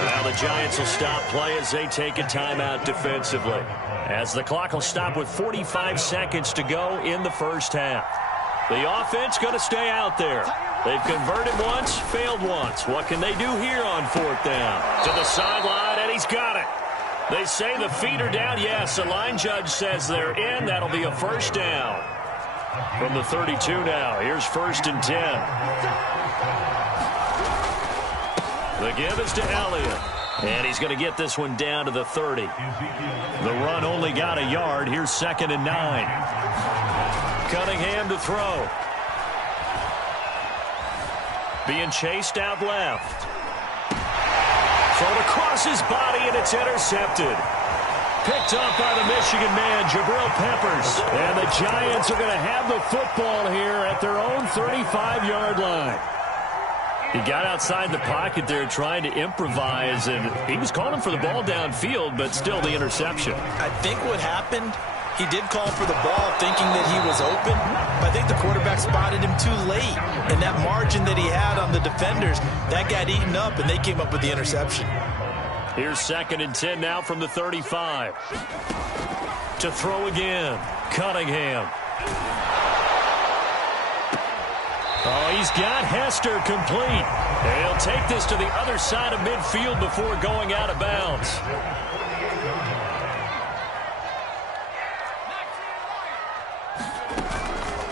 Now the Giants will stop play as they take a timeout defensively. As the clock will stop with 45 seconds to go in the 1st half. The offense going to stay out there. They've converted once, failed once. What can they do here on 4th down? To the sideline, and he's got it. They say the feet are down. Yes, the line judge says they're in. That'll be a 1st down. From the 32 now, here's 1st and 10. The give is to Elliott. And he's going to get this one down to the 30. The run only got a yard. Here's 2nd and 9. Cunningham to throw. Being chased out left. Thrown across his body, and it's intercepted. Picked up by the Michigan man, Jabril Peppers. And the Giants are going to have the football here at their own 35-yard line. He got outside the pocket there trying to improvise, and he was calling for the ball downfield, but still the interception. I think what happened, he did call for the ball thinking that he was open, but I think the quarterback spotted him too late. And that margin that he had on the defenders, that got eaten up, and they came up with the interception. Here's 2nd and 10 now from the 35. To throw again, Cunningham. Oh, he's got Hester complete. And he'll take this to the other side of midfield before going out of bounds.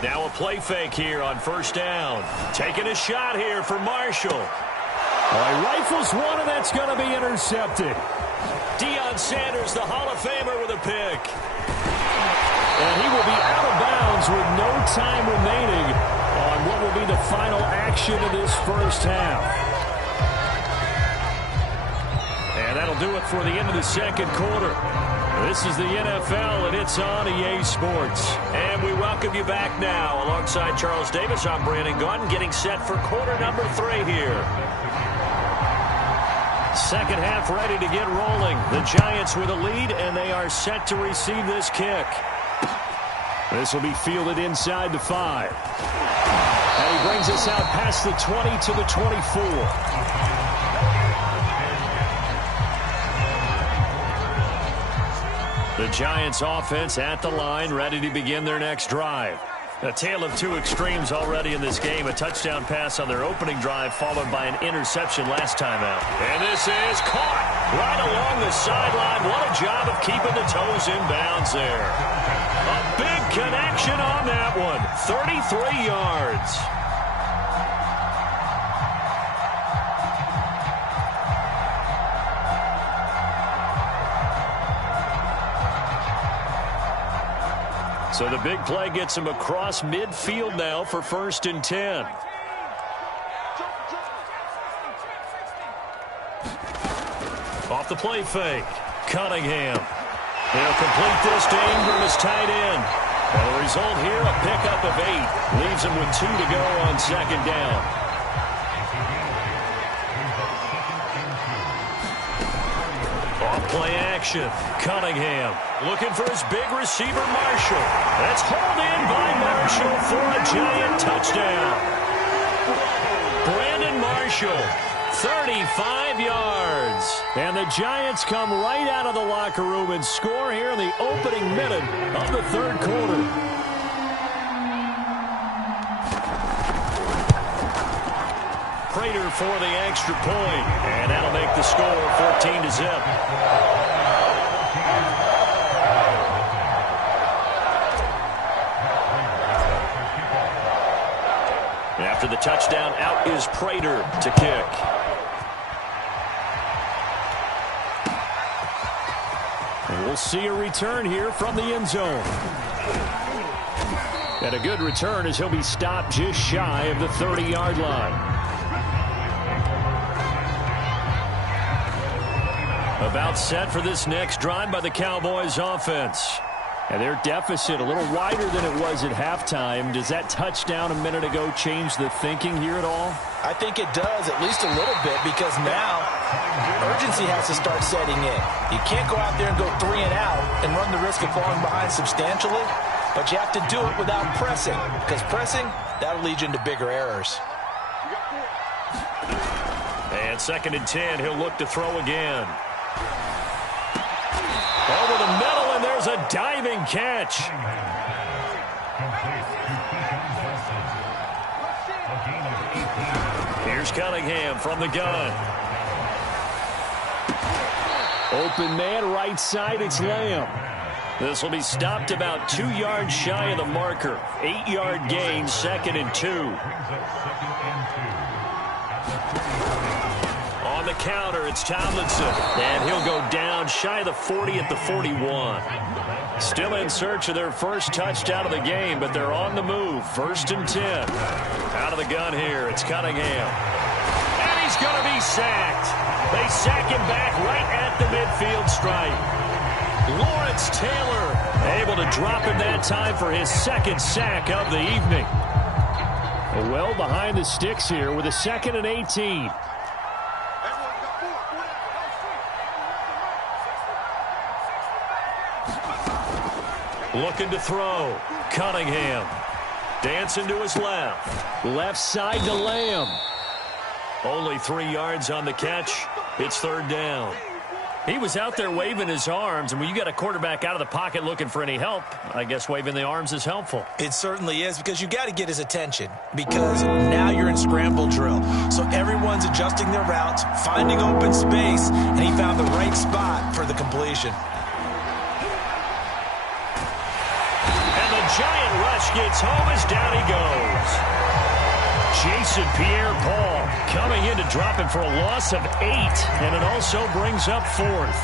Now a play fake here on 1st down. Taking a shot here for Marshall. He rifles one, and that's going to be intercepted. Deion Sanders, the Hall of Famer, with a pick. And he will be out of bounds with no time remaining on what will be the final action of this 1st half. And that'll do it for the end of the 2nd quarter. This is the NFL, and it's on EA Sports. And we welcome you back now. Alongside Charles Davis, I'm Brandon Gaudin, getting set for quarter number 3 here. 2nd half ready to get rolling. The Giants with a lead, and they are set to receive this kick. This will be fielded inside the 5. And he brings us out past the 20 to the 24. The Giants offense at the line, ready to begin their next drive. A tale of two extremes already in this game. A touchdown pass on their opening drive, followed by an interception last time out. And this is caught right along the sideline. What a job of keeping the toes in bounds there. A big connection on that one. 33 yards. So the big play gets him across midfield now for 1st and 10. Off the play fake. Cunningham. He'll complete this to Ingram as tight end. And the result here, a pickup of 8. Leaves him with 2 to go on 2nd down. Off-play action. Cunningham looking for his big receiver, Marshall. That's hauled in by Marshall for a giant touchdown. Brandon Marshall, 35 yards. And the Giants come right out of the locker room and score here in the opening minute of the 3rd quarter. Prater for the extra point, and that'll make the score 14-0. After the touchdown, out is Prater to kick. And we'll see a return here from the end zone. And a good return as he'll be stopped just shy of the 30-yard line. About set for this next drive by the Cowboys offense. And their deficit a little wider than it was at halftime. Does that touchdown a minute ago change the thinking here at all? I think it does, at least a little bit, because now urgency has to start setting in. You can't go out there and go 3 and out and run the risk of falling behind substantially, but you have to do it without pressing, because pressing, that'll lead you into bigger errors. And 2nd and 10, he'll look to throw again. Over the middle, and there's a diving catch. Here's Cunningham from the gun. Open man, right side, it's Lamb. This will be stopped about 2 yards shy of the marker. 8-yard gain, 2nd and 2. On the counter, it's Tomlinson. And he'll go down shy of the 40 at the 41. Still in search of their first touchdown of the game, but they're on the move. 1st and 10. Out of the gun here, it's Cunningham. And he's going to be sacked. They sack him back right at the midfield stripe. Lawrence Taylor able to drop him that time for his 2nd sack of the evening. Well behind the sticks here with a 2nd and 18. Looking to throw. Cunningham. Dancing to his left. Left side to Lamb. Only 3 yards on the catch. It's 3rd down. He was out there waving his arms, and when you got a quarterback out of the pocket looking for any help, I guess waving the arms is helpful. It certainly is, because you got to get his attention, because now you're in scramble drill. So everyone's adjusting their routes, finding open space, and he found the right spot for the completion. Giant rush gets home as down he goes. Jason Pierre-Paul coming in to drop him for a loss of 8, and it also brings up 4th.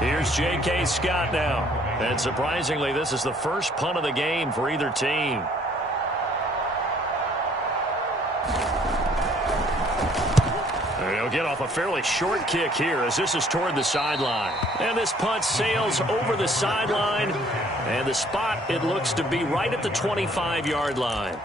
Here's J.K. Scott now. And surprisingly, this is the first punt of the game for either team. He'll get off a fairly short kick here as this is toward the sideline. And this punt sails over the sideline. And the spot, it looks to be right at the 25-yard line.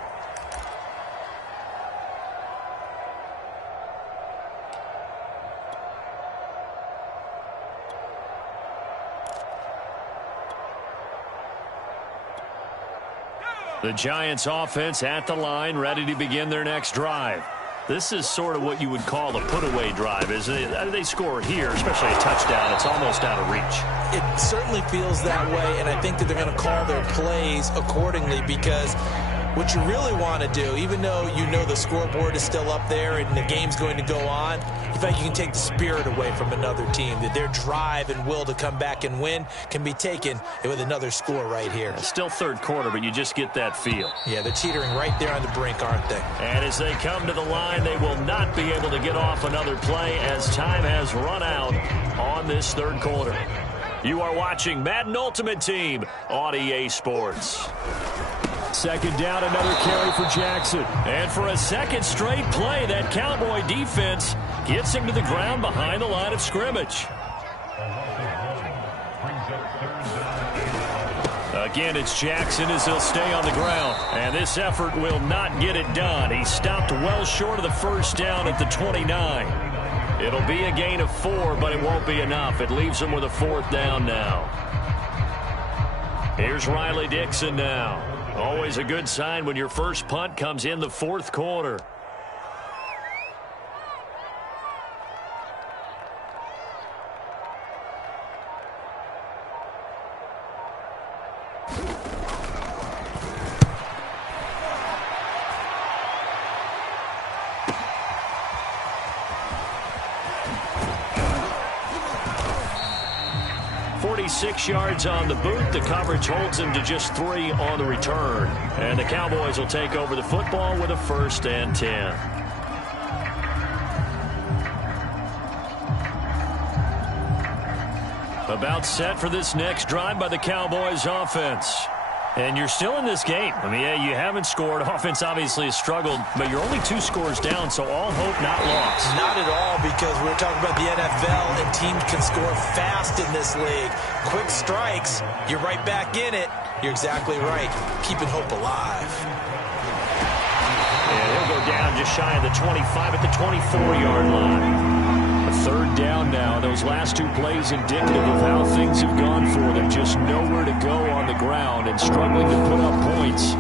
The Giants offense at the line, ready to begin their next drive. This is sort of what you would call a put-away drive, isn't it? They score here, especially a touchdown. It's almost out of reach. It certainly feels that way, and I think that they're going to call their plays accordingly, because what you really want to do, even though you know the scoreboard is still up there and the game's going to go on, in fact, you can take the spirit away from another team. That their drive and will to come back and win can be taken with another score right here. It's still third quarter, but you just get that feel. Yeah, they're teetering right there on the brink, aren't they? And as they come to the line, they will not be able to get off another play as time has run out on this third quarter. You are watching Madden Ultimate Team on EA Sports. Second down, another carry for Jackson. And for a second straight play, that Cowboy defense gets him to the ground behind the line of scrimmage. Again, it's Jackson as he'll stay on the ground. And this effort will not get it done. He stopped well short of the first down at the 29. It'll be a gain of 4, but it won't be enough. It leaves him with a fourth down now. Here's Riley Dixon now. Always a good sign when your first punt comes in the fourth quarter. Six yards on the boot. The coverage holds him to just 3 on the return. And the Cowboys will take over the football with a 1st and 10. About set for this next drive by the Cowboys offense. And you're still in this game. I mean, yeah, you haven't scored. Offense obviously has struggled, but you're only 2 scores down, so all hope not lost. Not at all, because we're talking about the NFL, and teams can score fast in this league. Quick strikes, you're right back in it. You're exactly right. Keeping hope alive. And he'll go down just shy of the 25 at the 24-yard line. Third down now. Those last 2 plays indicative of how things have gone for them. Just nowhere to go on the ground and struggling to put up points.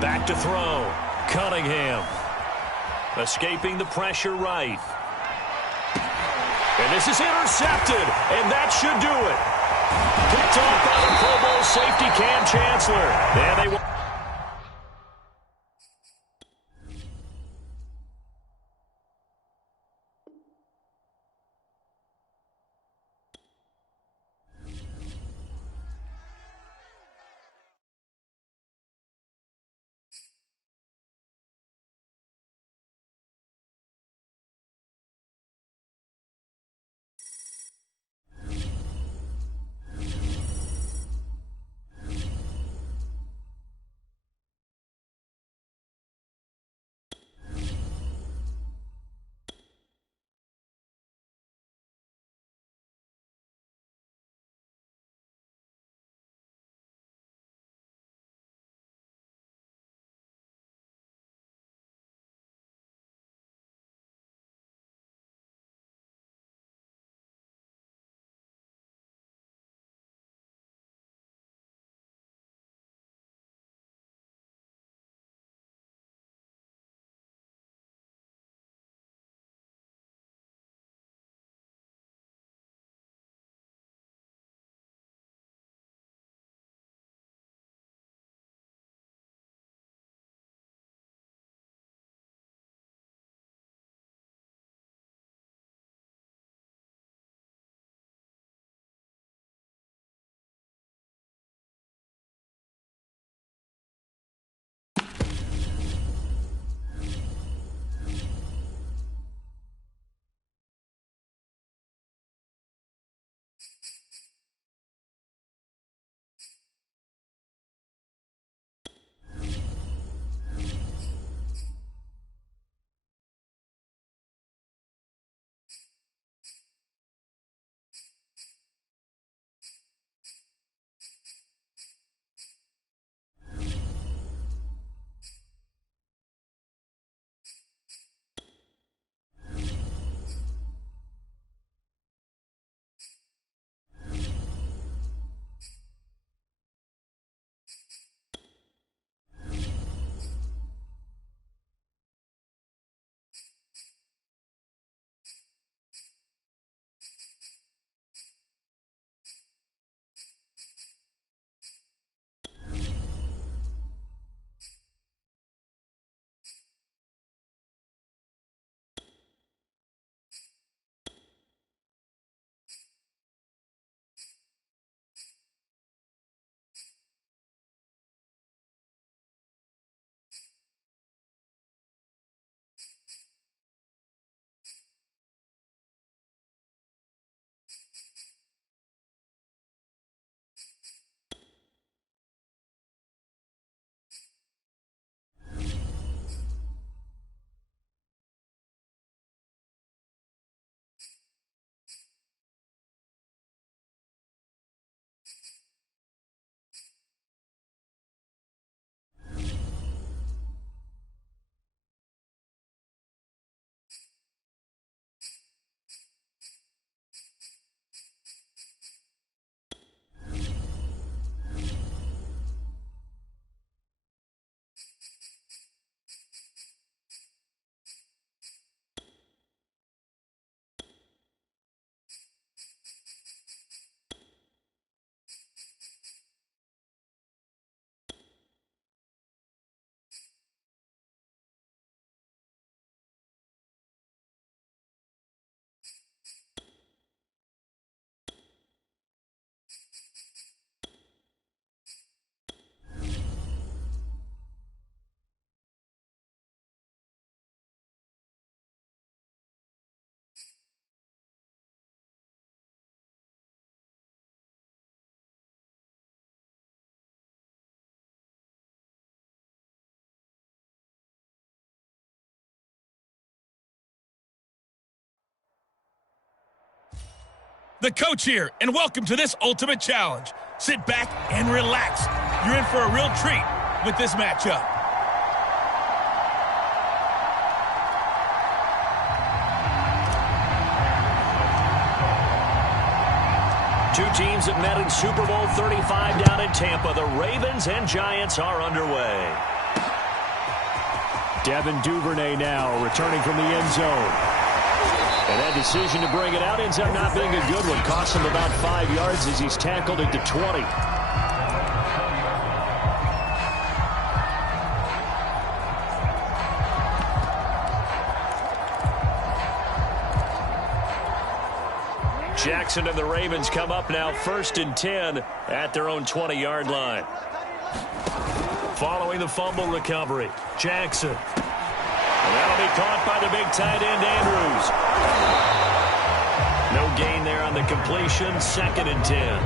Back to throw. Cunningham. Escaping the pressure right. And this is intercepted. And that should do it. Picked off by the Pro Bowl safety Cam Chancellor. And they will. the coach here, and welcome to this ultimate challenge. Sit back and relax. You're in for a real treat with this matchup. Two teams that met in Super Bowl 35 down in Tampa. The Ravens and Giants are underway. Devin Duvernay now returning from the end zone. And that decision to bring it out ends up not being a good one. Cost him about 5 yards as he's tackled it to 20. Jackson and the Ravens come up now 1st and 10 at their own 20-yard line. Following the fumble recovery, Jackson. And that'll be caught by the big tight end, Andrews. No gain there on the completion, 2nd and 10.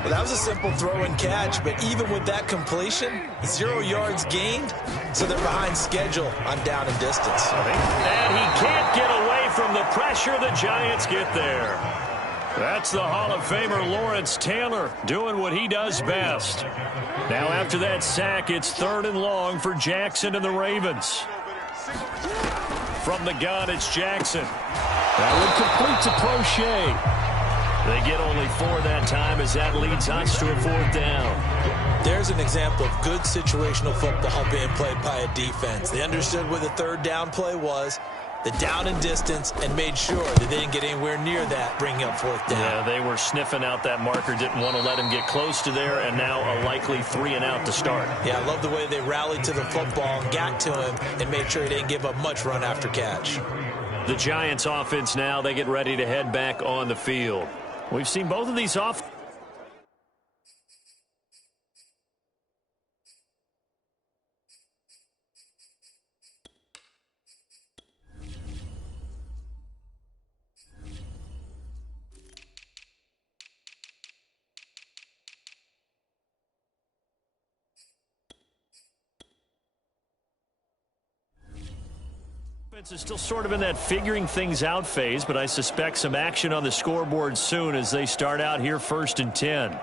Well, that was a simple throw and catch, but even with that completion, 0 yards gained, so they're behind schedule on down and distance. And he can't get away from the pressure the Giants get there. That's the Hall of Famer Lawrence Taylor doing what he does best. Now after that sack, it's 3rd and long for Jackson and the Ravens. From the gun, it's Jackson. That one complete to Crochet. They get only 4 that time as that leads us to a 4th down. There's an example of good situational football being played by a defense. They understood where the 3rd down play was, the down and distance, and made sure that they didn't get anywhere near that, bringing up 4th down. Yeah, they were sniffing out that marker, didn't want to let him get close to there, and now a likely 3 and out to start. Yeah, I love the way they rallied to the football, got to him, and made sure he didn't give up much run after catch. The Giants offense now, they get ready to head back on the field. We've seen both of these off. Is still sort of in that figuring things out phase, but I suspect some action on the scoreboard soon as they start out here 1st and 10.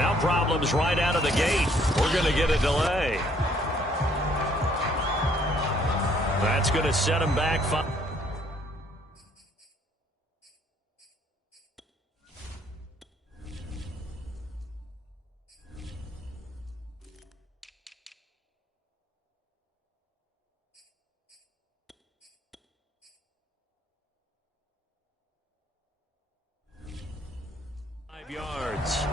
Now problems right out of the gate. We're going to get a delay. That's going to set him back 5. Yards.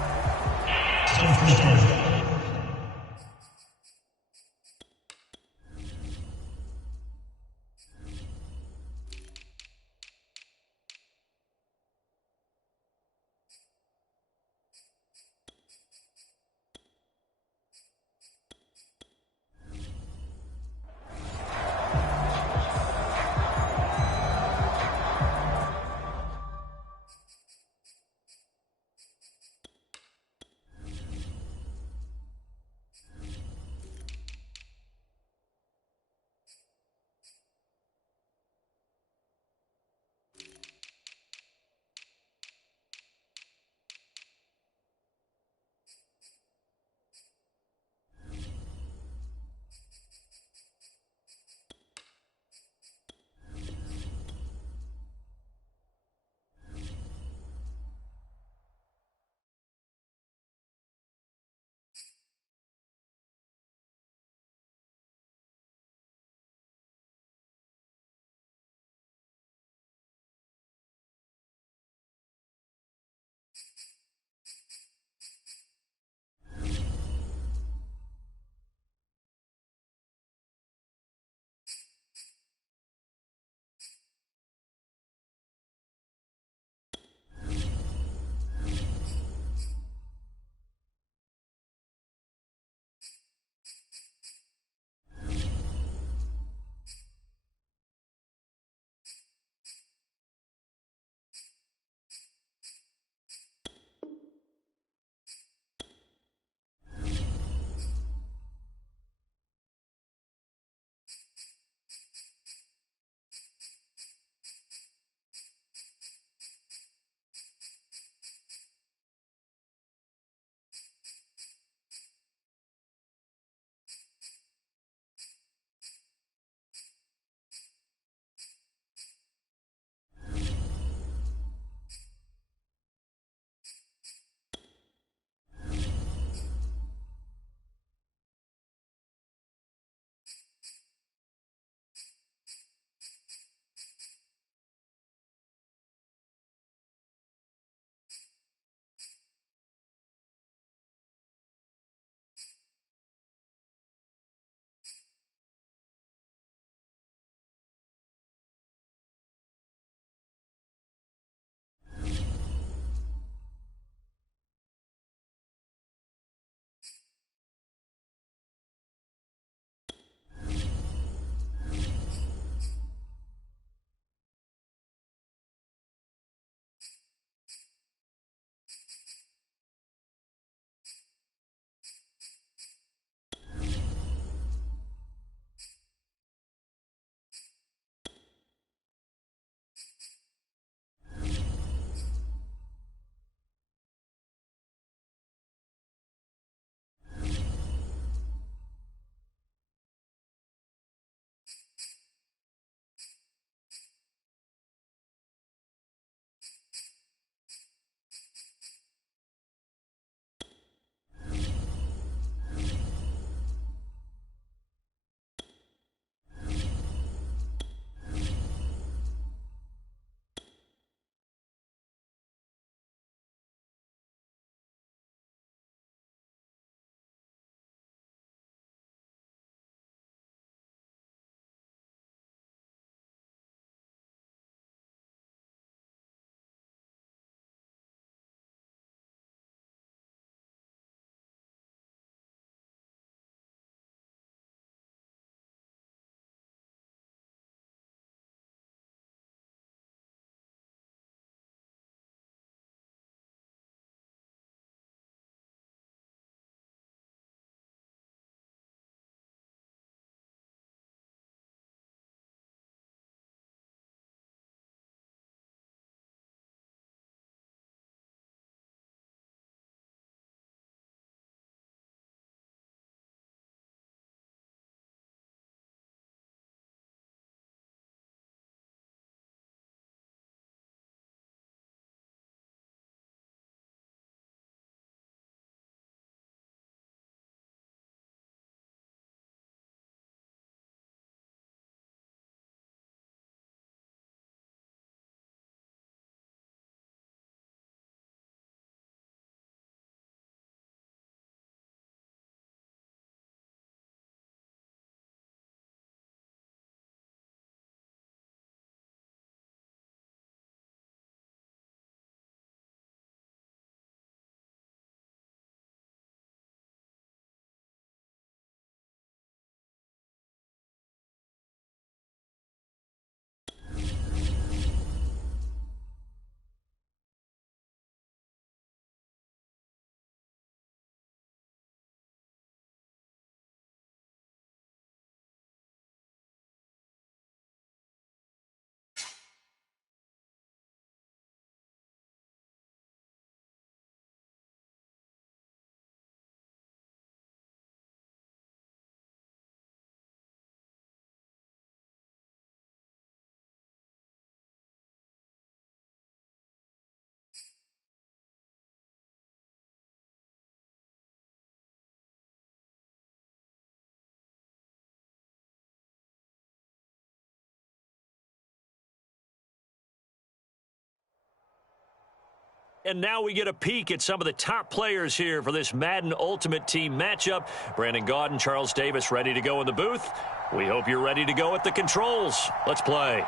and now we get a peek at some of the top players here for this Madden Ultimate Team matchup. Brandon Gaudin, Charles Davis ready to go in the booth. We hope you're ready to go at the controls. Let's play.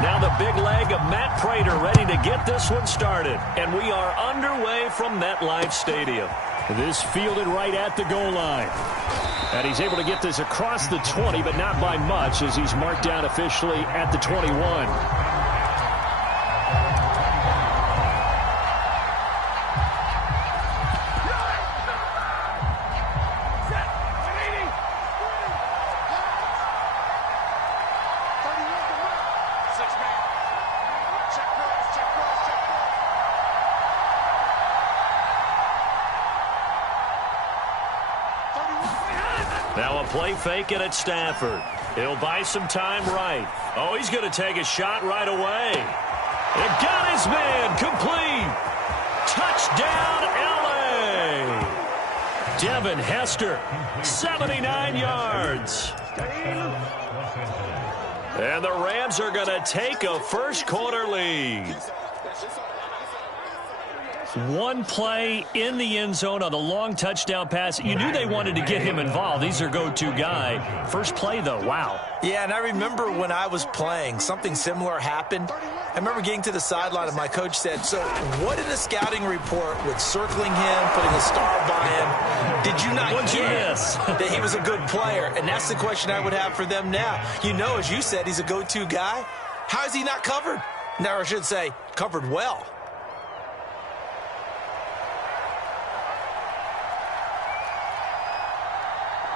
Now the big leg of Matt Prater ready to get this one started. And we are underway from MetLife Stadium. This fielded right at the goal line. And he's able to get this across the 20, but not by much as he's marked down officially at the 21. Now a play fake it at Stafford. He'll buy some time right. Oh, he's going to take a shot right away. It got his man complete. Touchdown, L.A. Devin Hester, 79 yards. And the Rams are going to take a first quarter lead. One play in the end zone on the long touchdown pass. You knew they wanted to get him involved. He's their go-to guy. First play, though, wow. Yeah, and I remember when I was playing, something similar happened. I remember getting to the sideline, and my coach said, so what did a scouting report with circling him, putting a star by him, did you not get that he was a good player? And that's the question I would have for them now. You know, as you said, he's a go-to guy. How is he not covered? Now, I should say, covered well.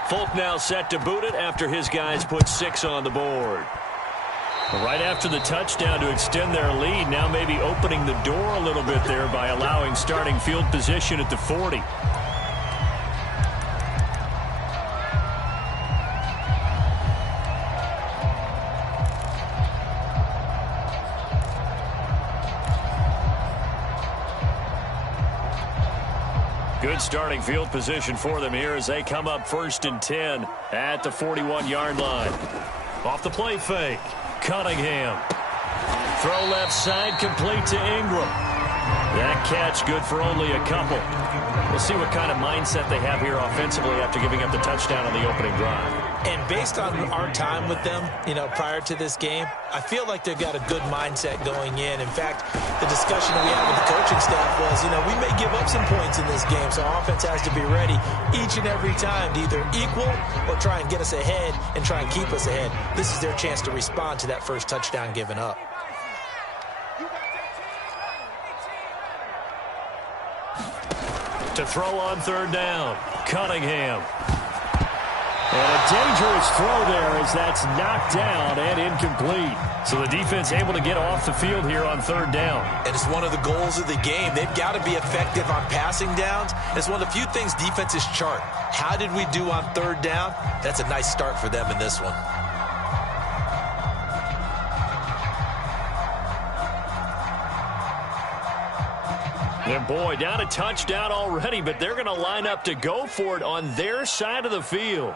Folk now set to boot it after his guys put 6 on the board. Right after the touchdown to extend their lead, now maybe opening the door a little bit there by allowing starting field position at the 40. Good starting field position for them here as they come up 1st and 10 at the 41-yard line. Off the play fake, Cunningham. Throw left side, complete to Ingram. That catch good for only a couple. We'll see what kind of mindset they have here offensively after giving up the touchdown on the opening drive. And based on our time with them, prior to this game, I feel like they've got a good mindset going in. In fact, the discussion we had with the coaching staff was, we may give up some points in this game, so our offense has to be ready each and every time to either equal or try and get us ahead and try and keep us ahead. This is their chance to respond to that first touchdown given up. To throw on 3rd down, Cunningham. And a dangerous throw there as that's knocked down and incomplete. So the defense able to get off the field here on 3rd down. And it's one of the goals of the game. They've got to be effective on passing downs. It's one of the few things defenses chart. How did we do on 3rd down? That's a nice start for them in this one. And boy, down a touchdown already, but they're going to line up to go for it on their side of the field.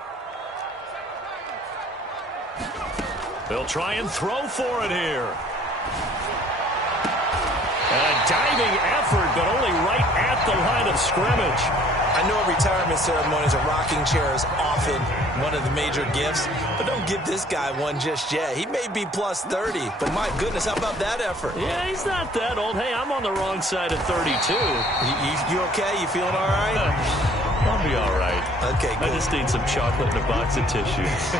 They'll try and throw for it here. And a diving effort, but only right at the line of scrimmage. I know retirement ceremonies, a rocking chair is often one of the major gifts, but don't give this guy one just yet. He may be plus 30, but my goodness, how about that effort? Yeah, he's not that old. Hey, I'm on the wrong side of 32. You okay? You feeling all right? I'll be all right. Okay, good. I just need some chocolate and a box of tissues.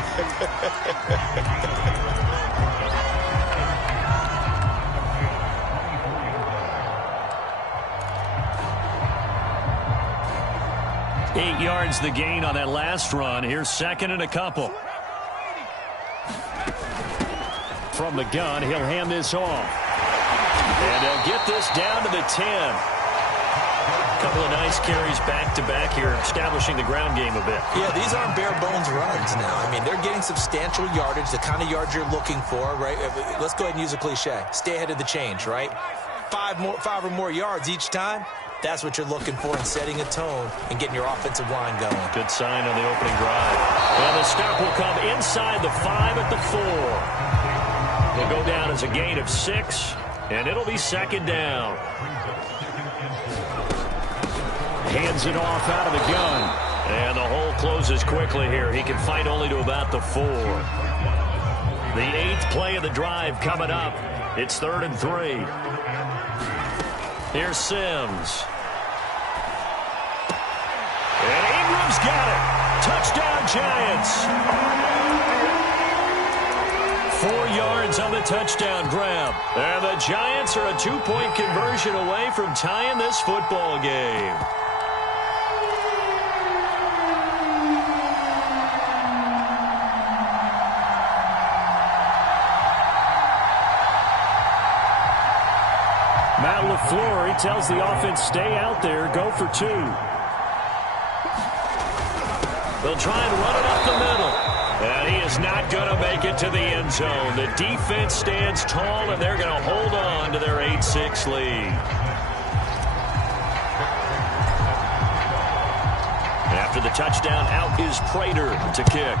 8 yards the gain on that last run. Here's 2nd and a couple. From the gun, he'll hand this off. And they'll get this down to the 10. Couple of nice carries back-to-back here, establishing the ground game a bit. Yeah, these aren't bare-bones runs now. I mean, they're getting substantial yardage, the kind of yards you're looking for, right? Let's go ahead and use a cliche. Stay ahead of the change, right? Five or more yards each time. That's what you're looking for in setting a tone and getting your offensive line going. Good sign on the opening drive. And the stop will come inside the 5 at the 4. They'll go down as a gain of 6, and it'll be second down. Hands it off out of the gun. And the hole closes quickly here. He can fight only to about the 4. The 8th play of the drive coming up. It's 3rd and 3. Here's Sims. And Ingram's got it. Touchdown, Giants. 4 yards on the touchdown grab. And the Giants are a 2-point conversion away from tying this football game. Matt LaFleur, he tells the offense, stay out there, go for 2. They'll try and run it up the middle. And he is not going to make it to the end zone. The defense stands tall, and they're going to hold on to their 8-6 lead. After the touchdown, out is Prater to kick.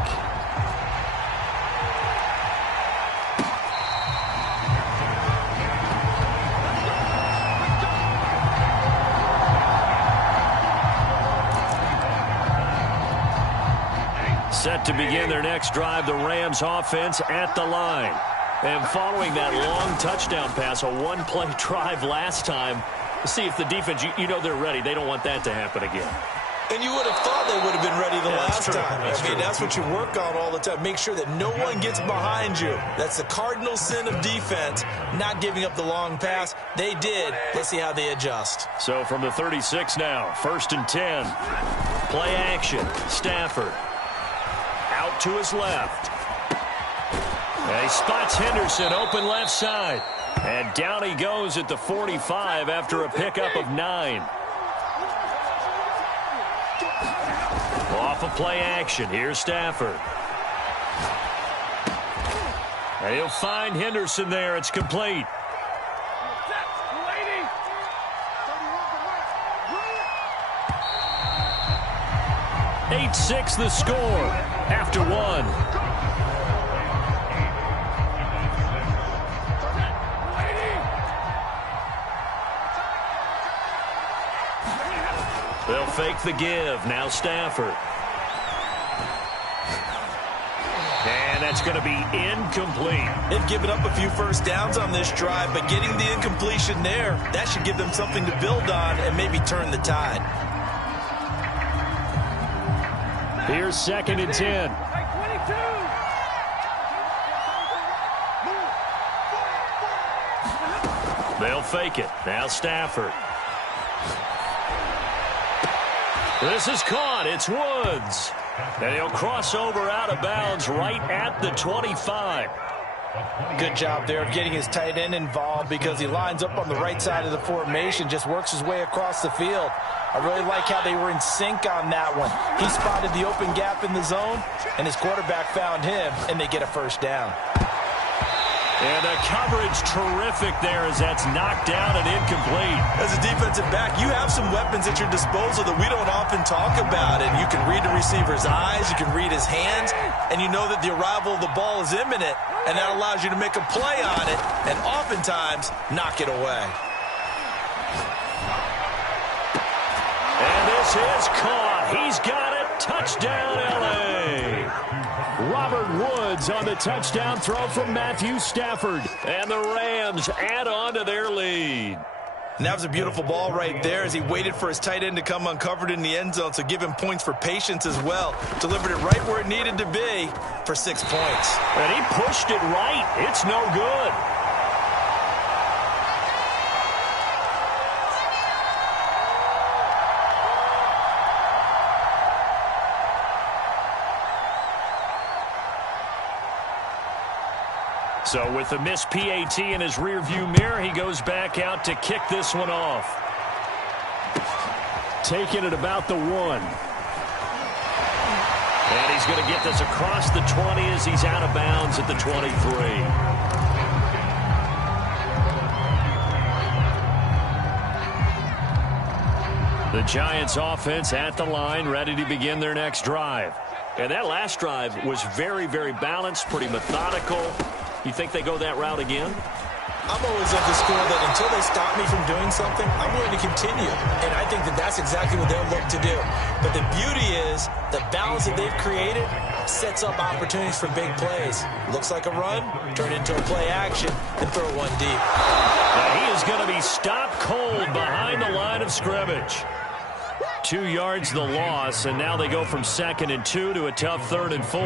Set to begin their next drive, the Rams offense at the line. And following that long touchdown pass, a 1-play drive last time, see if the defense, you know they're ready. They don't want that to happen again. And you would have thought they would have been ready the last time. I mean, that's what you work on all the time. Make sure that no one gets behind you. That's the cardinal sin of defense, not giving up the long pass. They did. Let's see how they adjust. So from the 36 now, 1st and 10. Play action. Stafford. Out to his left. And he spots Henderson open left side. And down he goes at the 45 after a pickup of 9. Off of play action. Here's Stafford. And he'll find Henderson there. It's complete. 8-6 the score after 1. They'll fake the give. Now Stafford. And that's going to be incomplete. They've given up a few first downs on this drive, but getting the incompletion there, that should give them something to build on and maybe turn the tide. Here's 2nd and 10. They'll fake it. Now Stafford. This is caught. It's Woods. And he'll cross over out of bounds right at the 25. Good job there of getting his tight end involved because he lines up on the right side of the formation, just works his way across the field. I really like how they were in sync on that one. He spotted the open gap in the zone, and his quarterback found him, and they get a first down. And the coverage terrific there as that's knocked down and incomplete. As a defensive back, you have some weapons at your disposal that we don't often talk about. And you can read the receiver's eyes, you can read his hands, and you know that the arrival of the ball is imminent, and that allows you to make a play on it and oftentimes knock it away. And this is caught. He's got it. Touchdown, L.A. Robert Woods on the touchdown throw from Matthew Stafford. And the Rams add on to their lead. And that was a beautiful ball right there as he waited for his tight end to come uncovered in the end zone, so give him points for patience as well. Delivered it right where it needed to be for 6 points. And he pushed it right. It's no good. So with the missed PAT in his rearview mirror, he goes back out to kick this one off. taken at about the 1. And he's going to get this across the 20 as he's out of bounds at the 23. The Giants offense at the line, ready to begin their next drive. And that last drive was very, very balanced, pretty methodical. You think they go that route again? I'm always of the school that until they stop me from doing something, I'm willing to continue. And I think that that's exactly what they'll look to do. But the beauty is the balance that they've created sets up opportunities for big plays. Looks like a run, turn into a play action, and throw one deep. Now he is going to be stopped cold behind the line of scrimmage. 2 yards the loss, and now they go from 2nd and 2 to a tough 3rd and 4.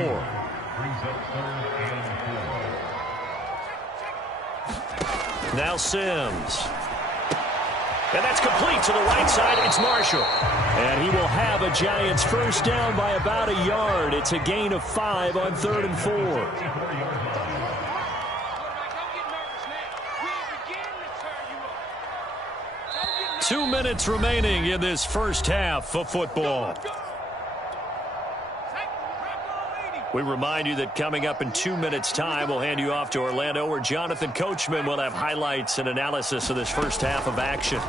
Now Sims. And that's complete to the right side. It's Marshall. And he will have a Giants first down by about a yard. It's a gain of 5 on 3rd and 4. 2 minutes remaining in this first half of football. We remind you that coming up in 2 minutes' time, we'll hand you off to Orlando, where Jonathan Coachman will have highlights and analysis of this first half of action.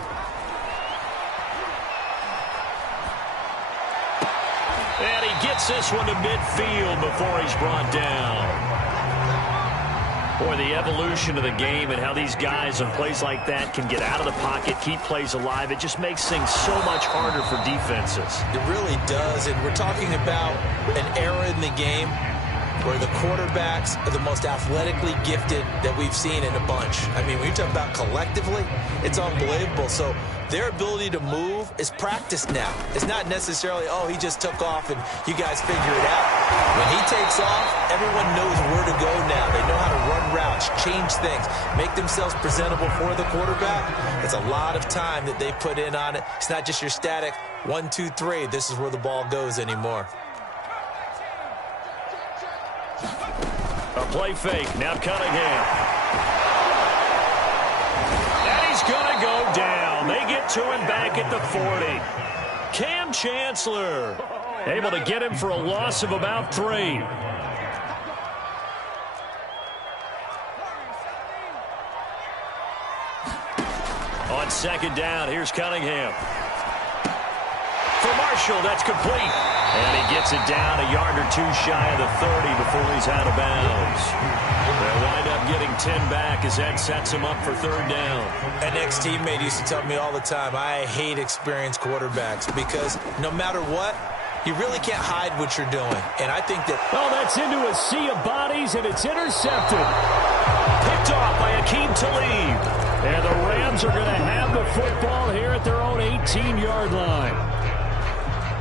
And he gets this one to midfield before he's brought down. Boy, the evolution of the game and how these guys on plays like that can get out of the pocket, keep plays alive, it just makes things so much harder for defenses. It really does, and we're talking about an era in the game where the quarterbacks are the most athletically gifted that we've seen in a bunch. I mean, when you talk about collectively, it's unbelievable. So their ability to move is practiced now. It's not necessarily, oh, he just took off and you guys figure it out. When he takes off, everyone knows where to go now. They know how to run routes, change things, make themselves presentable for the quarterback. It's a lot of time that they put in on it. It's not just your static 1, 2, 3. This is where the ball goes anymore. A play fake. Now Cunningham. And he's going to go down. They get to him back at the 40. Cam Chancellor able to get him for a loss of about 3. On 2nd down, here's Cunningham. For Marshall, that's complete. And he gets it down a yard or 2 shy of the 30 before he's out of bounds. They'll wind up getting 10 back as that sets him up for 3rd down. An ex-teammate used to tell me all the time, I hate experienced quarterbacks because no matter what, you really can't hide what you're doing. And I think that... Oh, that's into a sea of bodies, and it's intercepted. Picked off by Akeem Talib. And the Rams are going to have the football here at their own 18-yard line.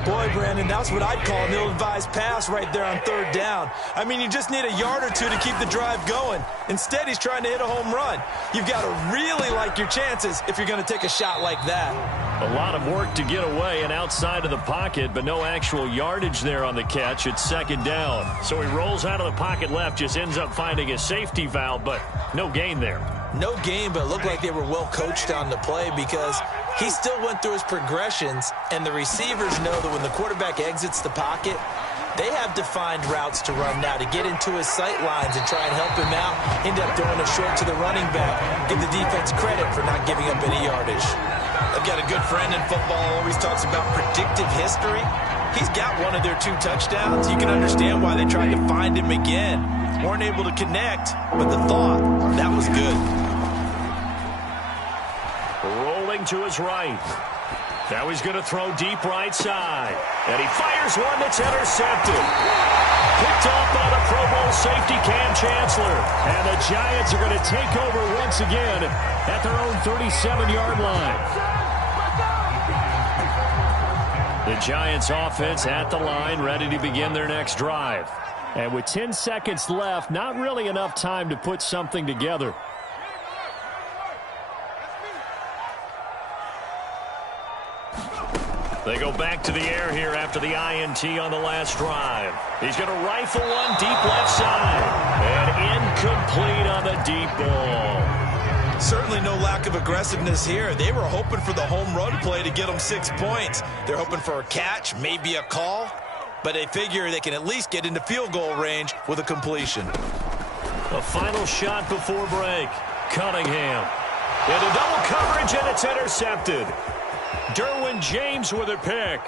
Boy, Brandon, that's what I'd call an ill-advised pass right there on 3rd down. I mean, you just need a yard or 2 to keep the drive going. Instead, he's trying to hit a home run. You've got to really like your chances if you're going to take a shot like that. A lot of work to get away and outside of the pocket, but no actual yardage there on the catch. It's 2nd down. So he rolls out of the pocket left, just ends up finding a safety valve, but no gain there. No gain, but it looked like they were well coached on the play because he still went through his progressions, and the receivers know that when the quarterback exits the pocket, they have defined routes to run now to get into his sight lines and try and help him out. End up throwing a short to the running back. Give the defense credit for not giving up any yardage. I've got a good friend in football who always talks about predictive history. He's got one of their 2 touchdowns. You can understand why they tried to find him again. Weren't able to connect, but the thought, that was good. Rolling to his right. Now he's going to throw deep right side. And he fires one that's intercepted. Picked off by the Pro Bowl safety Cam Chancellor. And the Giants are going to take over once again at their own 37-yard line. The Giants offense at the line, ready to begin their next drive. And with 10 seconds left, not really enough time to put something together. They go back to the air here after the INT on the last drive. He's going to rifle one deep left side. And incomplete on the deep ball. Certainly no lack of aggressiveness here. They were hoping for the home run play to get them 6 points. They're hoping for a catch, maybe a call, but they figure they can at least get into field goal range with a completion. A final shot before break. Cunningham into double coverage, and it's intercepted. Derwin James with a pick.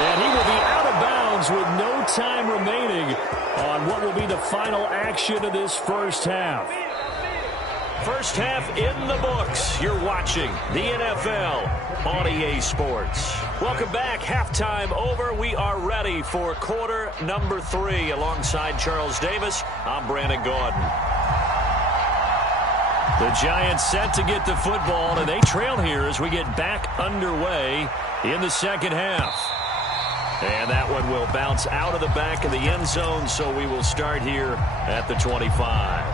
And he will be out of bounds with no time remaining on what will be the final action of this first half. First half in the books. You're watching the NFL on EA Sports. Welcome back. Halftime over. We are ready for quarter number 3. Alongside Charles Davis, I'm Brandon Gordon. The Giants set to get the football, and they trail here as we get back underway in the second half. And that one will bounce out of the back of the end zone, so we will start here at the 25.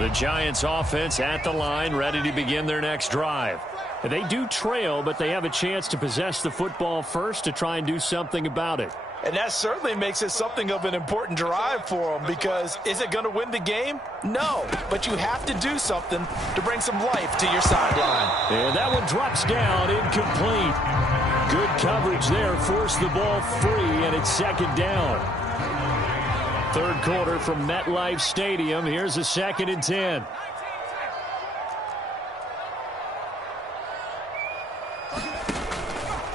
The Giants offense at the line, ready to begin their next drive. They do trail, but they have a chance to possess the football first to try and do something about it. And that certainly makes it something of an important drive for them, because is it going to win the game? No, but you have to do something to bring some life to your sideline. And that one drops down, incomplete. Good coverage there, forced the ball free, and it's second down. Third quarter from MetLife Stadium. Here's a 2nd and 10.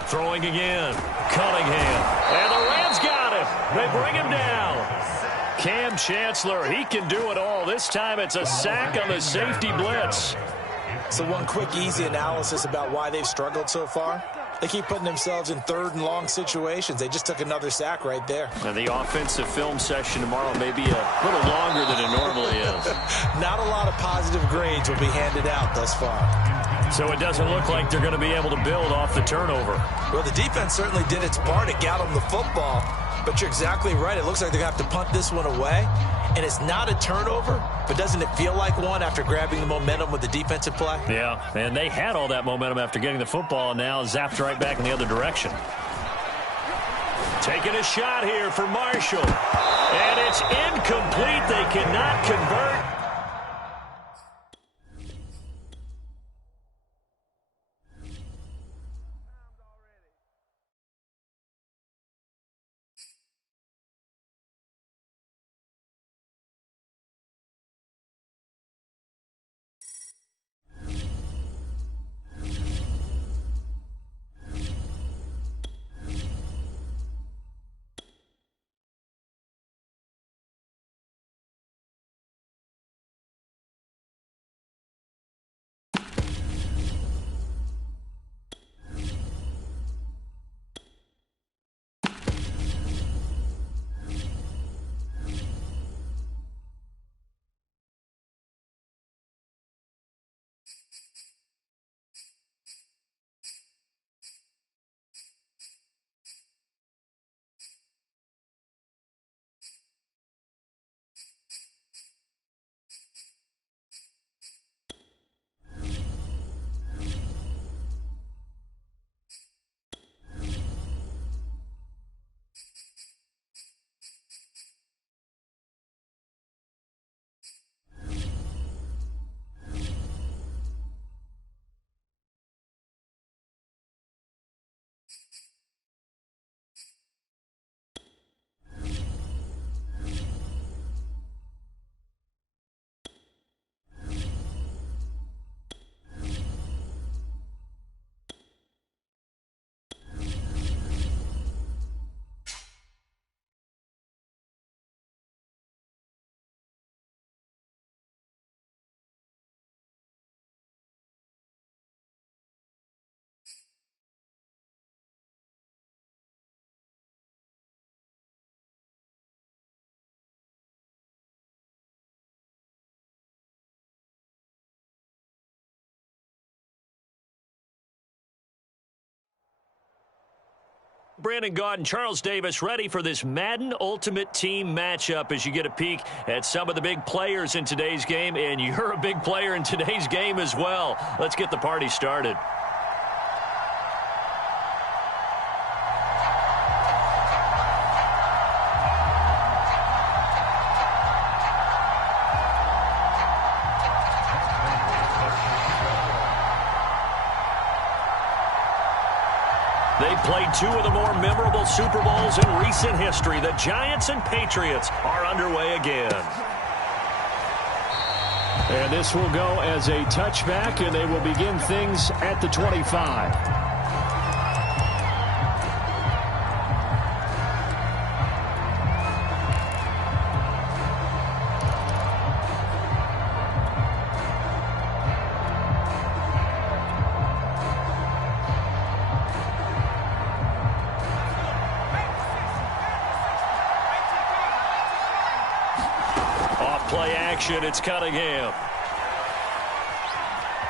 Throwing again. Cunningham. And the Rams got him. They bring him down. Cam Chancellor, he can do it all. This time it's a sack on the safety blitz. So one quick, easy analysis about why they've struggled so far. They keep putting themselves in 3rd and long situations. They just took another sack right there. And the offensive film session tomorrow may be a little longer than it normally is. Not a lot of positive grades will be handed out thus far. So it doesn't look like they're going to be able to build off the turnover. Well, the defense certainly did its part. It got them the football. But you're exactly right. It looks like they're going to have to punt this one away. And it's not a turnover, but doesn't it feel like one after grabbing the momentum with the defensive play? Yeah, and they had all that momentum after getting the football, and now zapped right back in the other direction. Taking a shot here for Marshall. And it's incomplete. They cannot convert. Brandon Gaudin, Charles Davis ready for this Madden Ultimate Team matchup as you get a peek at some of the big players in today's game, and you're a big player in today's game as well. Let's get the party started. played two of the more memorable Super Bowls in recent history. The Giants and Patriots are underway again. And this will go as a touchback, and they will begin things at the 25. Play action, it's Cunningham.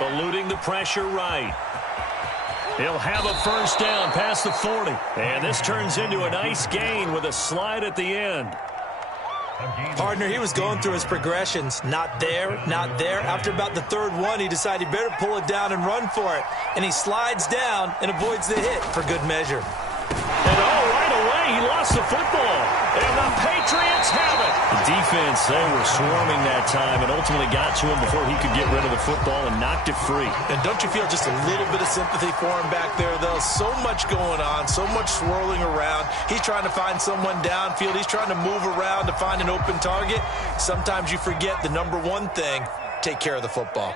Eluding the pressure right. He'll have a first down past the 40. And this turns into a nice gain with a slide at the end. Partner, he was going through his progressions. Not there, not there. After about the third one, he decided he better pull it down and run for it. And he slides down and avoids the hit for good measure. And right away, he lost the football. And the Patriots have it. The defense, they were swarming that time and ultimately got to him before he could get rid of the football and knocked it free. And don't you feel just a little bit of sympathy for him back there, though? So much going on, so much swirling around. He's trying to find someone downfield. He's trying to move around to find an open target. Sometimes you forget the number one thing, take care of the football.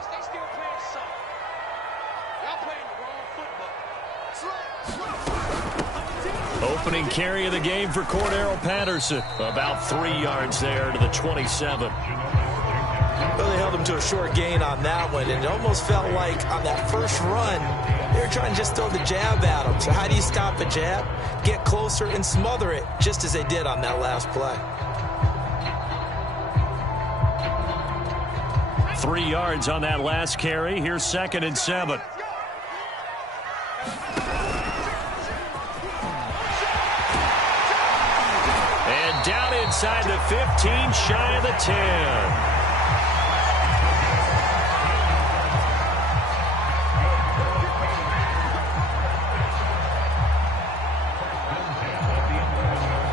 Opening carry of the game for Cordero Patterson. About 3 yards there to the 27. Well, they held him to a short gain on that one, and it almost felt like on that first run, they were trying to just throw the jab at him. So how do you stop a jab? Get closer and smother it, just as they did on that last play. 3 yards on that last carry. Here's 2nd and 7. Down inside the 15, shy of the 10.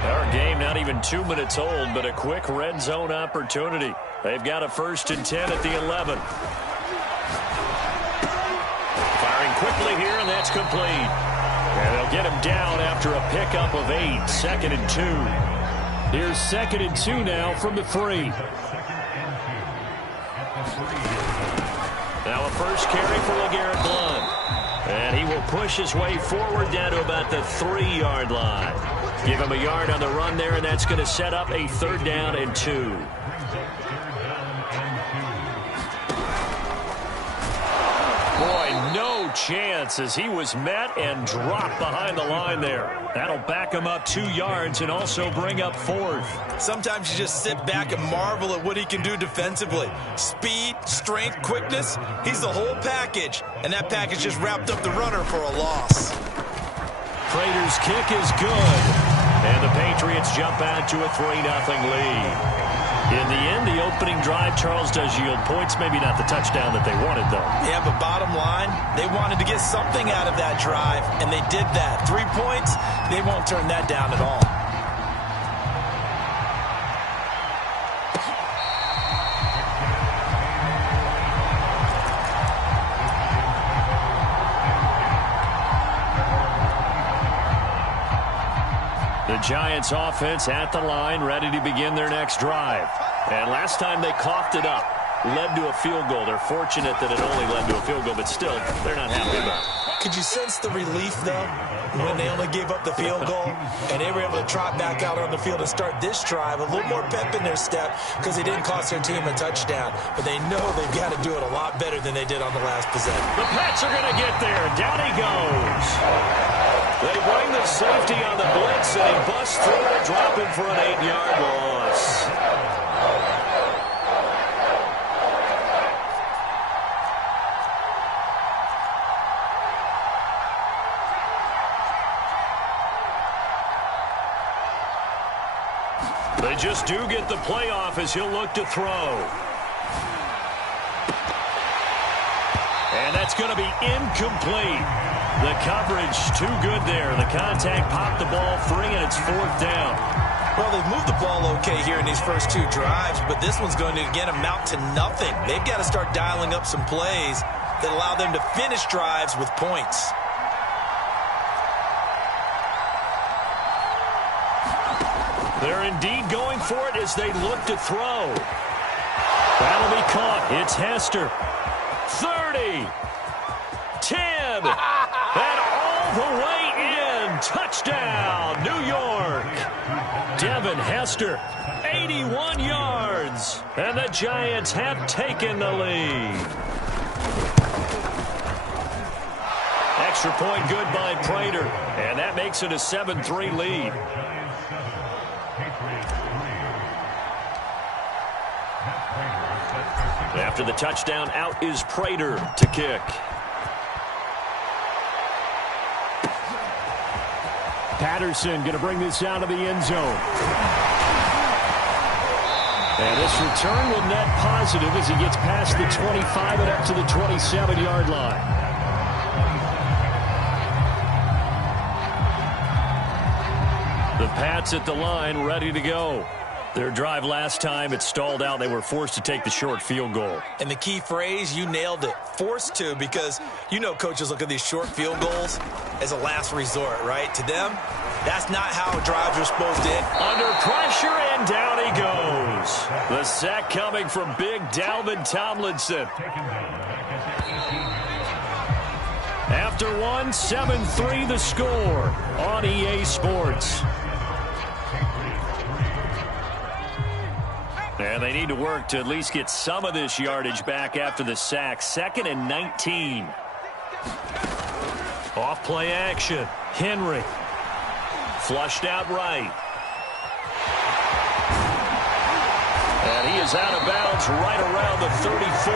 Our game not even 2 minutes old, but a quick red zone opportunity. They've got a 1st and 10 at the 11. Firing quickly here, and that's complete. And they'll get him down after a pickup of 8, 2nd and 2. Here's 2nd and 2 now from the 3. Now a first carry for LeGarrette Blount. And he will push his way forward down to about the 3-yard line. Give him a yard on the run there, and that's going to set up a 3rd down and 2. Boy, no chance as he was met and dropped behind the line there. That'll back him up 2 yards and also bring up 4th. Sometimes you just sit back and marvel at what he can do defensively. Speed, strength, quickness, he's the whole package. And that package just wrapped up the runner for a loss. Prater's kick is good. And the Patriots jump out to a 3-0 lead. In the end, the opening drive, Charles, does yield points. Maybe not the touchdown that they wanted, though. Yeah, but bottom line, they wanted to get something out of that drive, and they did that. 3 points, they won't turn that down at all. The Giants offense at the line, ready to begin their next drive. And last time they coughed it up, led to a field goal. They're fortunate that it only led to a field goal, but still, they're not happy about it. Could you sense the relief, though, when they only gave up the field goal and they were able to trot back out on the field and start this drive? A little more pep in their step because they didn't cost their team a touchdown. But they know they've got to do it a lot better than they did on the last possession. The Pats are going to get there. Down he goes. They bring the safety on the blitz, and he busts through it, dropping for an 8-yard loss. They just do get the playoff as he'll look to throw. And that's going to be incomplete. The coverage too good there. The contact popped the ball free, and it's 4th down. Well, they've moved the ball okay here in these first 2 drives, but this one's going to, again, amount to nothing. They've got to start dialing up some plays that allow them to finish drives with points. They're indeed going for it as they look to throw. That'll be caught. It's Hester. 30. 10. And all the way in. Touchdown, New York. Devin Hester, 81 yards. And the Giants have taken the lead. Extra point good by Prater. And that makes it a 7-3 lead. After the touchdown, out is Prater to kick. Patterson going to bring this out of the end zone. And this return will net positive as he gets past the 25 and up to the 27-yard line. The Pats at the line, ready to go. Their drive last time, it stalled out. They were forced to take the short field goal. And the key phrase, you nailed it, forced to, because you know coaches look at these short field goals as a last resort, right? To them, that's not how drives are supposed to end. Under pressure, and down he goes. The sack coming from big Dalvin Tomlinson. After one, 7-3 the score on EA Sports. And they need to work to at least get some of this yardage back after the sack. 2nd and 19. Off play action. Henry. Flushed out right. And he is out of bounds right around the 34.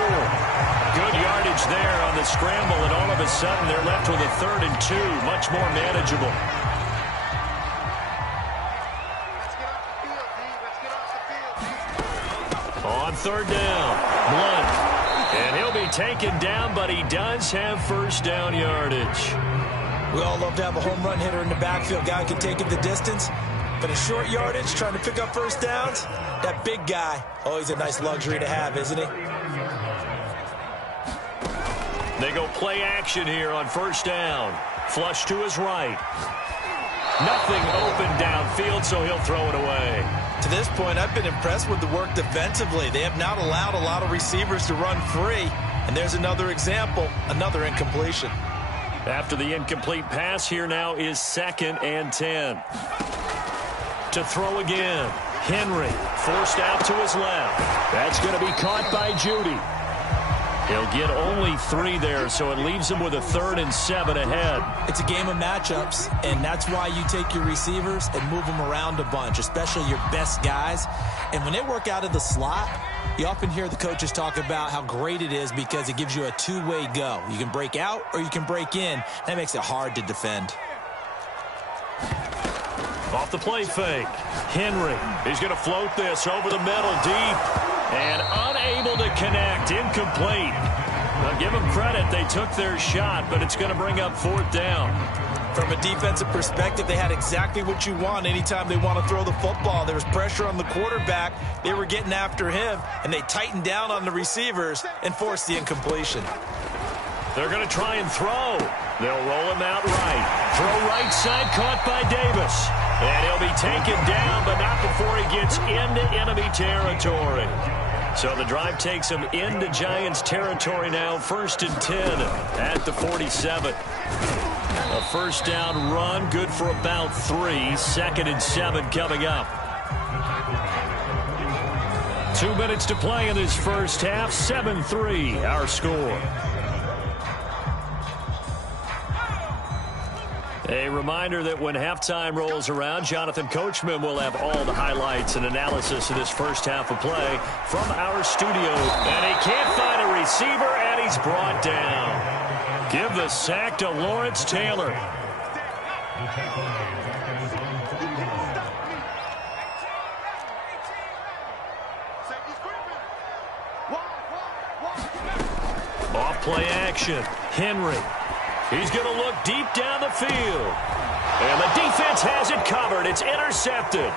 Good yardage there on the scramble, and all of a sudden they're left with a 3rd and 2. Much more manageable. On 3rd down, Blunt. And he'll be taken down, but he does have first down yardage. We all love to have a home run hitter in the backfield. Guy can take it the distance. But in short yardage, trying to pick up first downs, that big guy, always a nice luxury to have, isn't he? They go play action here on first down. Flush to his right. Nothing open downfield, so he'll throw it away. To this point, I've been impressed with the work defensively. They have not allowed a lot of receivers to run free. And there's another example, another incompletion. After the incomplete pass, here now is 2nd and 10. To throw again. Henry forced out to his left. That's going to be caught by Judy. He'll get only 3 there, so it leaves him with a 3rd and 7 ahead. It's a game of matchups, and that's why you take your receivers and move them around a bunch, especially your best guys. And when they work out of the slot, you often hear the coaches talk about how great it is because it gives you a two-way go. You can break out or you can break in. That makes it hard to defend. Off the play fake. Henry. He's going to float this over the middle deep. And unable to connect. Incomplete. Now give them credit. They took their shot, but it's going to bring up 4th down. From a defensive perspective, they had exactly what you want anytime they want to throw the football. There was pressure on the quarterback. They were getting after him, and they tightened down on the receivers and forced the incompletion. They're going to try and throw. They'll roll him out right. Throw right side, caught by Davis. And he'll be taken down, but not before he gets into enemy territory. So the drive takes him into Giants territory now. 1st and 10 at the 47. A first down run, good for about 3. 2nd and 7 coming up. 2 minutes to play in this first half. 7-3 our score. A reminder that when halftime rolls around, Jonathan Coachman will have all the highlights and analysis of this first half of play from our studio. And he can't find a receiver, and he's brought down. Give the sack to Lawrence Taylor. Off play action. Henry. He's going to look deep down the field. And the defense has it covered. It's intercepted.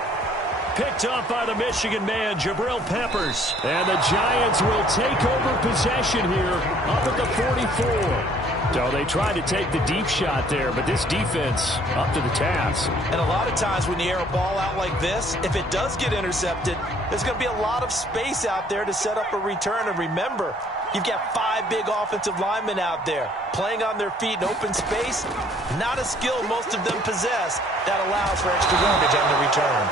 Picked up by the Michigan man, Jabril Peppers. And the Giants will take over possession here up at the 44. So they tried to take the deep shot there, but this defense up to the task. And a lot of times when you air a ball out like this, if it does get intercepted, there's going to be a lot of space out there to set up a return. And remember, you've got 5 big offensive linemen out there playing on their feet in open space. Not a skill most of them possess that allows for extra yardage on the return.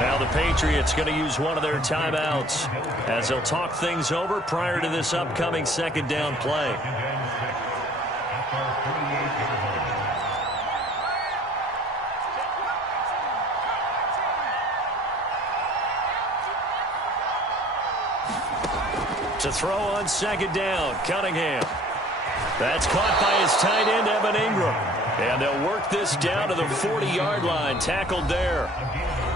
Now the Patriots going to use one of their timeouts as they'll talk things over prior to this upcoming second down play. To throw on second down, Cunningham. That's caught by his tight end, Evan Ingram. And they'll work this down to the 40-yard line, tackled there.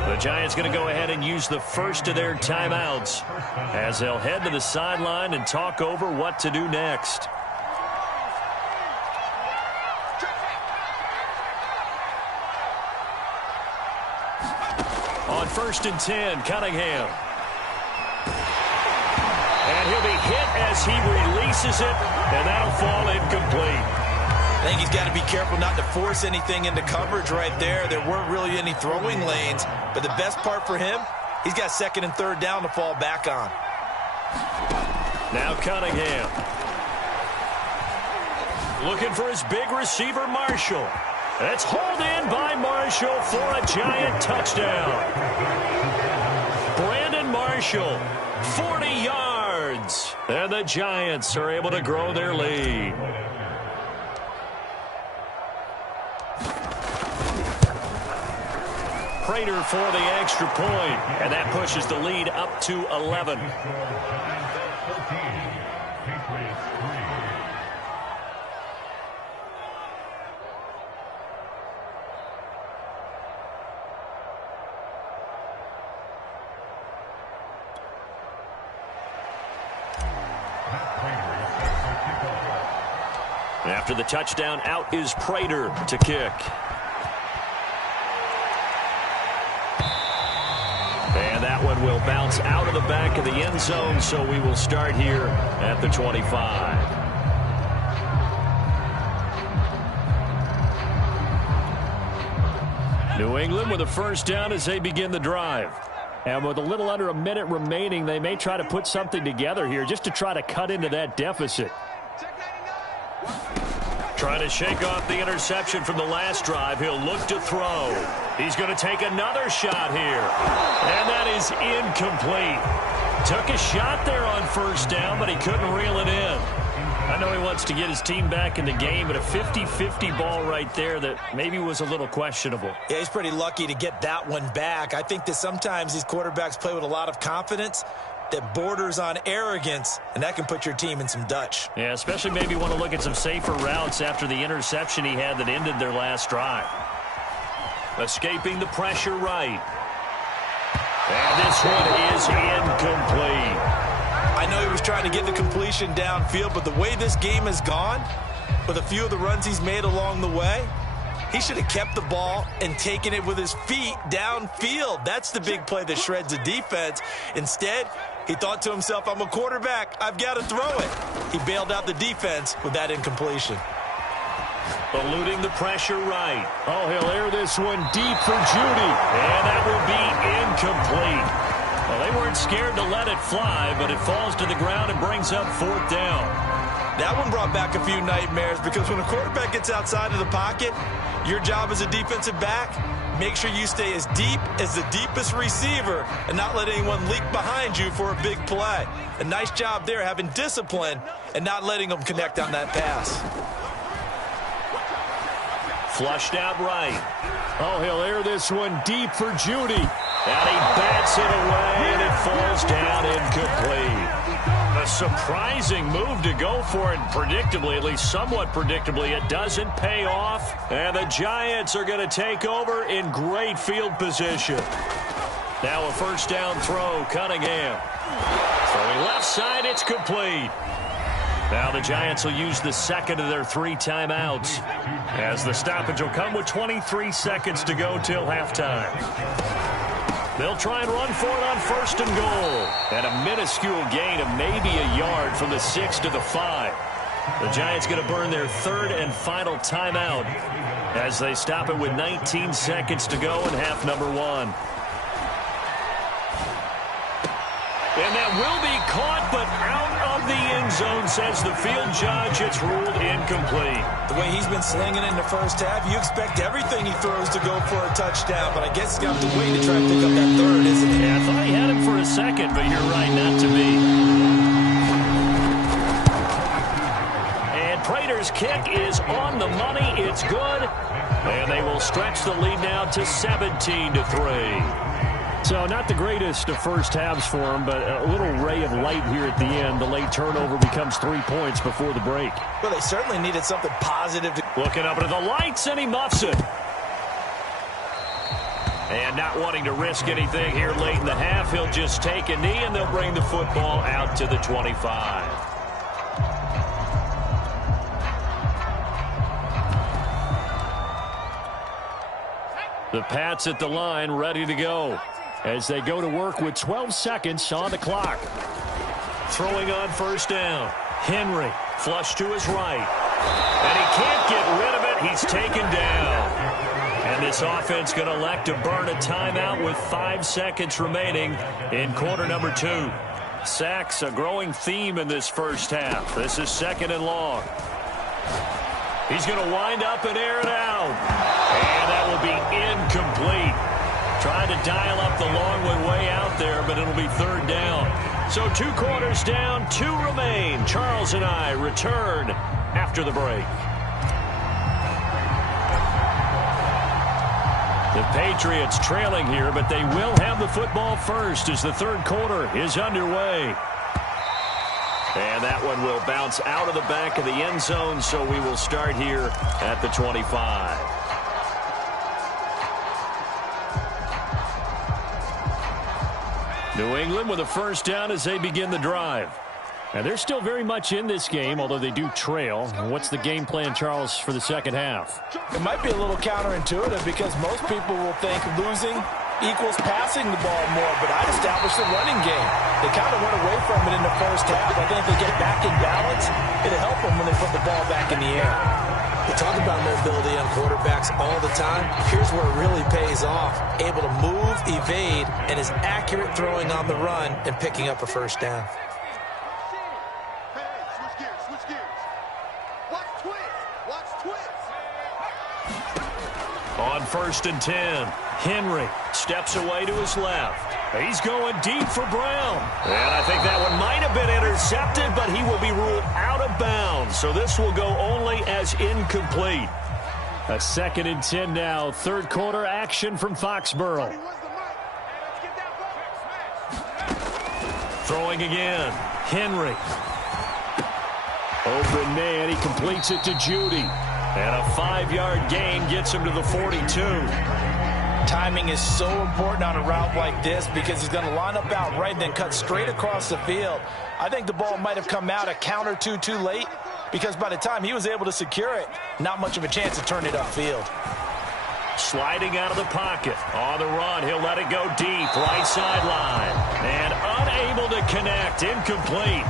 The Giants going to go ahead and use the first of their timeouts as they'll head to the sideline and talk over what to do next. On 1st and 10, Cunningham. And he'll be hit as he releases it, and that'll fall incomplete. I think he's got to be careful not to force anything into coverage right there. There weren't really any throwing lanes, but the best part for him, he's got 2nd and 3rd down to fall back on. Now Cunningham. Looking for his big receiver, Marshall. It's hauled in by Marshall for a Giant touchdown. Brandon Marshall, 40 yards. And the Giants are able to grow their lead. Prater for the extra point, and that pushes the lead up to 11. After the touchdown, out is Prater to kick. And that one will bounce out of the back of the end zone, so we will start here at the 25. New England with a first down as they begin the drive. And with a little under a minute remaining, they may try to put something together here just to try to cut into that deficit. Trying to shake off the interception from the last drive. He'll look to throw. He's going to take another shot here. And that is incomplete. Took a shot there on first down, but he couldn't reel it in. I know he wants to get his team back in the game, but a 50-50 ball right there that maybe was a little questionable. Yeah, he's pretty lucky to get that one back. I think that sometimes these quarterbacks play with a lot of confidence that borders on arrogance, and that can put your team in some Dutch. Yeah, especially maybe want to look at some safer routes after the interception he had that ended their last drive. Escaping the pressure right. And this one is incomplete. I know he was trying to get the completion downfield, but the way this game has gone, with a few of the runs he's made along the way, he should have kept the ball and taken it with his feet downfield. That's the big play that shreds the defense. Instead, he thought to himself, I'm a quarterback, I've got to throw it. He bailed out the defense with that incompletion. Eluding the pressure right. Oh, he'll air this one deep for Judy. And that will be incomplete. Well, they weren't scared to let it fly, but it falls to the ground and brings up 4th down. That one brought back a few nightmares because when a quarterback gets outside of the pocket, your job as a defensive back, make sure you stay as deep as the deepest receiver and not let anyone leak behind you for a big play. A nice job there having discipline and not letting them connect on that pass. Flushed out right. Oh, he'll air this one deep for Judy. And he bats it away, and it falls down incomplete. A surprising move to go for it, predictably, at least somewhat predictably. It doesn't pay off, and the Giants are going to take over in great field position. Now a first down throw, Cunningham. Throwing left side, it's complete. Now the Giants will use the second of their 3 timeouts, as the stoppage will come with 23 seconds to go till halftime. They'll try and run for it on 1st and goal. And a minuscule gain of maybe a yard from the 6 to the 5. The Giants going to burn their third and final timeout as they stop it with 19 seconds to go in half number one. And that will be caught, but out of the end zone, says the field judge. It's ruled incomplete. The way he's been slinging in the first half, you expect everything he throws to go for a touchdown, but I guess he's going to have to wait to try and pick up that third, isn't he? Yeah, I thought he had him for a second, but you're right, not to be. And Prater's kick is on the money. It's good. And they will stretch the lead now to 17-3. So not the greatest of first halves for him, but a little ray of light here at the end. The late turnover becomes 3 points before the break. Well, they certainly needed something positive. Looking up into the lights, and he muffs it. And not wanting to risk anything here late in the half, he'll just take a knee, and they'll bring the football out to the 25. The Pats at the line, ready to go, as they go to work with 12 seconds on the clock. Throwing on first down. Henry, flush to his right. And he can't get rid of it. He's taken down. And this offense going to elect to burn a timeout with 5 seconds remaining in quarter number 2. Sacks, a growing theme in this first half. This is second and long. He's going to wind up and air it out. And that will be incomplete. Trying to dial up the long one way out there, but it'll be third down. So 2 quarters down, 2 remain. Charles and I return after the break. The Patriots trailing here, but they will have the football first as the third quarter is underway. And that one will bounce out of the back of the end zone, so we will start here at the 25. New England with a first down as they begin the drive. And they're still very much in this game, although they do trail. What's the game plan, Charles, for the second half? It might be a little counterintuitive because most people will think losing equals passing the ball more, but I'd establish the running game. They kind of went away from it in the first half. I think if they get back in balance, it'll help them when they put the ball back in the air. We talk about mobility on quarterbacks all the time. Here's where it really pays off. Able to move, evade, and is accurate throwing on the run and picking up a first down. On first and 10, Henry steps away to his left. He's going deep for Brown. And I think that one might have been intercepted, but he will be ruled out of bounds. So this will go only as incomplete. A second and 10 now. Third quarter action from Foxborough. Throwing again. Henry. Open man. He completes it to Judy. And a 5-yard gain gets him to the 42. Timing is so important on a route like this because he's going to line up out right and then cut straight across the field. I think the ball might have come out a count or two too late because by the time he was able to secure it, not much of a chance to turn it upfield. Sliding out of the pocket. On the run, he'll let it go deep. Right sideline. And unable to connect. Incomplete.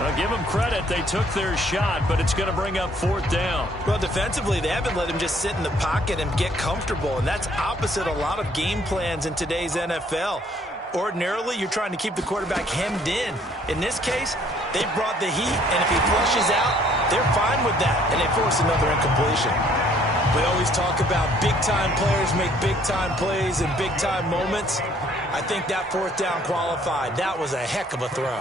I'll give them credit. They took their shot, but it's going to bring up fourth down. Well, defensively, they haven't let him just sit in the pocket and get comfortable, and that's opposite a lot of game plans in today's NFL. Ordinarily, you're trying to keep the quarterback hemmed in. In this case, they brought the heat, and if he flushes out, they're fine with that, and they force another incompletion. We always talk about big-time players make big-time plays in big-time moments. I think that fourth down qualified. That was a heck of a throw.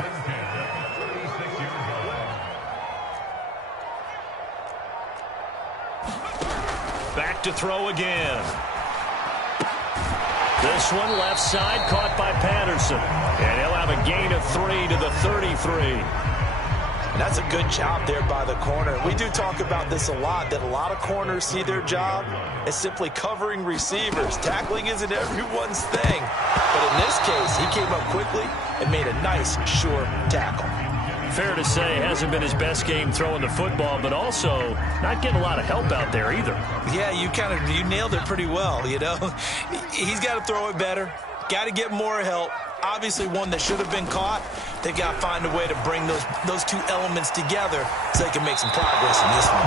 Back to throw again. This one left side caught by Patterson. And he'll have a gain of 3 to the 33. And that's a good job there by the corner. We do talk about this a lot, that a lot of corners see their job as simply covering receivers. Tackling isn't everyone's thing. But in this case, he came up quickly and made a nice, sure tackle. Fair to say, hasn't been his best game throwing the football, but also not getting a lot of help out there either. Yeah, you nailed it pretty well, you know. He's got to throw it better, got to get more help, obviously one that should have been caught. They got to find a way to bring those two elements together so they can make some progress in this one.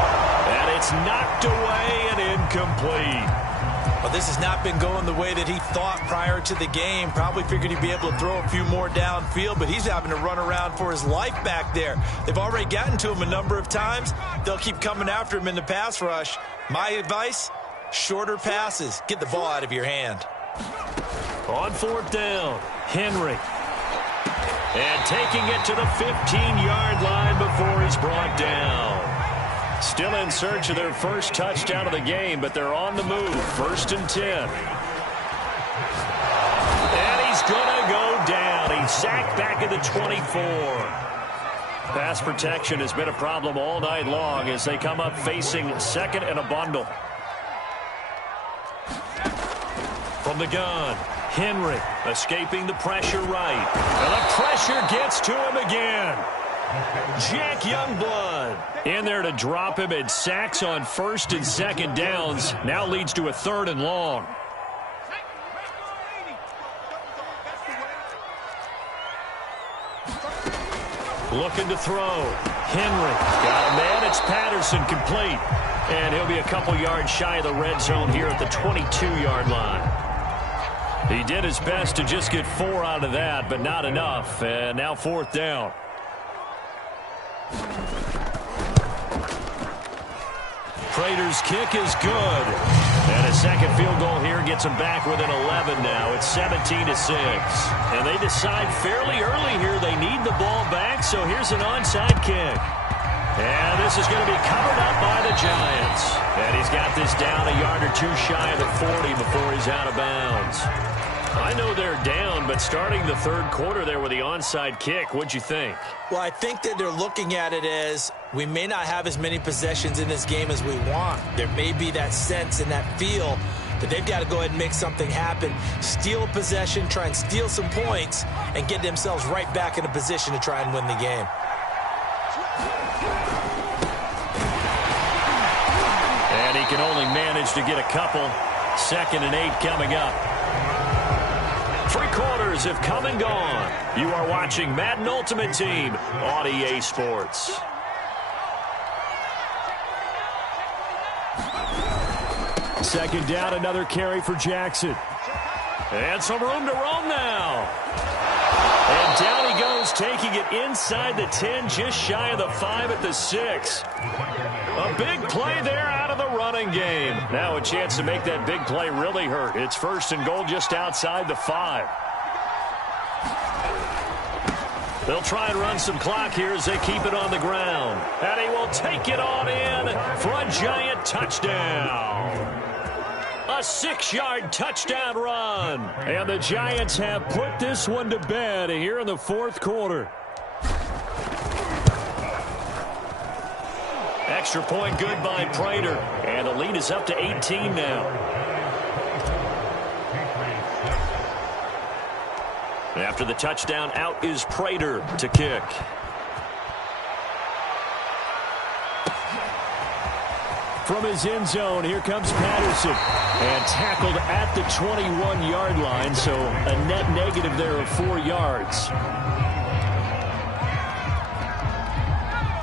And it's knocked away and incomplete. Well, this has not been going the way that he thought prior to the game. Probably figured he'd be able to throw a few more downfield, but he's having to run around for his life back there. They've already gotten to him a number of times. They'll keep coming after him in the pass rush. My advice, shorter passes. Get the ball out of your hand. On fourth down, Henry. And taking it to the 15-yard line before he's brought down. Still in search of their first touchdown of the game, but they're on the move. 1st and 10. And he's going to go down. He's sacked back at the 24. Pass protection has been a problem all night long as they come up facing second and a bundle. From the gun, Henry escaping the pressure right. And the pressure gets to him again. Jack Youngblood in there to drop him, and sacks on 1st and 2nd downs. Now leads to a 3rd and long. Looking to throw. Henry got a man. It's Patterson, complete. And he'll be a couple yards shy of the red zone here at the 22-yard line. He did his best to just get 4 out of that, but not enough. And now 4th down. Prater's kick is good. And a second field goal here gets them back within 11 now. It's 17-6. And they decide fairly early here they need the ball back, so here's an onside kick. And this is going to be covered up by the Giants. And he's got this down a yard or two shy of the 40 before he's out of bounds. I know they're down, but starting the 3rd quarter there with the onside kick, what'd you think? Well, I think that they're looking at it as we may not have as many possessions in this game as we want. There may be that sense and that feel that they've got to go ahead and make something happen, steal a possession, try and steal some points, and get themselves right back in a position to try and win the game. And he can only manage to get a couple. 2nd and 8 coming up. 3 quarters have come and gone. You are watching Madden Ultimate Team on EA Sports. Second down, another carry for Jackson. And some room to roam now. And down he goes, taking it inside the 10, just shy of the 5 at the 6. A big play there out of the running game. Now a chance to make that big play really hurt. It's 1st and goal just outside the 5. They'll try and run some clock here as they keep it on the ground. And he will take it on in for a Giant touchdown. A 6-yard touchdown run. And the Giants have put this one to bed here in the 4th quarter. Extra point good by Prater. And the lead is up to 18 now. After the touchdown, out is Prater to kick. From his end zone, here comes Patterson. And tackled at the 21-yard line, so a net negative there of 4 yards.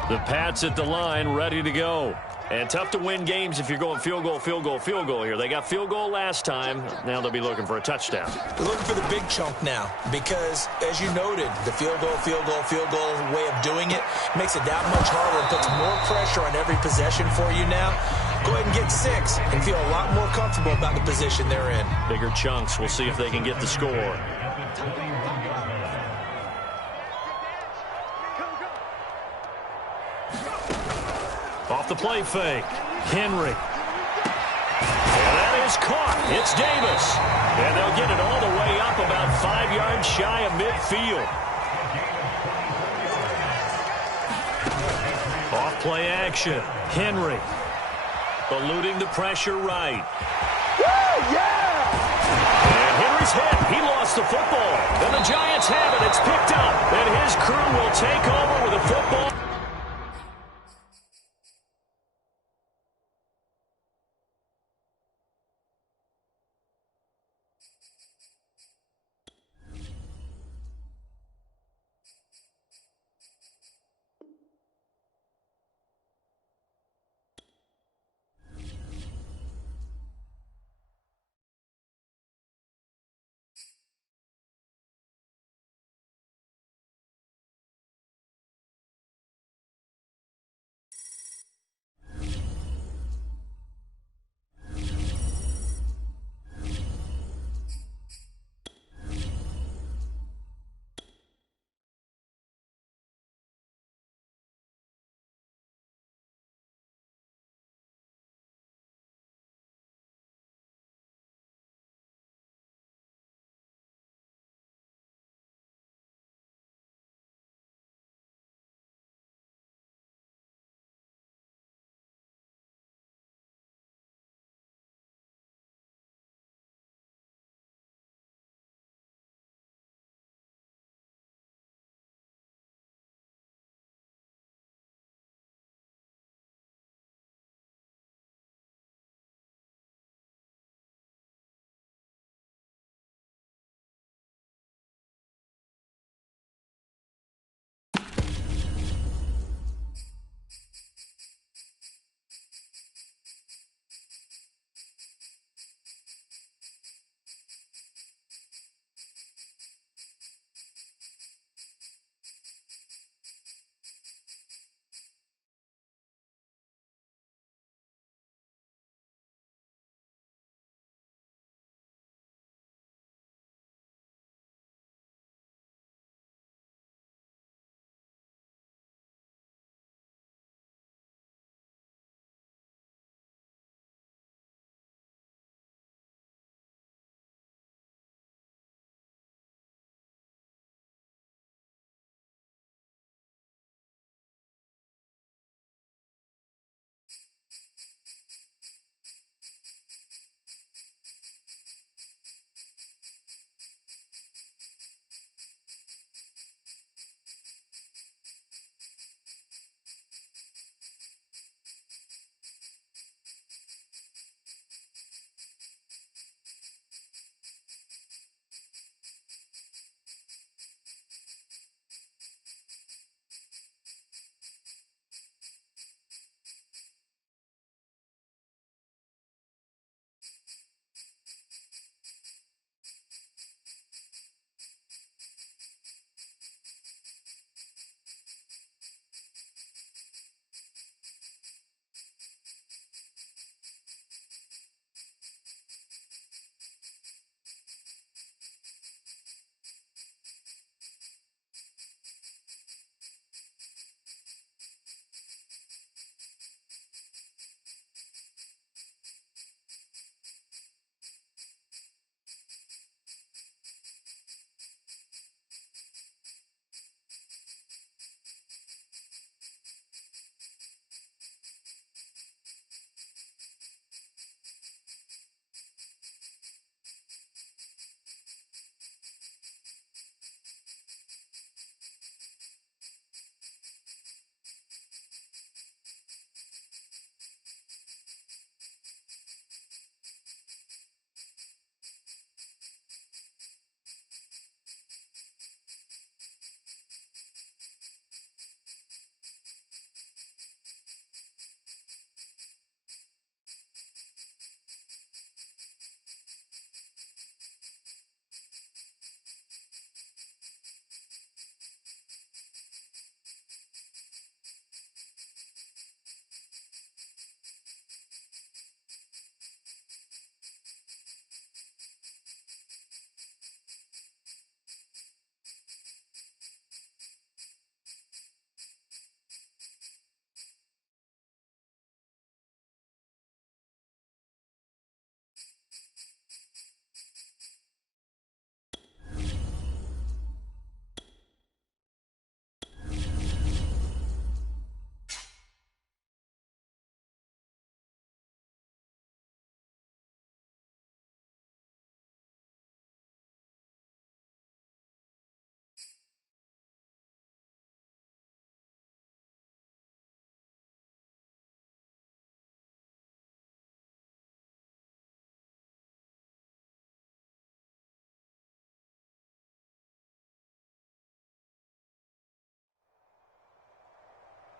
The Pats at the line, ready to go. And tough to win games if you're going field goal, field goal, field goal here. They got field goal last time. Now they'll be looking for a touchdown. They're looking for the big chunk now because, as you noted, the field goal way of doing it makes it that much harder and puts more pressure on every possession for you now. Go ahead and get 6 and feel a lot more comfortable about the position they're in. Bigger chunks. We'll see if they can get the score. Off the play fake. Henry. And that is caught. It's Davis. And they'll get it all the way up about 5 yards shy of midfield. Off play action. Henry. Eluding the pressure right. Woo, yeah! And Henry's hit. He lost the football. And the Giants have it. It's picked up. And his crew will take over with a football.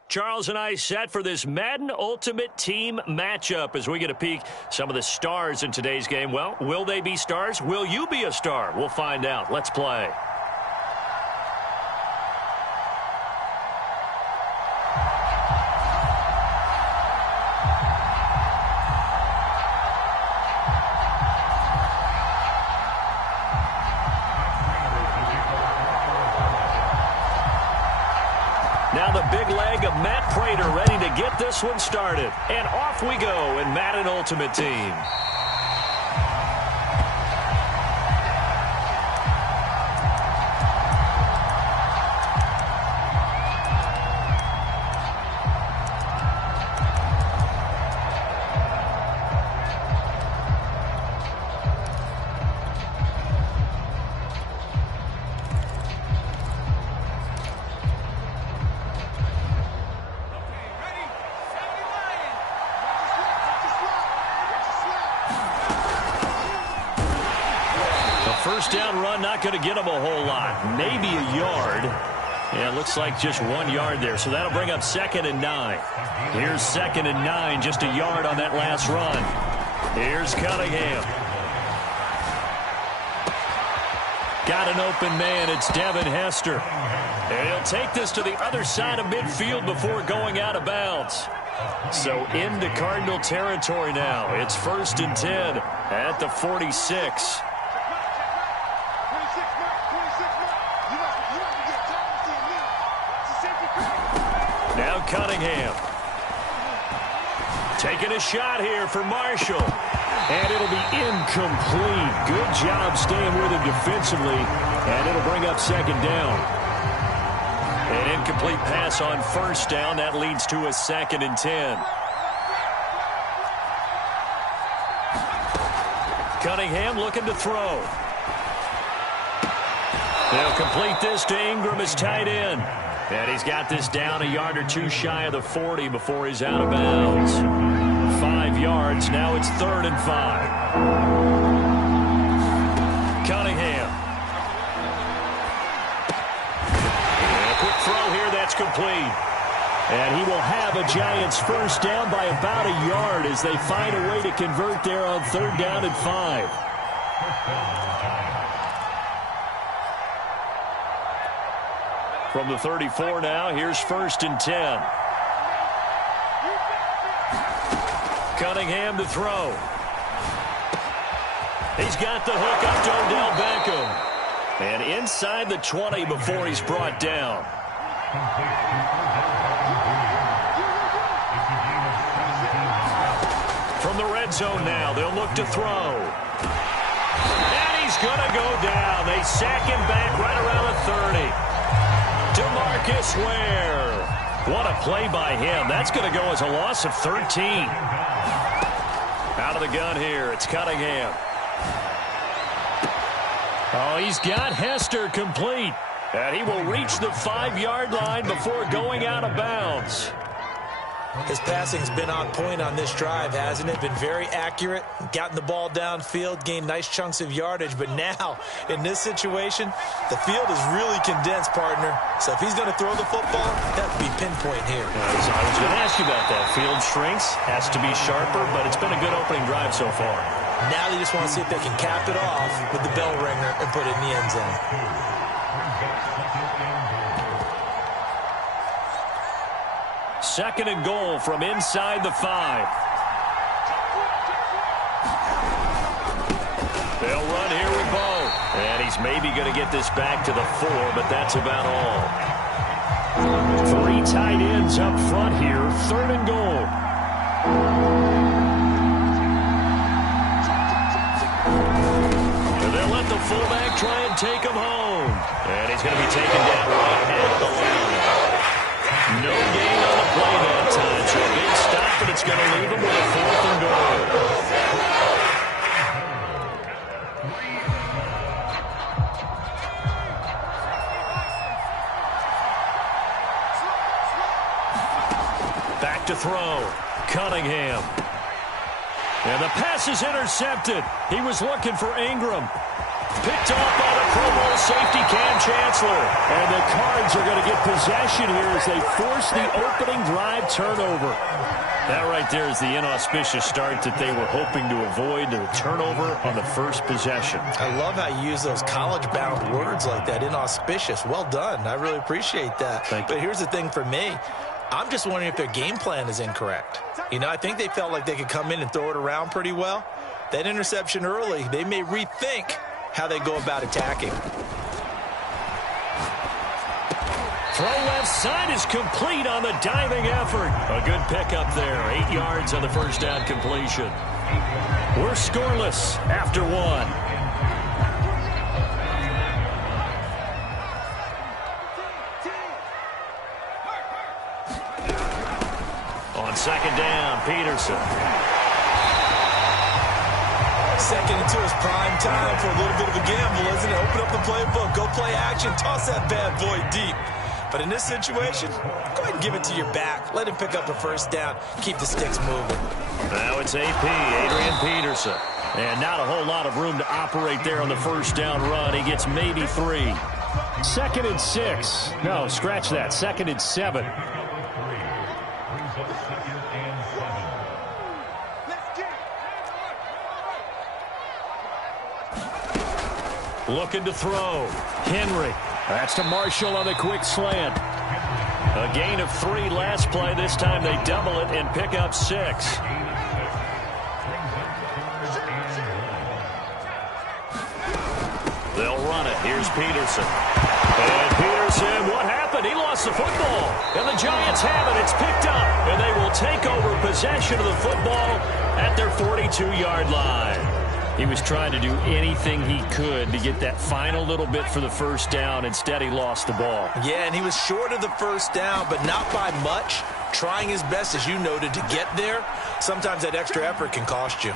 Charles and I set for this Madden Ultimate Team matchup as we get a peek some of the stars in today's game. Well, will they be stars? Will you be a star? We'll find out. Let's play. Now the big leg of Matt Prater ready to get this one started. And off we go in Madden Ultimate Team. First down run, not going to get him a whole lot. Maybe a yard. Yeah, it looks like just 1 yard there. So that'll bring up 2nd and 9. Here's 2nd and 9, just a yard on that last run. Here's Cunningham. Got an open man. It's Devin Hester. And he'll take this to the other side of midfield before going out of bounds. So into Cardinal territory now. It's 1st and 10 at the 46. Now Cunningham. Taking a shot here for Marshall. And it'll be incomplete. Good job staying with him defensively. And it'll bring up 2nd down. An incomplete pass on 1st down. That leads to a 2nd and 10. Cunningham looking to throw. They'll complete this to Ingram as tight end. And he's got this down a yard or two shy of the 40 before he's out of bounds. 5 yards. Now it's 3rd and 5. Cunningham. And a quick throw here. That's complete. And he will have a Giants first down by about a yard as they find a way to convert there on 3rd down and 5. From the 34 now, here's 1st and 10. Cunningham to throw. He's got the hook up to Odell Beckham. And inside the 20 before he's brought down. From the red zone now, they'll look to throw. And he's going to go down. They sack him back right around the 30. DeMarcus Ware. What a play by him. That's going to go as a loss of 13. Out of the gun here, it's Cunningham. Oh, he's got Hester complete. And he will reach the 5-yard line before going out of bounds. His passing's been on point on this drive, hasn't it? Been very accurate, gotten the ball downfield, gained nice chunks of yardage. But now, in this situation, the field is really condensed, partner. So if he's going to throw the football, that would be pinpoint here. I was going to ask you about that. Field shrinks, has to be sharper, but it's been a good opening drive so far. Now they just want to see if they can cap it off with the bell ringer and put it in the end zone. Second and goal from inside the 5. They'll run here with Bo. And he's maybe going to get this back to the 4, but that's about all. 3 tight ends up front here. 3rd and goal. And they'll let the fullback try and take him home. And he's going to be taken down right at the line. No gain on the play that time, so a big stop, but it's going to leave him with a 4th and goal. Back to throw. Cunningham. And the pass is intercepted. He was looking for Ingram. Picked off by the Pro Bowl safety Cam Chancellor. And the Cards are going to get possession here as they force the opening drive turnover. That right there is the inauspicious start that they were hoping to avoid, the turnover on the first possession. I love how you use those college-bound words like that, inauspicious. Well done. I really appreciate that. But here's the thing for me. I'm just wondering if their game plan is incorrect. You know, I think they felt like they could come in and throw it around pretty well. That interception early, they may rethink how they go about attacking. Throw left side is complete on the diving effort. A good pickup there. 8 yards on the first down completion. We're scoreless after one. On second down, Peterson. Second and 2 is prime time for a little bit of a gamble, isn't it? Open up the playbook, go play action, toss that bad boy deep. But in this situation, go ahead and give it to your back. Let him pick up a first down. Keep the sticks moving. Now it's AP, Adrian Peterson. And not a whole lot of room to operate there on the first down run. He gets maybe 3. 2nd and 6. No, scratch that. 2nd and 7. Looking to throw. Henry. That's to Marshall on the quick slant. A gain of 3 last play. This time they double it and pick up 6. They'll run it. Here's Peterson. And Peterson, what happened? He lost the football. And the Giants have it. It's picked up. And they will take over possession of the football at their 42-yard line. He was trying to do anything he could to get that final little bit for the first down. Instead, he lost the ball. Yeah, and he was short of the first down, but not by much. Trying his best, as you noted, to get there. Sometimes that extra effort can cost you.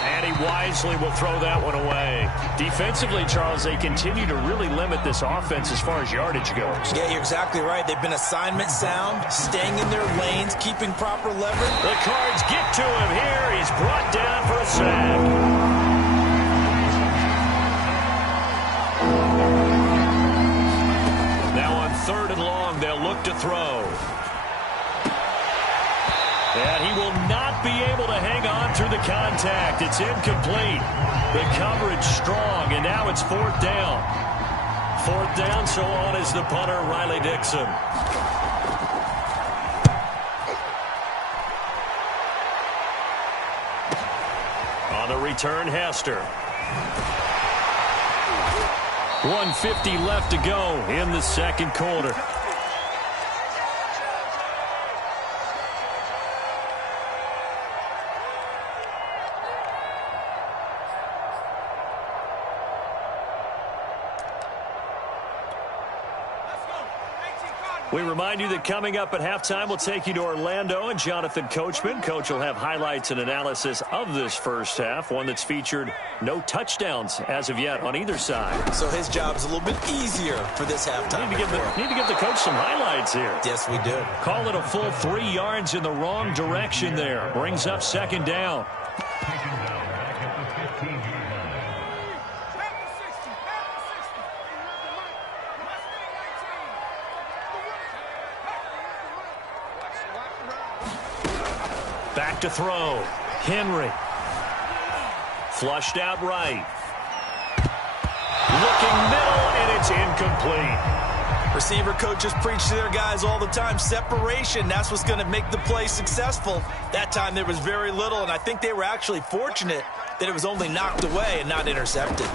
And he wisely will throw that one away. Defensively, Charles, they continue to really limit this offense as far as yardage goes. Yeah, you're exactly right. They've been assignment sound, staying in their lanes, keeping proper leverage. The Cards get to him here. He's brought down for a sack. Now on 3rd and long, they'll look to throw. And he will not be able to hang on through the contact. It's incomplete. The coverage strong, and now it's 4th down. 4th down, so on is the punter, Riley Dixon. On the return, Hester. 1:50 left to go in the second quarter. We remind you that coming up at halftime, we'll take you to Orlando and Jonathan Coachman. Coach will have highlights and analysis of this first half, one that's featured no touchdowns as of yet on either side. So his job is a little bit easier for this halftime. Need to give the coach some highlights here. Yes, we do. Call it a full 3 yards in the wrong direction there. Brings up 2nd down. Back to throw. Henry. Flushed out right. Looking middle, and it's incomplete. Receiver coaches preach to their guys all the time. Separation, that's what's going to make the play successful. That time there was very little, and I think they were actually fortunate that it was only knocked away and not intercepted.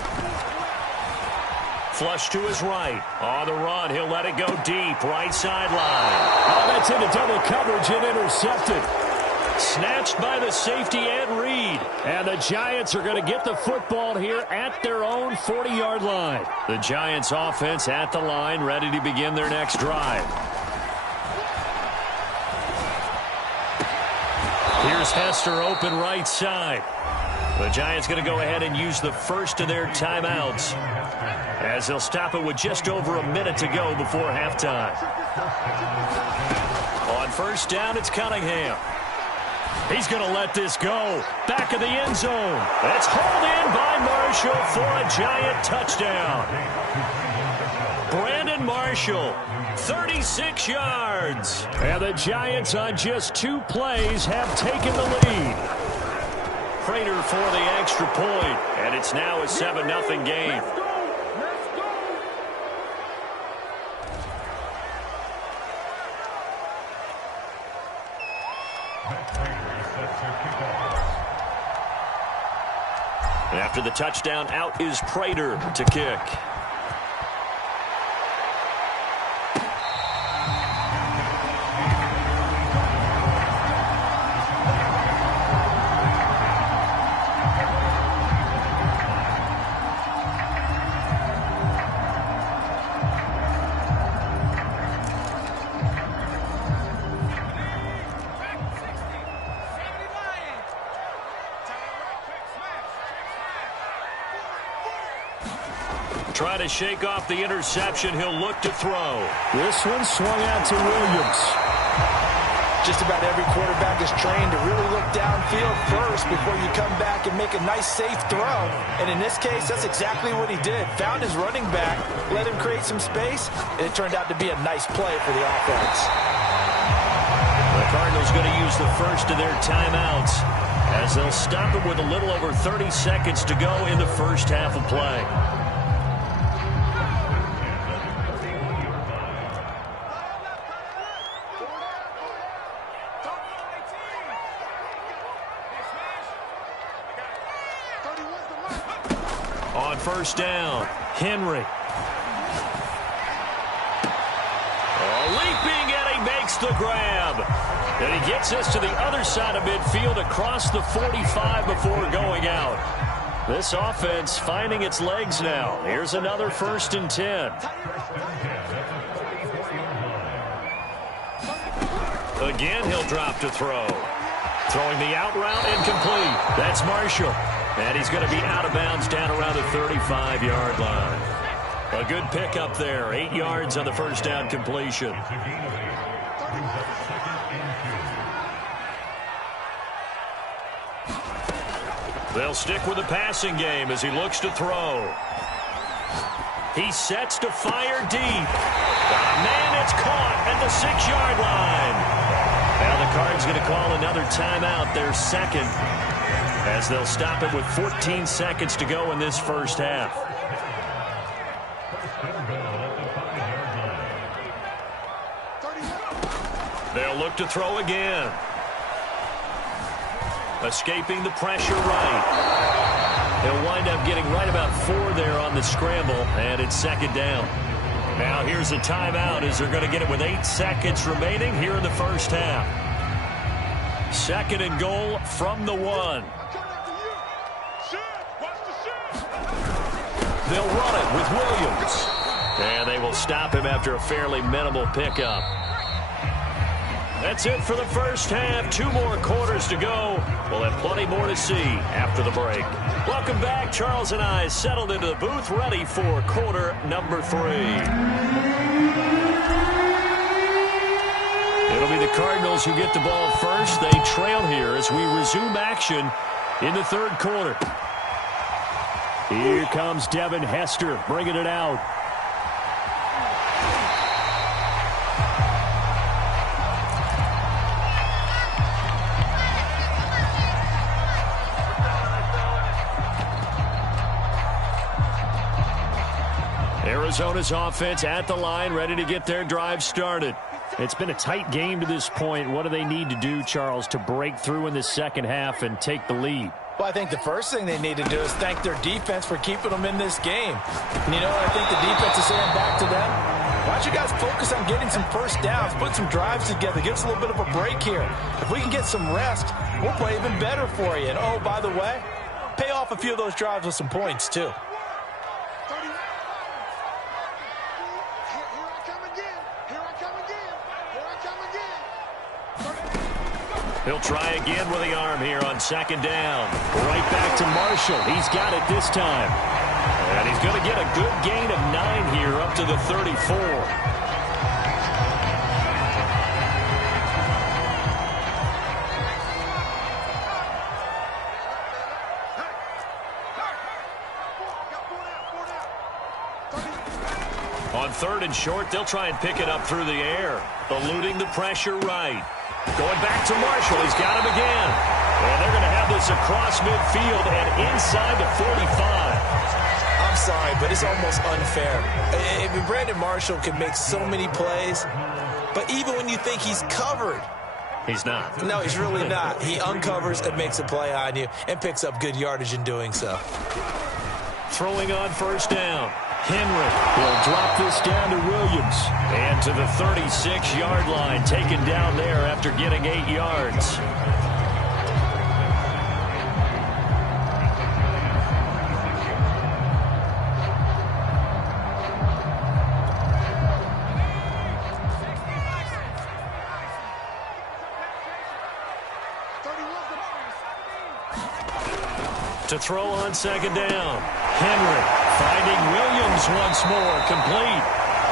Flush to his right. On the run, he'll let it go deep. Right sideline. Oh, that's into double coverage and intercepted. Snatched by the safety, Ed Reed. And the Giants are going to get the football here at their own 40-yard line. The Giants offense at the line, ready to begin their next drive. Here's Hester open right side. The Giants going to go ahead and use the first of their timeouts, as they'll stop it with just over a minute to go before halftime. On first down, it's Cunningham. He's going to let this go. Back of the end zone. It's hauled in by Marshall for a Giant touchdown. Brandon Marshall, 36 yards. And the Giants on just 2 plays have taken the lead. Prater for the extra point, and it's now a 7-0 game. After the touchdown, out is Prater to kick. Try to shake off the interception. He'll look to throw. This one swung out to Williams. Just about every quarterback is trained to really look downfield first before you come back and make a nice, safe throw. And in this case, that's exactly what he did. Found his running back, let him create some space, and it turned out to be a nice play for the offense. The Cardinals going to use the first of their timeouts as they'll stop it with a little over 30 seconds to go in the first half of play. On first down, Henry. Leaping, and he makes the grab. And he gets us to the other side of midfield across the 45 before going out. This offense finding its legs now. Here's another 1st and 10. Again, he'll drop to throw. Throwing the out route incomplete. That's Marshall. And he's going to be out of bounds down around the 35-yard line. A good pickup there. 8 yards on the first down completion. They'll stick with the passing game as he looks to throw. He sets to fire deep. Man, it's caught at the 6-yard line. Now the Cards going to call another timeout, their second, as they'll stop it with 14 seconds to go in this first half. They'll look to throw again. Escaping the pressure right. He'll wind up getting right about 4 there on the scramble, and it's 2nd down. Now here's a timeout as they're going to get it with 8 seconds remaining here in the first half. 2nd and goal from the 1. They'll run it with Williams. And they will stop him after a fairly minimal pickup. That's it for the first half. 2 more quarters to go. We'll have plenty more to see after the break. Welcome back. Charles and I settled into the booth, ready for quarter number 3. It'll be the Cardinals who get the ball first. They trail here as we resume action in the 3rd quarter. Here comes Devin Hester bringing it out. Arizona's offense at the line, ready to get their drive started. It's been a tight game to this point. What do they need to do, Charles, to break through in the second half and take the lead? Well, I think the first thing they need to do is thank their defense for keeping them in this game. And you know what I think the defense is saying back to them? Why don't you guys focus on getting some first downs, put some drives together, give us a little bit of a break here. If we can get some rest, we'll play even better for you. And, oh, by the way, pay off a few of those drives with some points, too. He'll try again with the arm here on 2nd down. Right back to Marshall. He's got it this time. And he's going to get a good gain of 9 here up to the 34. 3rd and short. They'll try and pick it up through the air. Eluding the pressure right. Going back to Marshall. He's got him again. And they're going to have this across midfield and inside the 45. I'm sorry, but it's almost unfair. I mean, Brandon Marshall can make so many plays, but even when you think he's covered, he's not. No, he's really not. He uncovers and makes a play on you and picks up good yardage in doing so. Throwing on 1st down. Henry will drop this down to Williams. And to the 36-yard line, taken down there after getting 8 yards. To throw on 2nd down. Henry finding Williams once more, complete.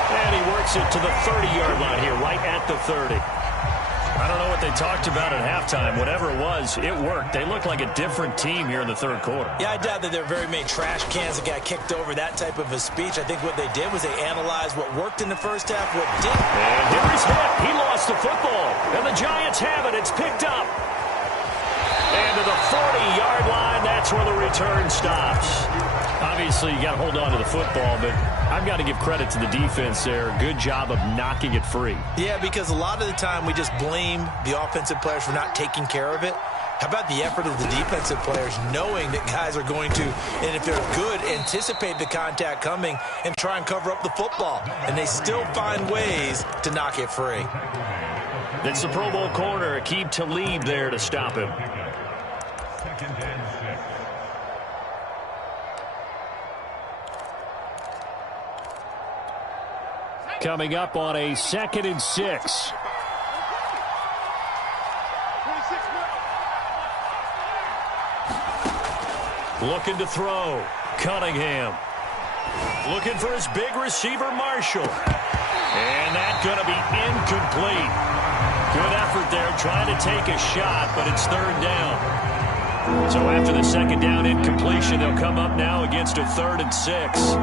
And he works it to the 30-yard line here, right at the 30. I don't know what they talked about at halftime. Whatever it was, it worked. They look like a different team here in the 3rd quarter. Yeah, I doubt that there are very many trash cans that got kicked over, that type of a speech. I think what they did was they analyzed what worked in the 1st half, what didn't. And Henry's hit. He lost the football. And the Giants have it. It's picked up. And to the 40-yard line, that's where the return stops. Obviously, you got to hold on to the football, but I've got to give credit to the defense there. Good job of knocking it free. Yeah, because a lot of the time we just blame the offensive players for not taking care of it. How about the effort of the defensive players knowing that guys are going to, and if they're good, anticipate the contact coming and try and cover up the football. And they still find ways to knock it free. It's the Pro Bowl corner, Aqib Talib there to stop him. Coming up on a 2nd and 6. Looking to throw. Cunningham. Looking for his big receiver, Marshall. And that's going to be incomplete. Good effort there, trying to take a shot, but it's 3rd down. So after the 2nd down incompletion, they'll come up now against a 3rd and 6.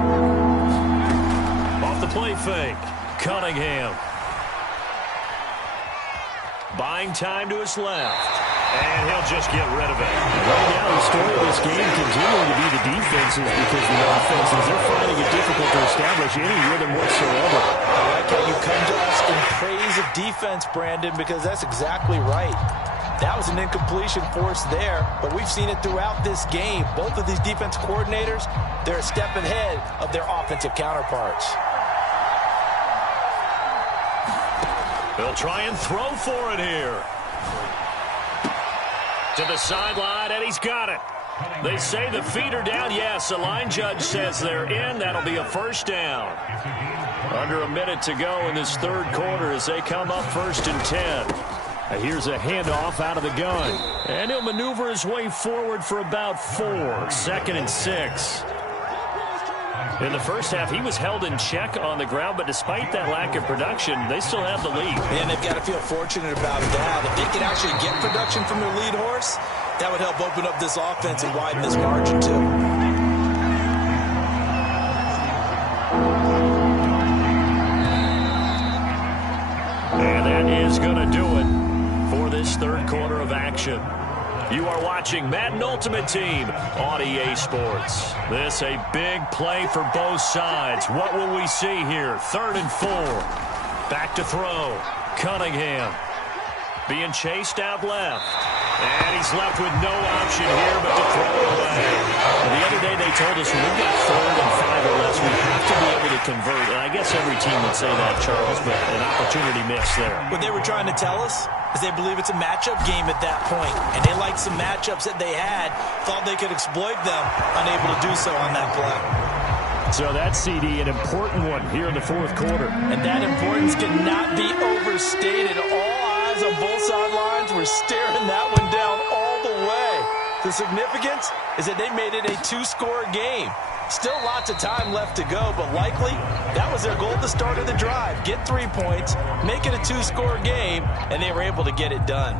Off the play fake, Cunningham. Buying time to his left. And he'll just get rid of it. Right now, the story of this game continuing to be the defenses, because the offenses, they're finding it difficult to establish any rhythm whatsoever. I like how you come to us in praise of defense, Brandon, because that's exactly right. That was an incompletion forced there, but we've seen it throughout this game. Both of these defense coordinators, they're a step ahead of their offensive counterparts. They'll try and throw for it here. To the sideline, and he's got it. They say the feet are down. Yes, the line judge says they're in. That'll be a 1st down. Under a minute to go in this 3rd quarter as they come up 1st and 10. Here's a handoff out of the gun. And he'll maneuver his way forward for about 4. 2nd and 6. In the 1st half, he was held in check on the ground, but despite that lack of production, they still have the lead. And they've got to feel fortunate about that. If they can actually get production from their lead horse, that would help open up this offense and widen this margin, too. And that is going to do it for this 3rd quarter of action. You are watching Madden Ultimate Team on EA Sports. This a big play for both sides. What will we see here? 3rd and 4. Back to throw. Cunningham being chased out left. And he's left with no option here but to throw it away. The other day they told us when we've got 3rd and 5 or less, we have to be able to convert. And I guess every team would say that, Charles, but an opportunity missed there. What they were trying to tell us is they believe it's a matchup game at that point. And they liked some matchups that they had, thought they could exploit them, unable to do so on that play. So that CD, an important one here in the 4th quarter. And that importance cannot be overstated. All eyes on both sidelines were staring that one down all the way. The significance is that they made it a 2-score game. Still lots of time left to go, but likely that was their goal at the start of the drive. Get 3 points, make it a 2-score game, and they were able to get it done.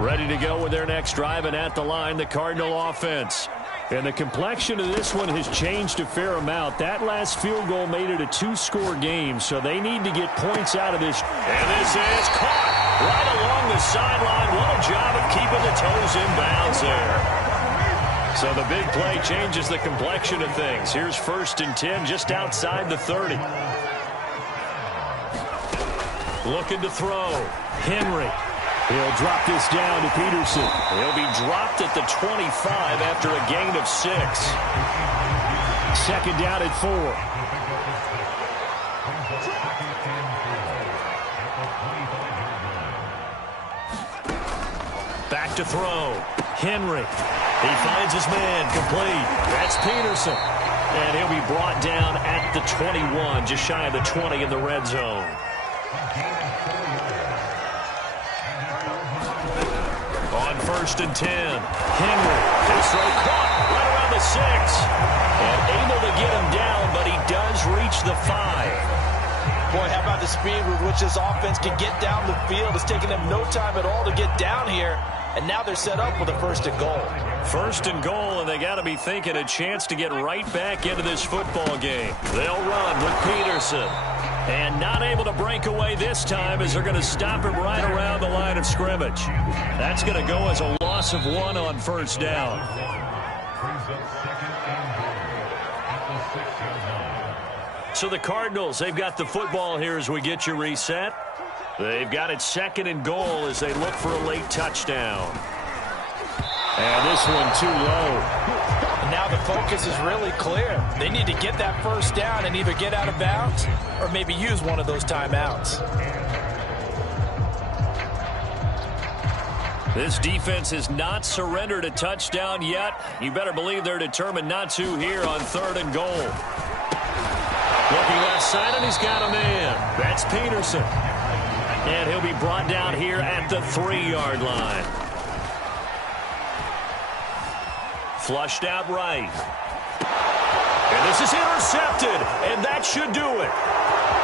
Ready to go with their next drive, and at the line, the Cardinal offense. And the complexion of this one has changed a fair amount. That last field goal made it a two-score game, so they need to get points out of this. And this is caught right along the sideline. What a job of keeping the toes in bounds there. So the big play changes the complexion of things. Here's 1st and 10 just outside the 30. Looking to throw. Henry. He'll drop this down to Peterson. He'll be dropped at the 25 after a gain of 6. 2nd down at 4. Back to throw. Henry. He finds his man. Complete. That's Peterson. And he'll be brought down at the 21, just shy of the 20 in the red zone. On 1st and 10, Henry. His throw caught right around the 6. And able to get him down, but he does reach the 5. Boy, how about the speed with which this offense can get down the field? It's taken them no time at all to get down here. And now they're set up with a 1st and goal. 1st and goal, and they got to be thinking a chance to get right back into this football game. They'll run with Peterson. And not able to break away this time as they're going to stop him right around the line of scrimmage. That's going to go as a loss of 1 on 1st down. So the Cardinals, they've got the football here as we get you reset. They've got it 2nd and goal as they look for a late touchdown. And this one too low. And now the focus is really clear. They need to get that 1st down and either get out of bounds or maybe use one of those timeouts. This defense has not surrendered a touchdown yet. You better believe they're determined not to here on 3rd and goal. Looking left side, and he's got a man. That's Peterson. And he'll be brought down here at the 3-yard line. Flushed out right. And this is intercepted, and that should do it.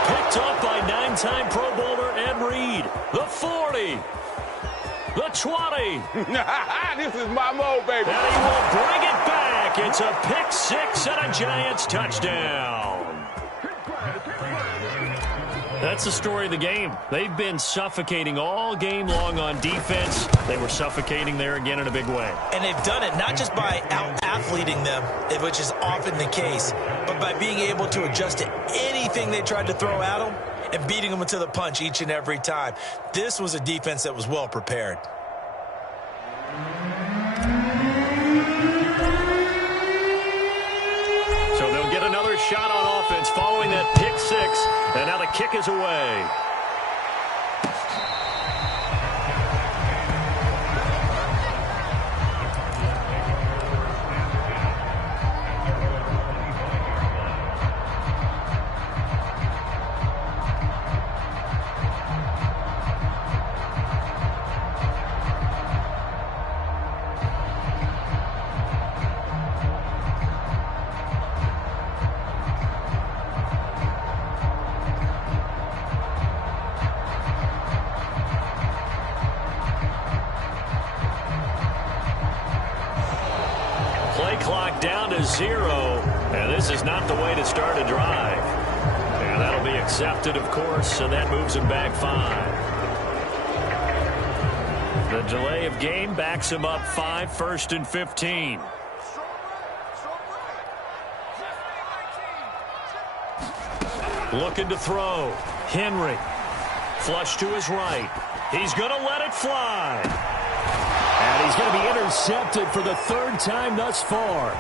Picked up by 9-time Pro Bowler Ed Reed. The 40. The 20. This is my mode, baby. And he will bring it back. It's a pick 6 and a Giants touchdown. That's the story of the game. They've been suffocating all game long on defense. They were suffocating there again in a big way. And they've done it not just by out-athleting them, which is often the case, but by being able to adjust to anything they tried to throw at them and beating them to the punch each and every time. This was a defense that was well prepared. So they'll get another shot on offense following that pick 6, and now the kick is away. Clock down to 0, and this is not the way to start a drive. And that'll be accepted, of course, and that moves him back 5. The delay of game backs him up 5, 1st and 15. Looking to throw. Henry. Flush to his right. He's going to let it fly. And he's going to be intercepted for the 3rd time thus far.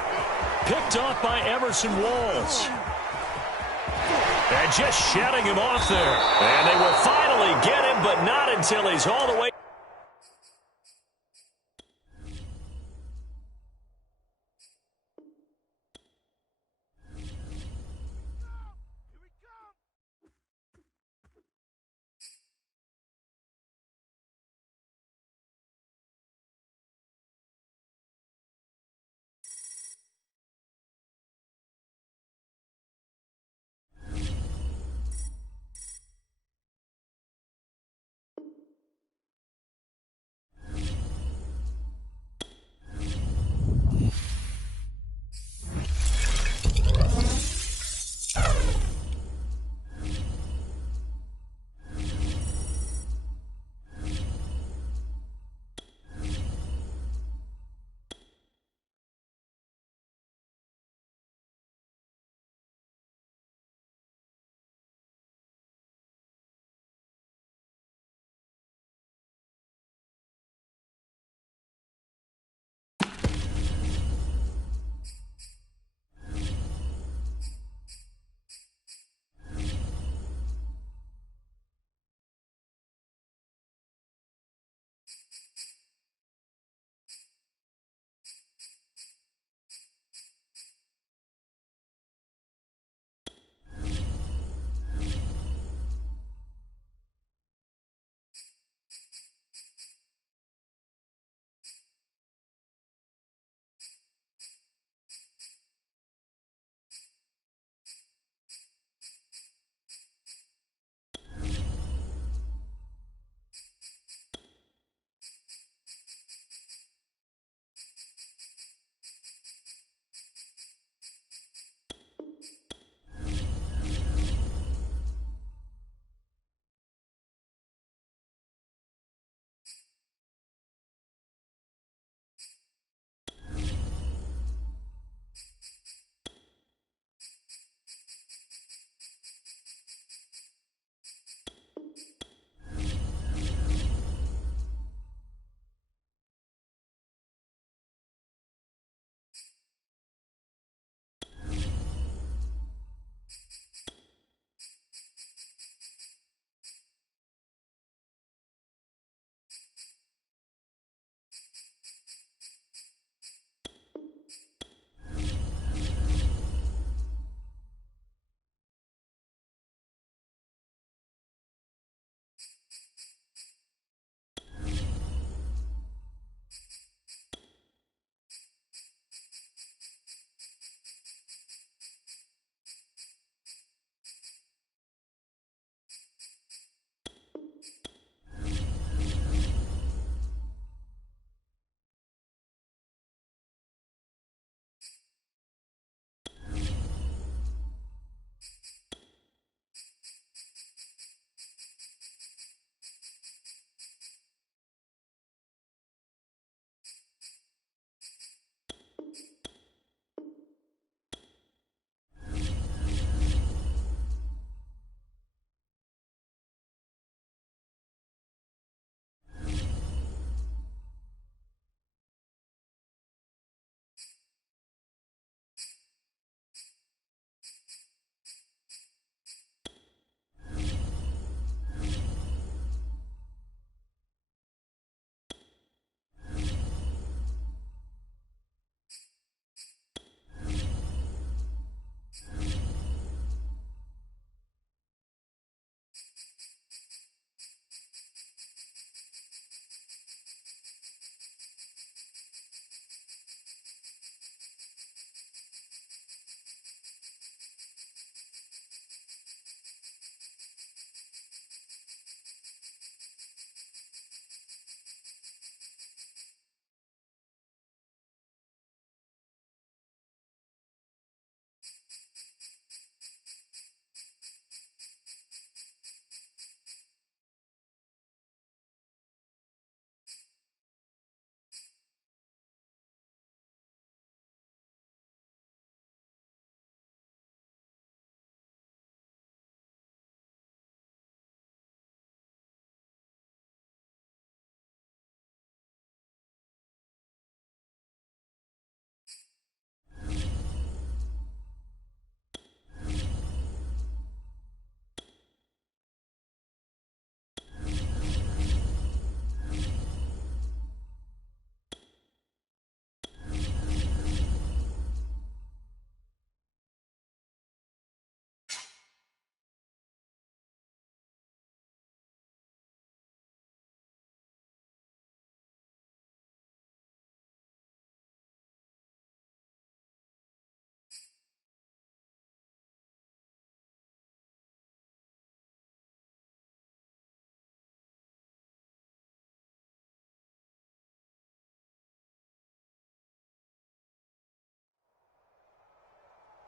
Picked off by Emerson Walls. And just shutting him off there. And they will finally get him, but not until he's all the way.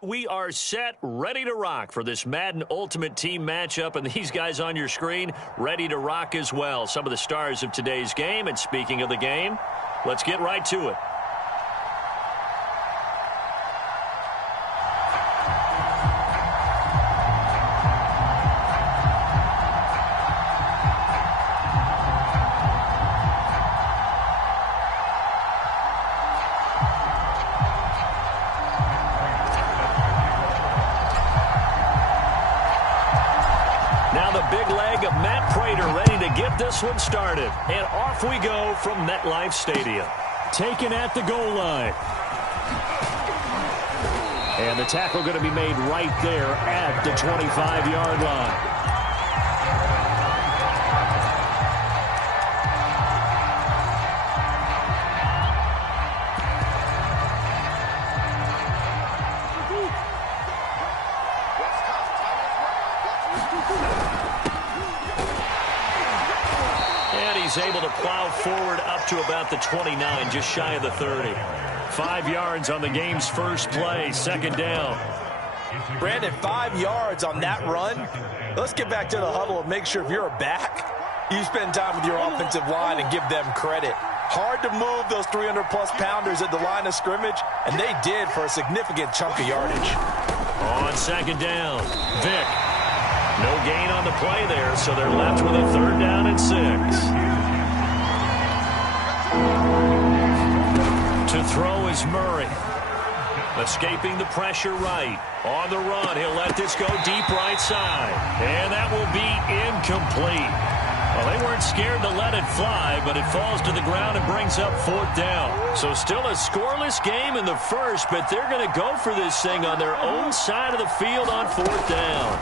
We are set, ready to rock for this Madden Ultimate Team matchup, and these guys on your screen ready to rock as well. Some of the stars of today's game, and speaking of the game, let's get right to it. This one started, and off we go from MetLife Stadium. Taken at the goal line. And the tackle going to be made right there at the 25-yard line. He's able to plow forward up to about the 29, just shy of the 30. 5 yards on the game's first play, second down. Brandon, 5 yards on that run. Let's get back to the huddle and make sure if you're a back, you spend time with your offensive line and give them credit. Hard to move those 300-plus pounders at the line of scrimmage, and they did for a significant chunk of yardage. On second down, Vick. No gain on the play there, so they're left with a 3rd down and 6. To throw is Murray. Escaping the pressure right. On the run, he'll let this go deep right side. And that will be incomplete. Well, they weren't scared to let it fly, but it falls to the ground and brings up 4th down. So still a scoreless game in the first, but they're going to go for this thing on their own side of the field on 4th down.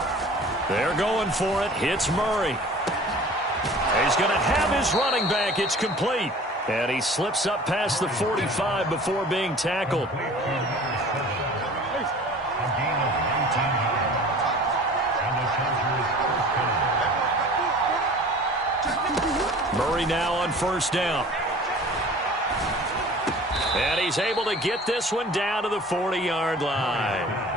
They're going for it. Hits Murray. He's going to have his running back. It's complete. And he slips up past the 45 before being tackled. Murray now on 1st down. And he's able to get this one down to the 40-yard line.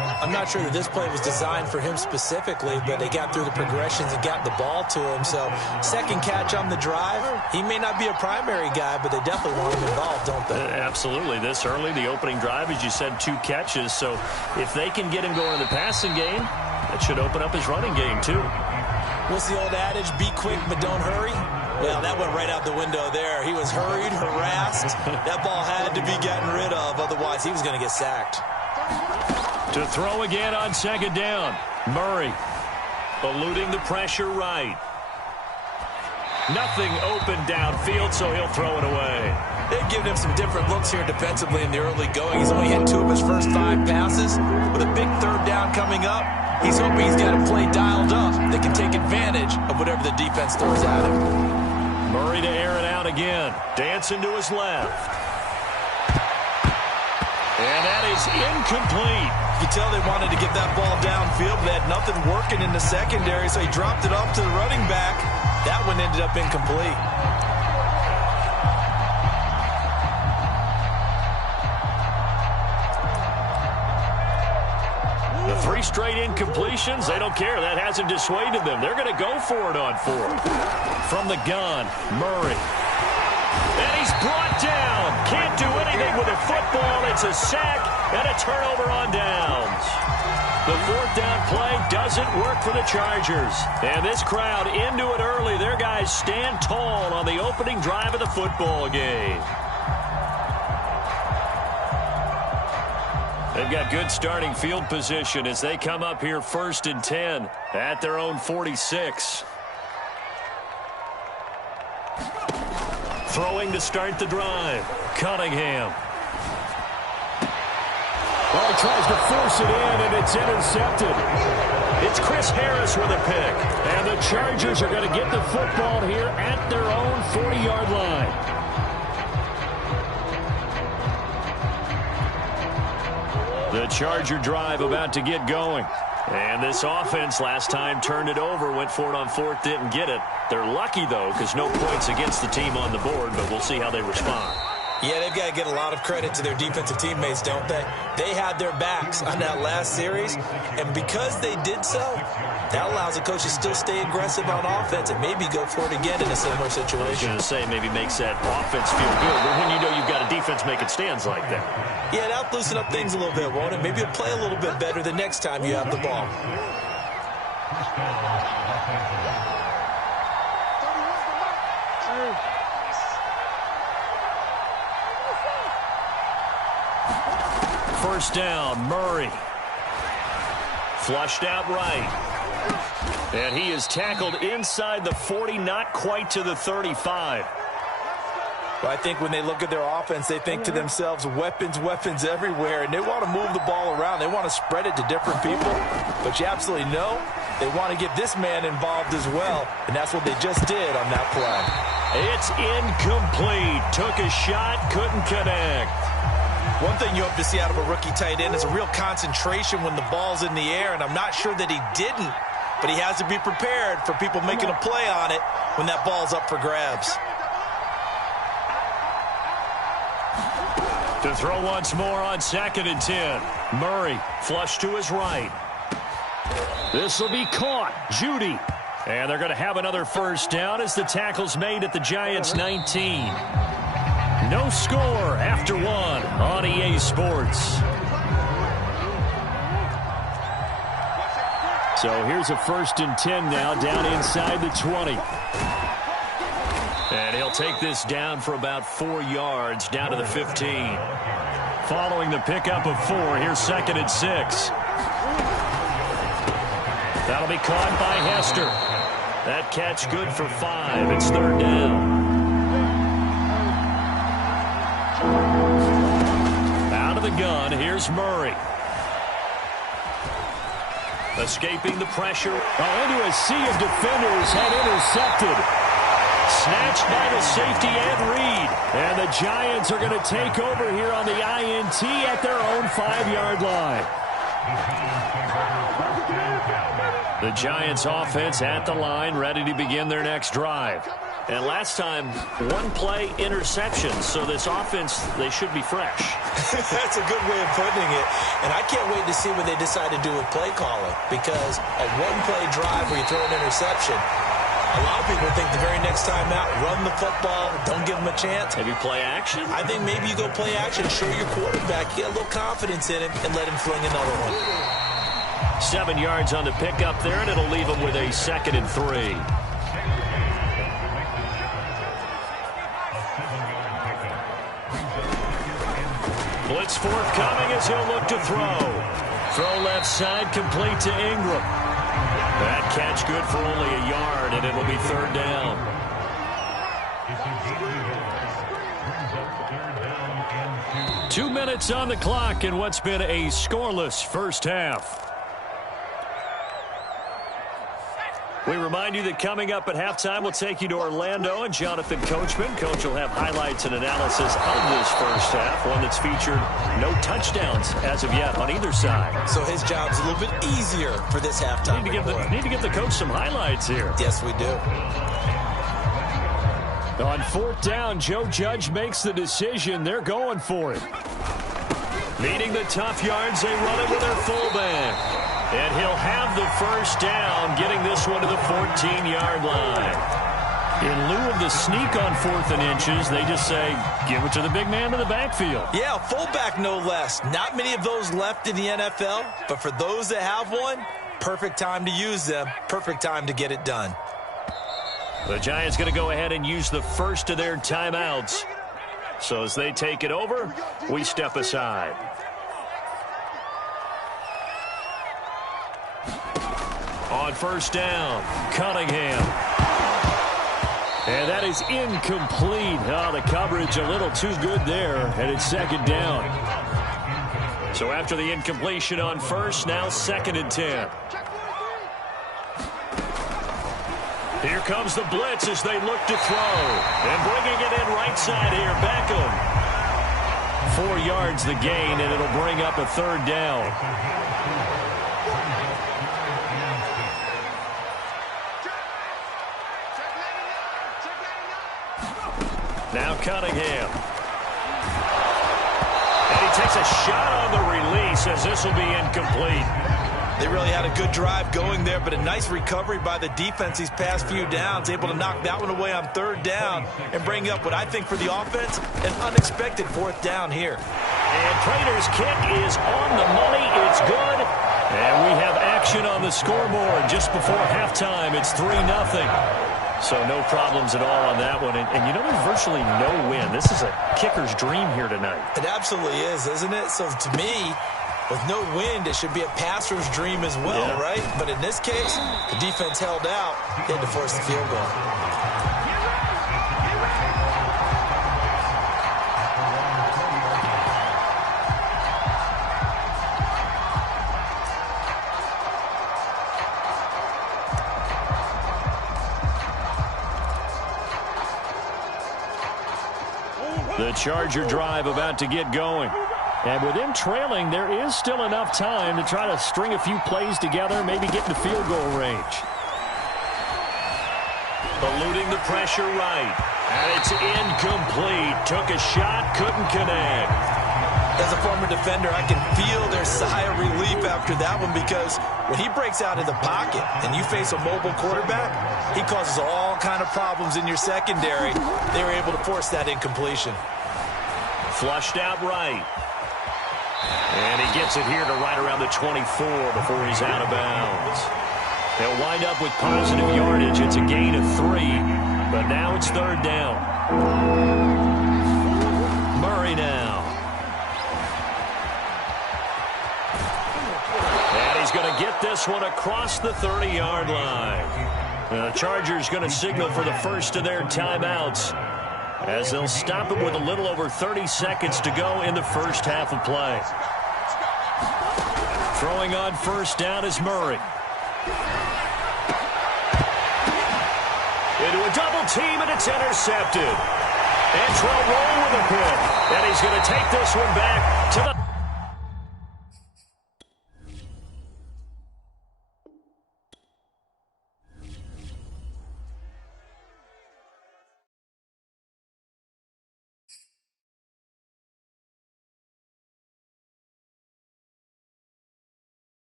I'm not sure that this play was designed for him specifically, but they got through the progressions and got the ball to him. So, second catch on the drive. He may not be a primary guy, but they definitely want him involved, don't they? Absolutely. This early, the opening drive, as you said, 2 catches. So, if they can get him going in the passing game, that should open up his running game, too. What's the old adage? Be quick, but don't hurry. Well, that went right out the window there. He was hurried, harassed. That ball had to be gotten rid of. Otherwise, he was going to get sacked. To throw again on second down. Murray eluding the pressure right. Nothing open downfield, so he'll throw it away. They've given him some different looks here defensively in the early going. He's only hit 2 of his first 5 passes. With a big 3rd down coming up, he's hoping he's got a play dialed up that can take advantage of whatever the defense throws at him. Murray to air it out again. Dancing to his left. And that is incomplete. You can tell they wanted to get that ball downfield, but they had nothing working in the secondary, so he dropped it off to the running back. That one ended up incomplete. The 3 straight incompletions, they don't care. That hasn't dissuaded them. They're going to go for it on 4th. From the gun, Murray. And he's brought down. Can't do anything with a football. It's a sack and a turnover on downs. The 4th down play doesn't work for the Chargers. And this crowd into it early. Their guys stand tall on the opening drive of the football game. They've got good starting field position as they come up here 1st and 10 at their own 46. Throwing to start the drive. Cunningham. Well, he tries to force it in, and it's intercepted. It's Chris Harris with a pick. And the Chargers are going to get the football here at their own 40-yard line. The Charger drive about to get going. And this offense last time turned it over, went for it on 4th, didn't get it. They're lucky, though, because no points against the team on the board, but we'll see how they respond. Yeah, they've got to get a lot of credit to their defensive teammates, don't they? They had their backs on that last series, and because they did so, that allows the coach to still stay aggressive on offense and maybe go for it again in a similar situation. I was going to say maybe makes that offense feel good, but when you know you've got a defense making stands like that. Yeah, that'll loosen up things a little bit, won't it? Maybe you'll play a little bit better the next time you have the ball. First down, Murray. Flushed out right. And he is tackled inside the 40, not quite to the 35. Well, I think when they look at their offense, they think to themselves, weapons, weapons everywhere, and they want to move the ball around. They want to spread it to different people, but you absolutely know they want to get this man involved as well, and that's what they just did on that play. It's incomplete. Took a shot, couldn't connect. One thing you hope to see out of a rookie tight end is a real concentration when the ball's in the air, and I'm not sure that he didn't, but he has to be prepared for people making a play on it when that ball's up for grabs. To throw once more on 2nd and 10. Murray flush to his right. This will be caught. Judy. And they're going to have another first down as the tackle's made at the Giants' 19. No score after one on EA Sports. So here's a 1st and 10 now down inside the 20. And he'll take this down for about 4 yards down to the 15. Following the pickup of 4, here's 2nd and 6. That'll be caught by Hester. That catch good for 5. It's 3rd down. Out of the gun, here's Murray. Escaping the pressure. Into a sea of defenders, had intercepted. Snatched by the safety and Reed. And the Giants are going to take over here on the INT at their own 5-yard line. The Giants offense at the line, ready to begin their next drive. And last time, 1-play interception. So this offense, they should be fresh. That's a good way of putting it. And I can't wait to see what they decide to do with play calling. Because a 1-play drive where you throw an interception, a lot of people think the very next time out, run the football, don't give them a chance. Maybe play action? I think maybe you go play action, show your quarterback, get a little confidence in him, and let him fling another one. 7 yards on the pickup there, and it'll leave him with a 2nd and 3. Blitz forthcoming as he'll look to throw. Throw left side, complete to Ingram. That catch good for only a yard, and it'll be 3rd down. Two minutes on the clock in what's been a scoreless first half. We remind you that coming up at halftime, we'll take you to Orlando and Jonathan Coachman. Coach will have highlights and analysis of this first half, one that's featured no touchdowns as of yet on either side. So his job's a little bit easier for this halftime. Need to give the coach some highlights here. Yes, we do. On 4th down, Joe Judge makes the decision. They're going for it. Needing the tough yards, they run it with their fullback. And he'll have the first down, getting this one to the 14-yard line. In lieu of the sneak on 4th and inches, they just say, give it to the big man in the backfield. Yeah, fullback no less. Not many of those left in the NFL, but for those that have one, perfect time to use them, perfect time to get it done. The Giants going to go ahead and use the first of their timeouts. So as they take it over, we step aside. On 1st down, Cunningham. And that is incomplete. Oh, the coverage a little too good there, and it's 2nd down. So after the incompletion on 1st, now 2nd and 10. Here comes the blitz as they look to throw. And bringing it in right side here, Beckham. 4 yards the gain, and it'll bring up a 3rd down. Now Cunningham. he takes a shot on the release as this will be incomplete. They really had a good drive going there, but a nice recovery by the defense these past few downs, able to knock that one away on third down and bring up what I think for the offense, an unexpected fourth down here. And Prater's kick is on the money. It's good. And we have action on the scoreboard just before halftime. It's 3-0. So no problems at all on that one. And you know, there's virtually no win. This is a kicker's dream here tonight. It absolutely is, isn't it? So to me, with no wind, it should be a passer's dream as well, right? But in this case, the defense held out, had to force the field goal. The Charger drive about to get going. And with them trailing, there is still enough time to try to string a few plays together, maybe get in the field goal range. Eluding the pressure right. And it's incomplete. Took a shot, couldn't connect. As a former defender, I can feel their sigh of relief after that one, because when he breaks out of the pocket and you face a mobile quarterback, he causes all kind of problems in your secondary. They were able to force that incompletion. Flushed out right. And he gets it here to right around the 24 before he's out of bounds. They'll wind up with positive yardage. It's a gain of 3, but now it's third down. Murray now. And he's going to get this one across the 30-yard line. The Chargers going to signal for the first of their timeouts, as they'll stop it with a little over 30 seconds to go in the first half of play. Throwing on first down is Murray. Into a double team, and it's intercepted. Antrell Roll with a hit, and he's going to take this one back to the...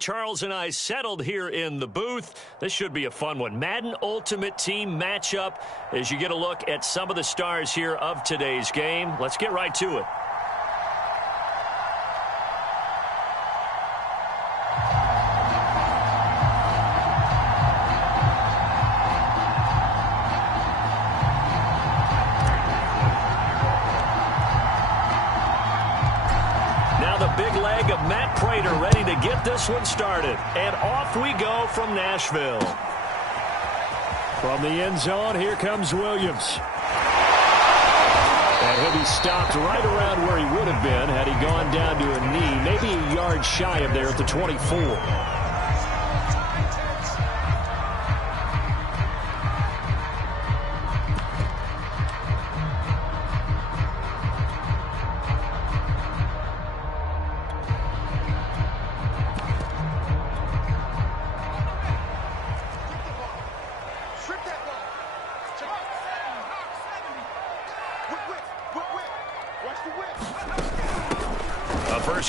Charles and I settled here in the booth. This should be a fun one. Madden Ultimate Team matchup as you get a look at some of the stars here of today's game. Let's get right to it. Ready to get this one started. And off we go from Nashville. From the end zone, here comes Williams. And he'll be stopped right around where he would have been had he gone down to a knee, maybe a yard shy of there at the 24.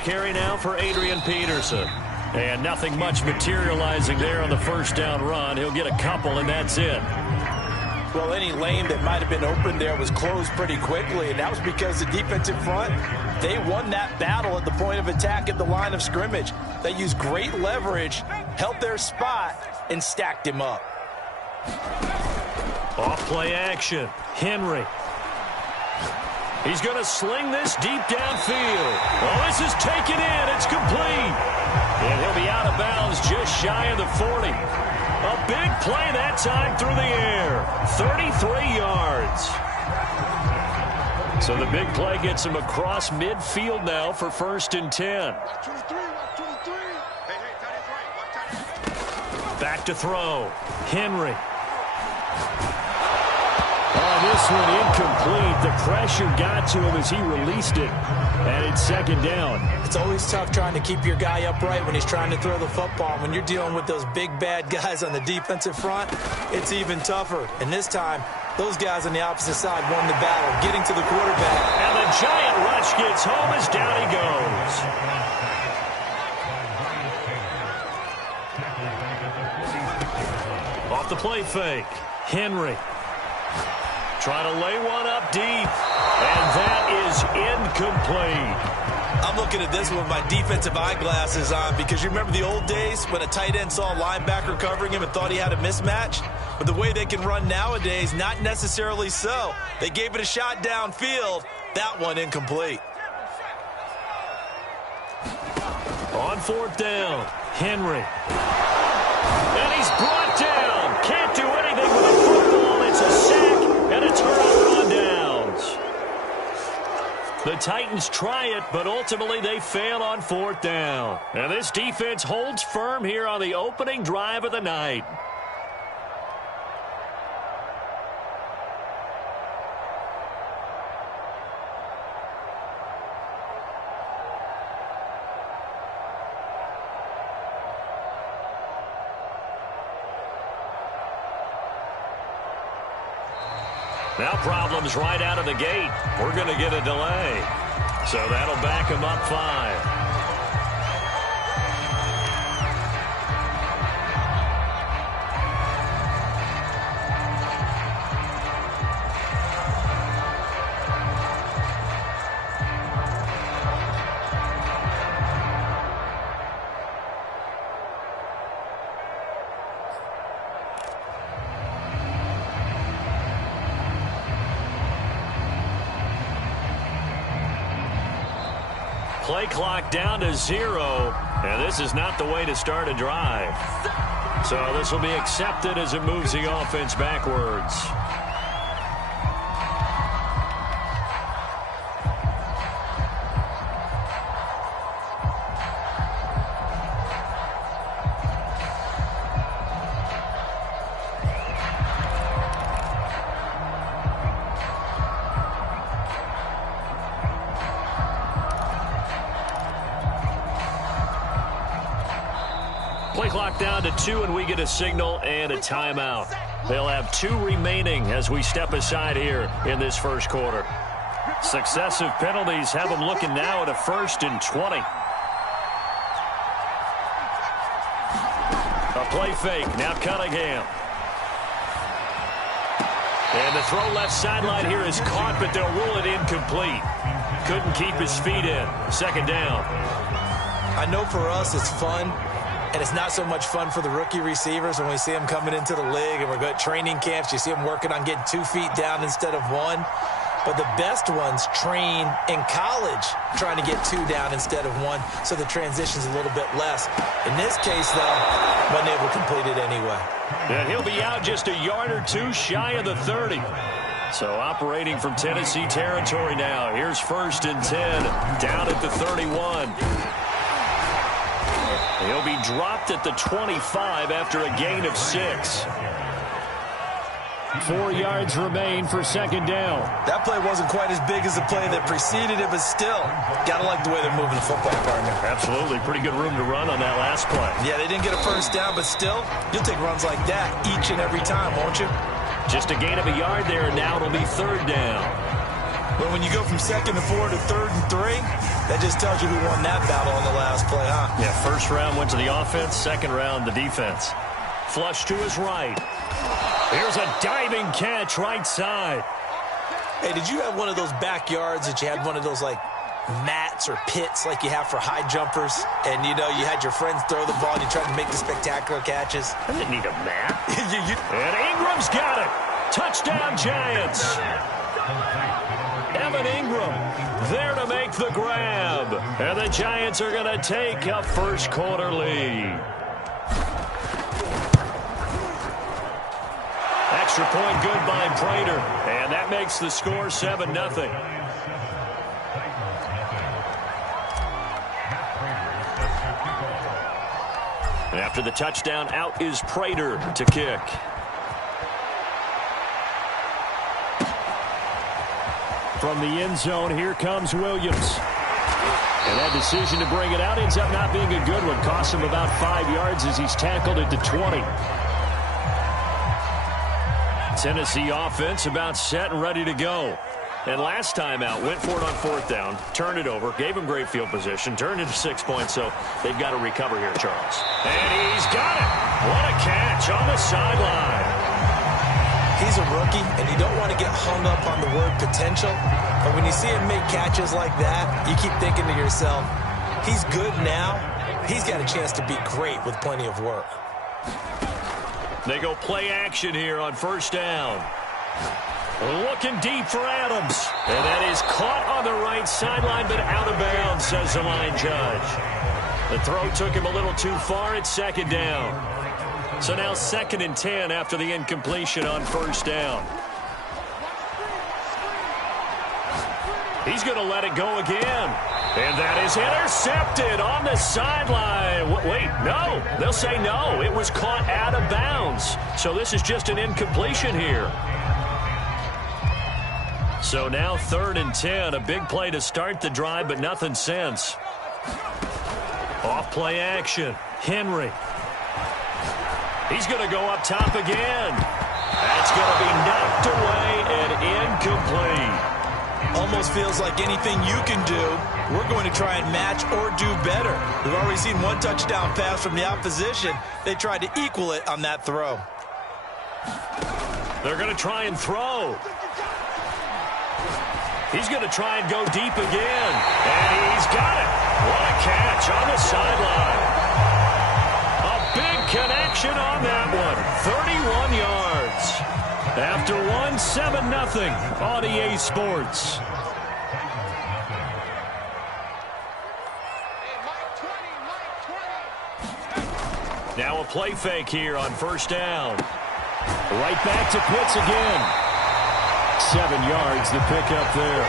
Carry now for Adrian Peterson. And nothing much materializing there on the first down run. He'll get a couple, and that's it. Well, any lane that might have been open there was closed pretty quickly, and that was because the defensive front, they won that battle at the point of attack at the line of scrimmage. They used great leverage, held their spot, and stacked him up. Off-play action. Henry. He's going to sling this deep downfield. Oh, this is taken in. It's complete. And he'll be out of bounds just shy of the 40. A big play that time through the air. 33 yards. So the big play gets him across midfield now for 1st and 10. Back to throw. Henry. This one incomplete. The pressure got to him as he released it, and it's 2nd down. It's always tough trying to keep your guy upright when he's trying to throw the football. When you're dealing with those big, bad guys on the defensive front, it's even tougher. And this time, those guys on the opposite side won the battle, getting to the quarterback. And the giant rush gets home as down he goes. Off the play fake. Henry. Trying to lay one up deep, and that is incomplete. I'm looking at this with my defensive eyeglasses on because you remember the old days when a tight end saw a linebacker covering him and thought he had a mismatch? But the way they can run nowadays, not necessarily so. They gave it a shot downfield. That one incomplete. On 4th down, Henry. And he's brought down. Can't do anything with a football. It's a sack. And a turnover on downs. The Titans try it, but ultimately they fail on 4th down. And this defense holds firm here on the opening drive of the night. Now problems right out of the gate. We're going to get a delay. So that'll back him up 5. Play clock down to 0, and this is not the way to start a drive. So this will be accepted as it moves the offense backwards. Play clock down to 2, and we get a signal and a timeout. They'll have 2 remaining as we step aside here in this first quarter. Successive penalties have them looking now at a 1st and 20. Play fake. Now Cunningham. And the throw left sideline here is caught, but they'll rule it incomplete. Couldn't keep his feet in. Second down. I know for us it's fun, and it's not so much fun for the rookie receivers when we see them coming into the league and we're going to training camps. You see them working on getting 2 feet down instead of 1. But the best ones train in college trying to get 2 down instead of 1, so the transition's a little bit less. In this case, though, wasn't able to complete it anyway. And he'll be out just a yard or 2 shy of the 30. So operating from Tennessee territory now. Here's 1st and 10, down at the 31. He'll be dropped at the 25 after a gain of 6. 4 yards remain for second down. That play wasn't quite as big as the play that preceded it, but still, gotta like the way they're moving the football, partner. Absolutely. Pretty good room to run on that last play. Yeah, they didn't get a first down, but still, you'll take runs like that each and every time, won't you? Just a gain of a yard there, and now it'll be 3rd down. But when you go from 2nd and 4 to 3rd and 3, that just tells you who won that battle on the last play, huh? Yeah, 1st round went to the offense, 2nd round the defense. Flush to his right. Here's a diving catch right side. Hey, did you have one of those backyards that you had one of those, like, mats or pits like you have for high jumpers? And, you know, you had your friends throw the ball and you tried to make the spectacular catches? I didn't need a mat. And Ingram's got it. Touchdown, Giants. Evan Ingram there to make the grab. And the Giants are going to take a first quarter lead. Extra point good by Prater. And that makes the score 7-0. After the touchdown, out is Prater to kick. From the end zone, here comes Williams. And that decision to bring it out ends up not being a good one. Costs him about 5 yards as he's tackled at the 20. Tennessee offense about set and ready to go. And last time out, went for it on 4th down, turned it over, gave him great field position, turned into 6 points, so they've got to recover here, Charles. And he's got it. What a catch on the sideline. He's a rookie, and you don't want to get hung up on the word potential, but when you see him make catches like that, you keep thinking to yourself, he's good now. He's got a chance to be great with plenty of work. They go play action here on 1st down. Looking deep for Adams. And that is caught on the right sideline, but out of bounds, says the line judge. The throw took him a little too far at 2nd down. So now 2nd and 10 after the incompletion on 1st down. He's going to let it go again. And that is intercepted on the sideline. Wait, no. They'll say no. It was caught out of bounds. So this is just an incompletion here. So now 3rd and 10. A big play to start the drive, but nothing since. Off play action. Henry. He's going to go up top again. That's going to be knocked away and incomplete. Almost feels like anything you can do, we're going to try and match or do better. We've already seen one touchdown pass from the opposition. They tried to equal it on that throw. They're going to try and throw. He's going to try and go deep again. And he's got it. What a catch on the sideline. A big connection on that one. 31 yards. After one, 7-0 on EA Sports. Now a play fake here on 1st down. Right back to Pitts again. 7 yards, the pickup there.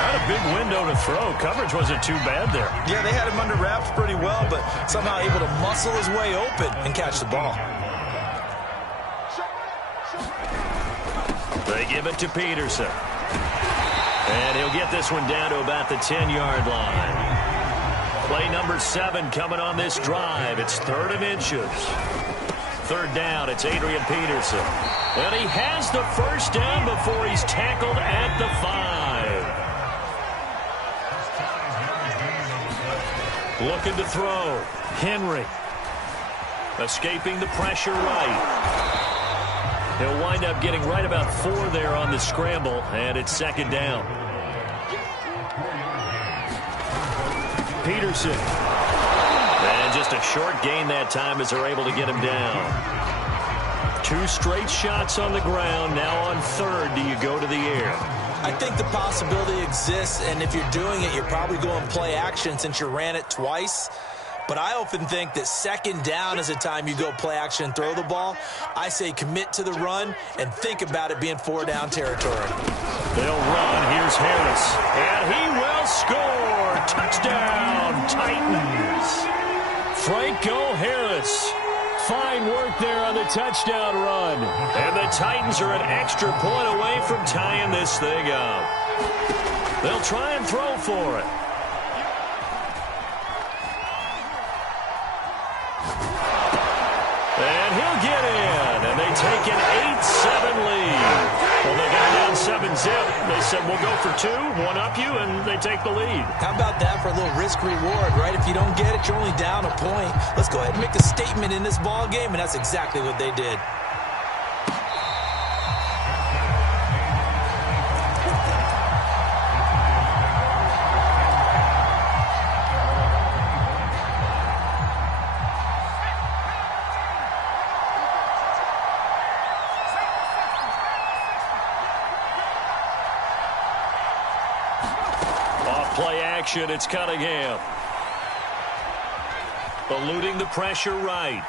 Not a big window to throw. Coverage wasn't too bad there. Yeah, they had him under wraps pretty well, but somehow able to muscle his way open and catch the ball. They give it to Peterson. And he'll get this one down to about the 10-yard line. Play number 7 coming on this drive. It's 3rd and inches. 3rd down, it's Adrian Peterson. And he has the first down before he's tackled at the 5. Looking to throw. Henry. Escaping the pressure right. He'll wind up getting right about 4 there on the scramble, and it's second down. Peterson. And just a short gain that time as they're able to get him down. 2 straight shots on the ground. Now on third, do you go to the air? I think the possibility exists, and if you're doing it, you're probably going play action since you ran it twice. But I often think that second down is the time you go play action and throw the ball. I say commit to the run and think about it being 4-down territory. They'll run. Here's Harris. And he will score. Touchdown, Titans. Franco Harris. Fine work there on the touchdown run. And the Titans are an extra point away from tying this thing up. They'll try and throw for it. And he'll get in. And they take an 8-7 lead. Well, they got down 7-zip. They said, we'll go for 2, one up you, and they take the lead. How about that for a little risk-reward, right? If you don't get it, you're only down a point. Let's go ahead and make a statement in this ball game, and that's exactly what they did. Play action, it's Cunningham. Eluding the pressure right.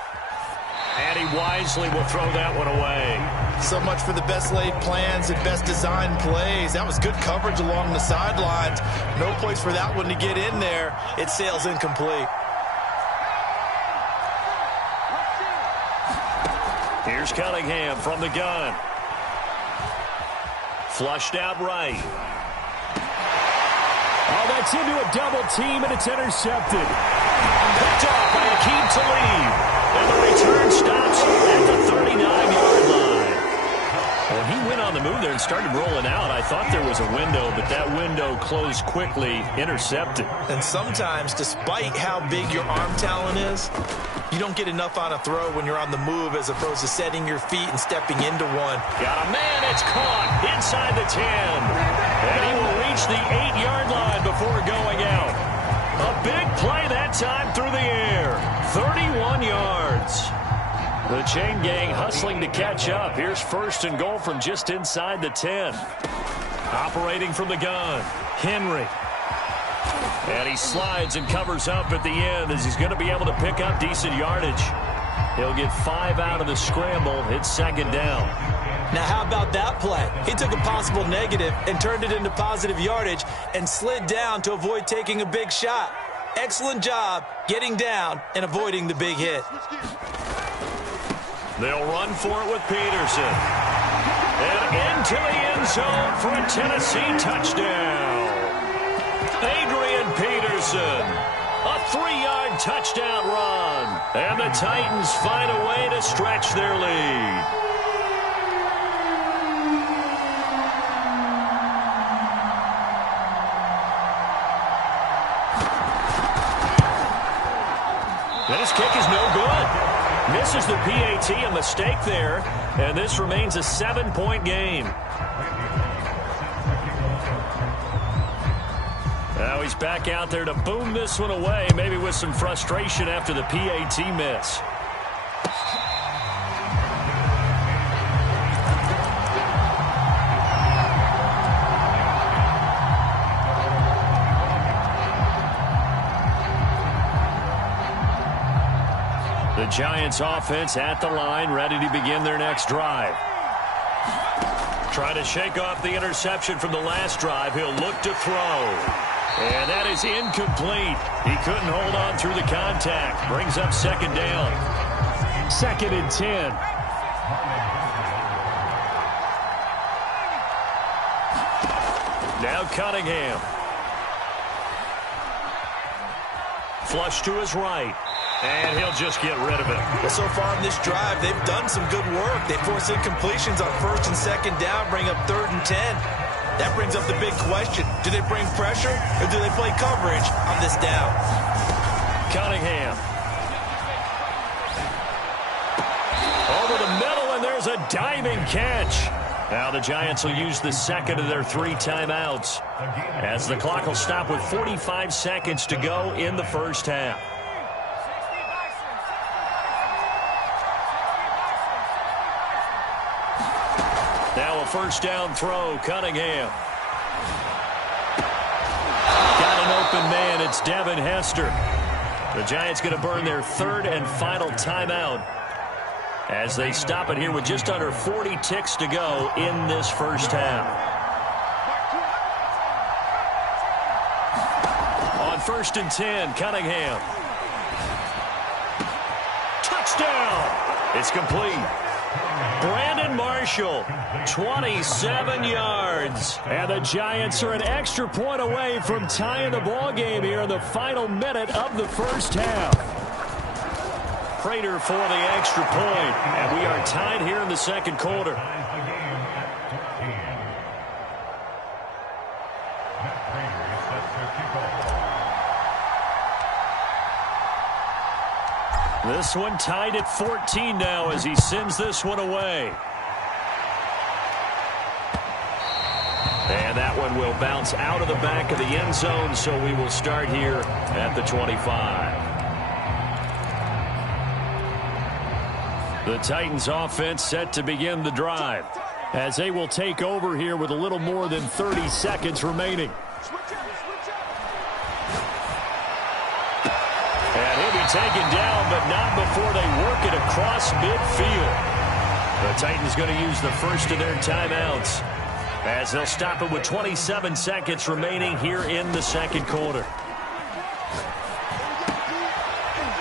And he wisely will throw that one away. So much for the best laid plans and best designed plays. That was good coverage along the sidelines. No place for that one to get in there. It sails incomplete. Here's Cunningham from the gun. Flushed out right. Oh, that's into a double team, and it's intercepted. Picked off by Akeem Talib. And the return stops at the 39-yard line. When he went on the move there and started rolling out, I thought there was a window, but that window closed quickly, intercepted. And sometimes, despite how big your arm talent is, you don't get enough on a throw when you're on the move as opposed to setting your feet and stepping into one. Got a man, it's caught inside the 10. And he will reach the 8-yard line before going out. A big play that time through the air. 31 yards. The chain gang hustling to catch up. Here's first and goal from just inside the 10. Operating from the gun, Henry. And he slides and covers up at the end as he's going to be able to pick up decent yardage. He'll get 5 out of the scramble. It's second down. Now, how about that play? He took a possible negative and turned it into positive yardage and slid down to avoid taking a big shot. Excellent job getting down and avoiding the big hit. They'll run for it with Peterson. And into the end zone for a Tennessee touchdown. Adrian Peterson. A 3-yard touchdown run. And the Titans find a way to stretch their lead. And his kick is no good. Misses the PAT, a mistake there. And this remains a 7-point game. Now he's back out there to boom this one away, maybe with some frustration after the PAT miss. The Giants offense at the line, ready to begin their next drive. Trying to shake off the interception from the last drive. He'll look to throw. And that is incomplete. He couldn't hold on through the contact. Brings up second down. 2nd and 10. Now Cunningham. Flush to his right. And he'll just get rid of it. Well, so far in this drive, they've done some good work. They force incompletions on 1st and 2nd down, bring up 3rd and 10. That brings up the big question. Do they bring pressure or do they play coverage on this down? Cunningham. throws a diving catch. Now the Giants will use the second of their 3 timeouts, as the clock will stop with 45 seconds to go in the first half. Now a first down throw, Cunningham. Got an open man, it's Devin Hester. The Giants going to burn their 3rd and final timeout as they stop it here with just under 40 ticks to go in this first half. On 1st and 10, Cunningham. Touchdown! It's complete. Brandon Marshall, 27 yards. And the Giants are an extra point away from tying the ball game here in the final minute of the first half. Prater for the extra point, and we are tied here in the second quarter. This one tied at 14 now as he sends this one away. And that one will bounce out of the back of the end zone, so we will start here at the 25. The Titans offense set to begin the drive as they will take over here with a little more than 30 seconds remaining. And he'll be taken down, but not before they work it across midfield. The Titans going to use the first of their timeouts as they'll stop it with 27 seconds remaining here in the second quarter.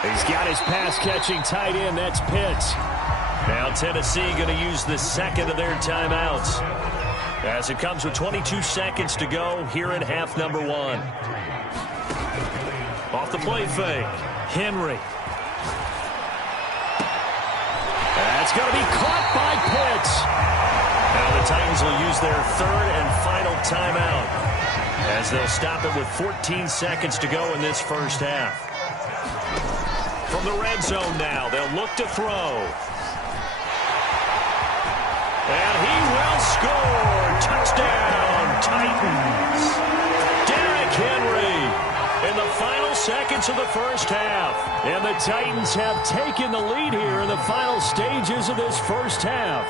He's got his pass-catching tight end. That's Pitts. Now Tennessee going to use the second of their timeouts as it comes with 22 seconds to go here in half number 1. Off the play fake, Henry. That's going to be caught by Pitts. Now the Titans will use their 3rd and final timeout as they'll stop it with 14 seconds to go in this first half. From the red zone now, they'll look to throw. And he will score. Touchdown, Titans. Derrick Henry in the final seconds of the first half. And the Titans have taken the lead here in the final stages of this first half.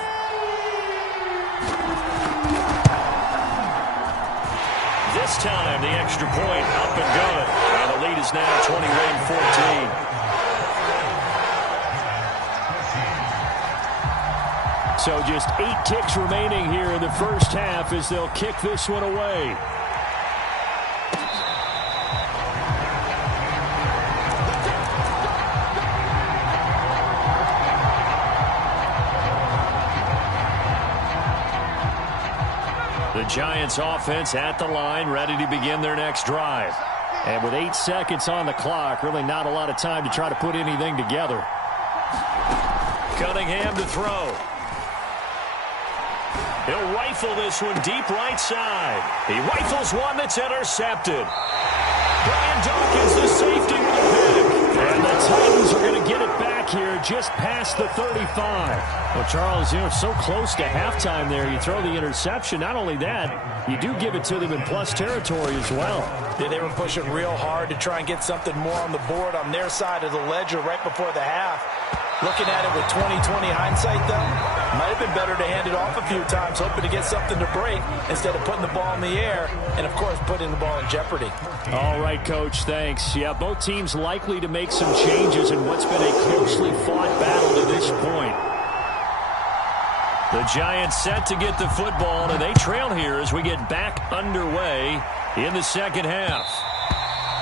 This time, the extra point up and good. And the lead is now 21-14. So just 8 ticks remaining here in the first half as they'll kick this one away. The Giants offense at the line, ready to begin their next drive. And with 8 seconds on the clock, really not a lot of time to try to put anything together. Cunningham to throw. He'll rifle this one deep right side. He rifles one that's intercepted. Brian Dawkins, the safety with a pick. And the Titans are going to get it back here just past the 35. Well, Charles, you know, it's so close to halftime there. You throw the interception. Not only that, you do give it to them in plus territory as well. Yeah, they were pushing real hard to try and get something more on the board on their side of the ledger right before the half. Looking at it with 20/20 hindsight, though, might have been better to hand it off a few times, hoping to get something to break instead of putting the ball in the air and, of course, putting the ball in jeopardy. All right, Coach, thanks. Yeah, both teams likely to make some changes in what's been a closely fought battle to this point. The Giants set to get the football, and they trail here as we get back underway in the second half.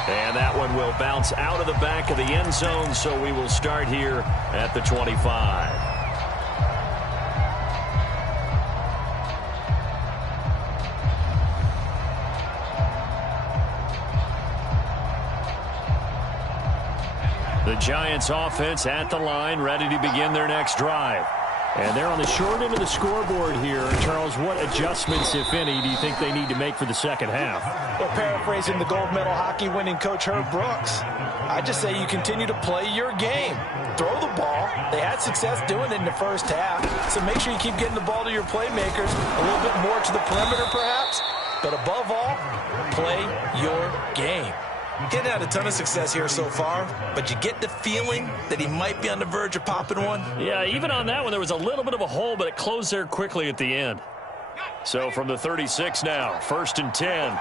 And that one will bounce out of the back of the end zone, so we will start here at the 25. The Giants offense at the line, ready to begin their next drive. And they're on the short end of the scoreboard here. Charles, what adjustments, if any, do you think they need to make for the second half? Well, paraphrasing the gold medal hockey winning coach Herb Brooks, I just say you continue to play your game. Throw the ball. They had success doing it in the first half, so make sure you keep getting the ball to your playmakers, a little bit more to the perimeter perhaps, but above all, play your game. Getting had a ton of success here so far, but you get the feeling that he might be on the verge of popping one. Yeah, even on that one, there was a little bit of a hole, but it closed there quickly at the end. So from the 36 now, 1st and 10.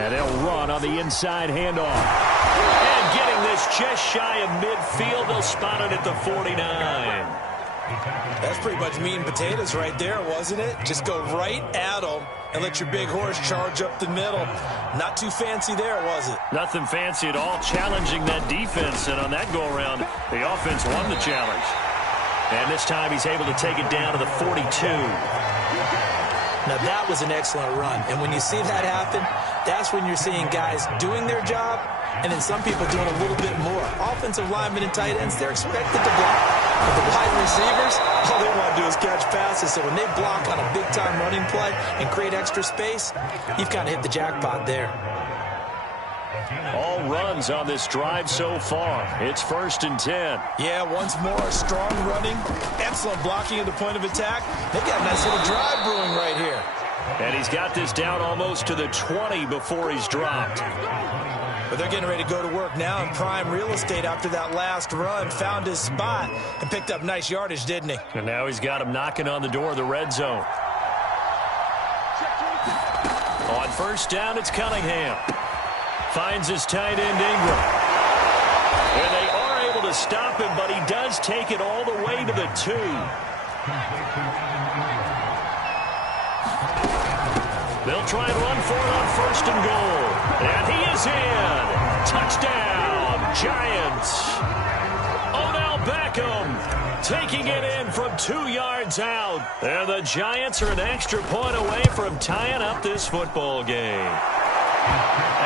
And they'll run on the inside handoff. And getting this just shy of midfield, they'll spot it at the 49. That's pretty much meat and potatoes right there, wasn't it? Just go right at them and let your big horse charge up the middle. Not too fancy there, was it? Nothing fancy at all, challenging that defense. And on that go-around, the offense won the challenge. And this time he's able to take it down to the 42. Now that was an excellent run. And when you see that happen, that's when you're seeing guys doing their job and then some people doing a little bit more. Offensive linemen and tight ends, they're expected to block. But the wide receivers, all they want to do is catch passes. So when they block on a big-time running play and create extra space, you've kind of hit the jackpot there. All runs on this drive so far. It's 1st and 10. Yeah, once more, strong running, excellent blocking at the point of attack. They've got a nice little drive brewing right here. And he's got this down almost to the 20 before he's dropped. But they're getting ready to go to work now in prime real estate after that last run. Found his spot and picked up nice yardage, didn't he? And now he's got him knocking on the door of the red zone. On 1st down, it's Cunningham. Finds his tight end, Ingram. And they are able to stop him, but he does take it all the way to the 2. They'll try and run for it on 1st and goal. And he is in. Touchdown, Giants. Odell Beckham taking it in from 2 yards out. And the Giants are an extra point away from tying up this football game.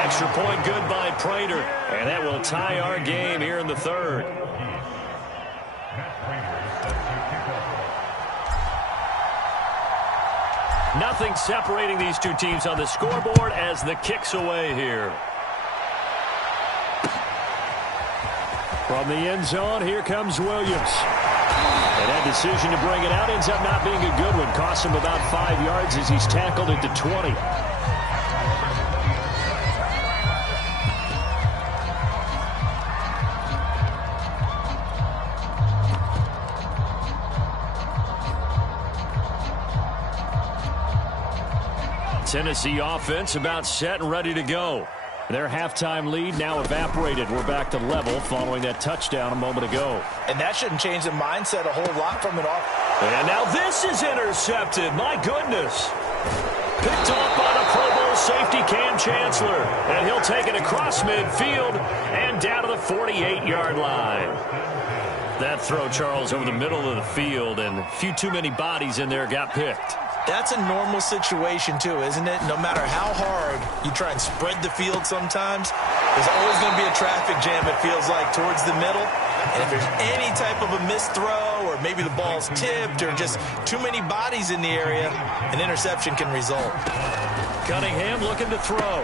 Extra point good by Prater. And that will tie our game here in the 3rd. Nothing separating these two teams on the scoreboard as the kick's away here. From the end zone, here comes Williams. And that decision to bring it out ends up not being a good one. Costs him about 5 yards as he's tackled at the 20. Tennessee offense about set and ready to go. Their halftime lead now evaporated. We're back to level following that touchdown a moment ago. And that shouldn't change the mindset a whole lot from it off. And now this is intercepted. My goodness. Picked off by the Pro Bowl safety Cam Chancellor. And he'll take it across midfield and down to the 48-yard line. That throw, Charles, over the middle of the field, and a few too many bodies in there got picked. That's a normal situation, too, isn't it? No matter how hard you try and spread the field sometimes, there's always going to be a traffic jam, it feels like, towards the middle. And if there's any type of a missed throw or maybe the ball's tipped or just too many bodies in the area, an interception can result. Cunningham looking to throw.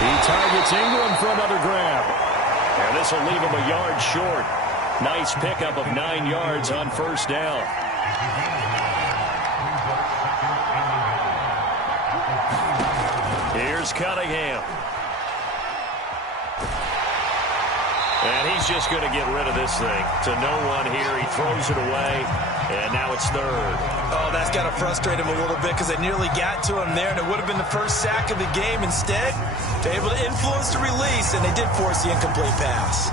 He targets Ingram for another grab. And this will leave him a yard short. Nice pickup of 9 yards on 1st down. Here's Cunningham. And he's just going to get rid of this thing. To no one here. He throws it away. And now it's 3rd. Oh, that's got to frustrate him a little bit because they nearly got to him there, and it would have been the first sack of the game. Instead, they're able to influence the release, and they did force the incomplete pass.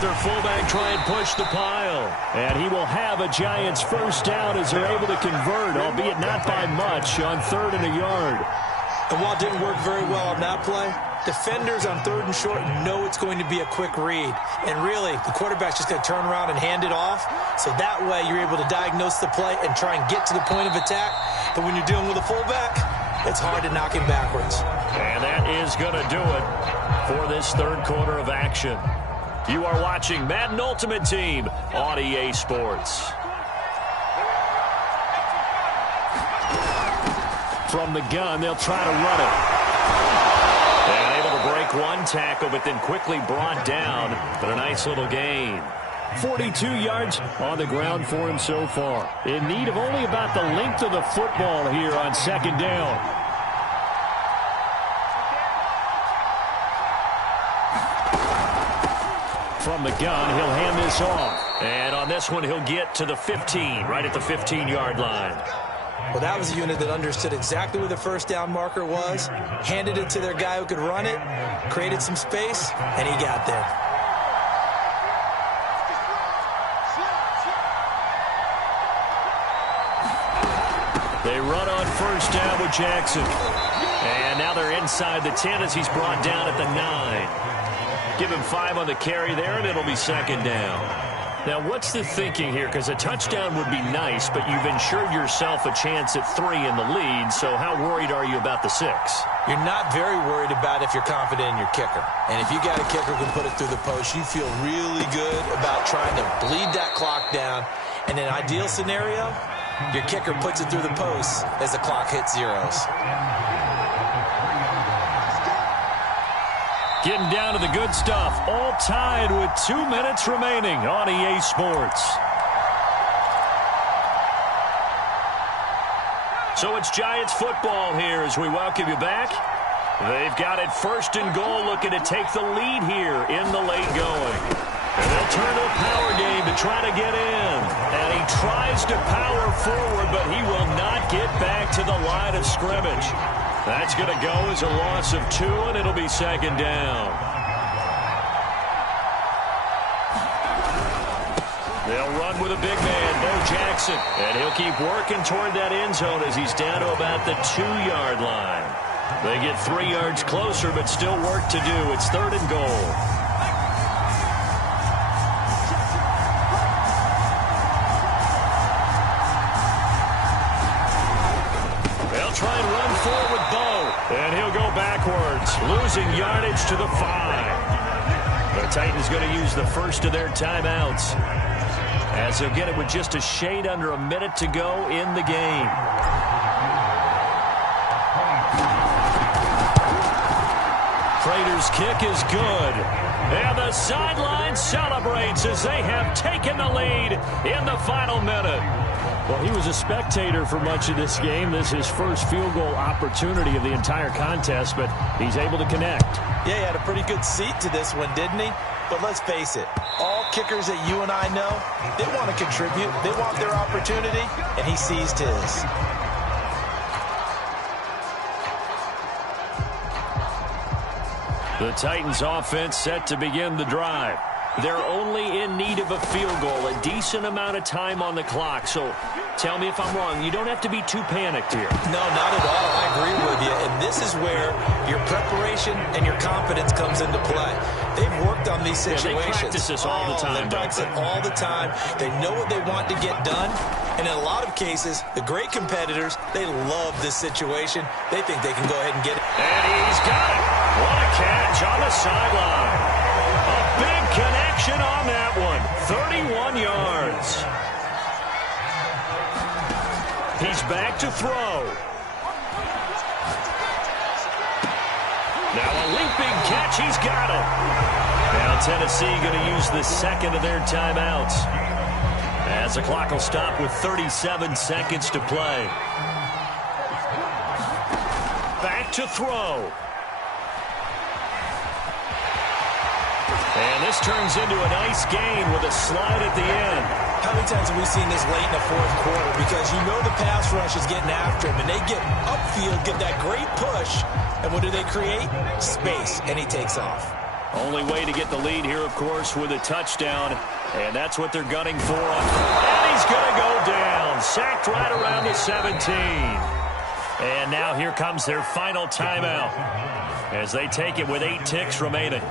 Their fullback try and push the pile. And he will have a Giants 1st down as they're able to convert, albeit not by much, on 3rd and a yard. And while it didn't work very well on that play, defenders on 3rd and short know it's going to be a quick read. And really, the quarterback's just going to turn around and hand it off. So that way, you're able to diagnose the play and try and get to the point of attack. But when you're dealing with a fullback, it's hard to knock him backwards. And that is going to do it for this third quarter of action. You are watching Madden Ultimate Team on EA Sports. From the gun, they'll try to run it. And able to break one tackle, but then quickly brought down. But a nice little gain. 42 yards on the ground for him so far. In need of only about the length of the football here on second down. From the gun, he'll hand this off. And on this one, he'll get to the 15, right at the 15-yard line. Well, that was a unit that understood exactly where the first down marker was, handed it to their guy who could run it, created some space, and he got there. They run on first down with Jackson. And now they're inside the 10 as he's brought down at the 9. Give him 5 on the carry there, and it'll be second down. Now, what's the thinking here? Because a touchdown would be nice, but you've ensured yourself a chance at 3 in the lead, so how worried are you about the 6? You're not very worried about if you're confident in your kicker. And if you got a kicker who can put it through the post, you feel really good about trying to bleed that clock down. In an ideal scenario, your kicker puts it through the post as the clock hits zeros. Getting down to the good stuff. All tied with 2 minutes remaining on EA Sports. So it's Giants football here as we welcome you back. They've got it first and goal, looking to take the lead here in the late going. And they'll turn to a power game to try to get in. And he tries to power forward, but he will not get back to the line of scrimmage. That's going to go as a loss of 2, and it'll be second down. They'll run with a big man, Bo Jackson. And he'll keep working toward that end zone as he's down to about the 2-yard line. They get 3 yards closer, but still work to do. It's third and goal. Try and run forward with Bo. And he'll go backwards, losing yardage to the 5. The Titans going to use the first of their timeouts, as they'll get it with just a shade under a minute to go in the game. Prater's kick is good. And the sideline celebrates as they have taken the lead in the final minute. Well, he was a spectator for much of this game. This is his first field goal opportunity of the entire contest, but he's able to connect. Yeah, he had a pretty good seat to this one, didn't he? But let's face it, all kickers that you and I know, they want to contribute. They want their opportunity, and he seized his. The Titans offense set to begin the drive. They're only in need of a field goal, a decent amount of time on the clock. So tell me if I'm wrong. You don't have to be too panicked here. No, not at all. I agree with you. And this is where your preparation and your confidence comes into play. They've worked on these situations. Yeah, they practice this all the time. They practice it all the time. They know what they want to get done. And in a lot of cases, the great competitors, they love this situation. They think they can go ahead and get it. And he's got it. What a catch on the sideline. A big connection on that one. 31 yards. He's back to throw. Now a leaping catch. He's got it. Now Tennessee going to use the second of their timeouts, as the clock will stop with 37 seconds to play. Back to throw. And this turns into a nice gain with a slide at the end. How many times have we seen this late in the fourth quarter? Because you know the pass rush is getting after him, and they get upfield, get that great push, and what do they create? Space, and he takes off. Only way to get the lead here, of course, with a touchdown, and that's what they're gunning for. And he's going to go down, sacked right around the 17. And now here comes their final timeout, as they take it with 8 ticks remaining.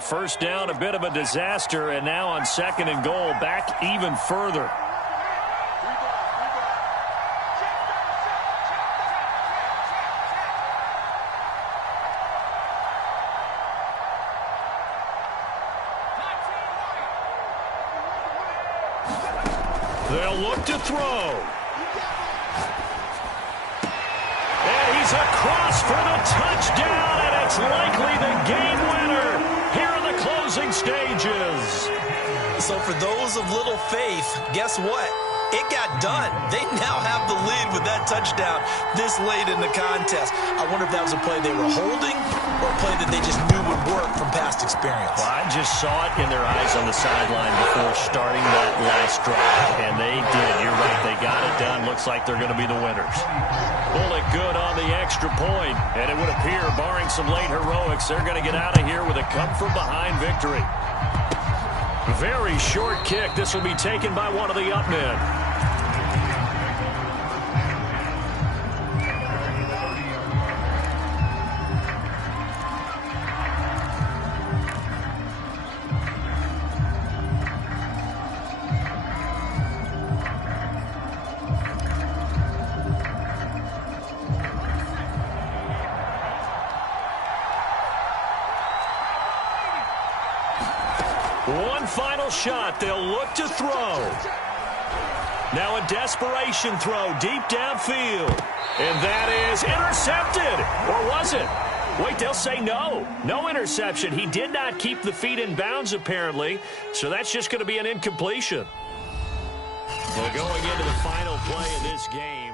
First down, a bit of a disaster, and now on 2nd and goal, back even further. They'll look to throw. And he's across for the touchdown, and it's likely the game winner here in the closing stages. So for those of little faith, guess what? It got done. They now have the lead with that touchdown this late in the contest. I wonder if that was a play they were holding or a play that they just knew would work from past experience. Well, I just saw it in their eyes on the sideline before starting that last drive, and they did. You're right. They got it done. Looks like they're going to be the winners. Pull it good on the extra point, and it would appear, barring some late heroics, they're going to get out of here with a come-from-behind victory. Very short kick. This will be taken by one of the up men. One final shot. They'll look to throw. Now a desperation throw deep downfield. And that is intercepted. Or was it? Wait, they'll say no. No interception. He did not keep the feet in bounds, apparently. So that's just going to be an incompletion. Well, going into the final play of this game,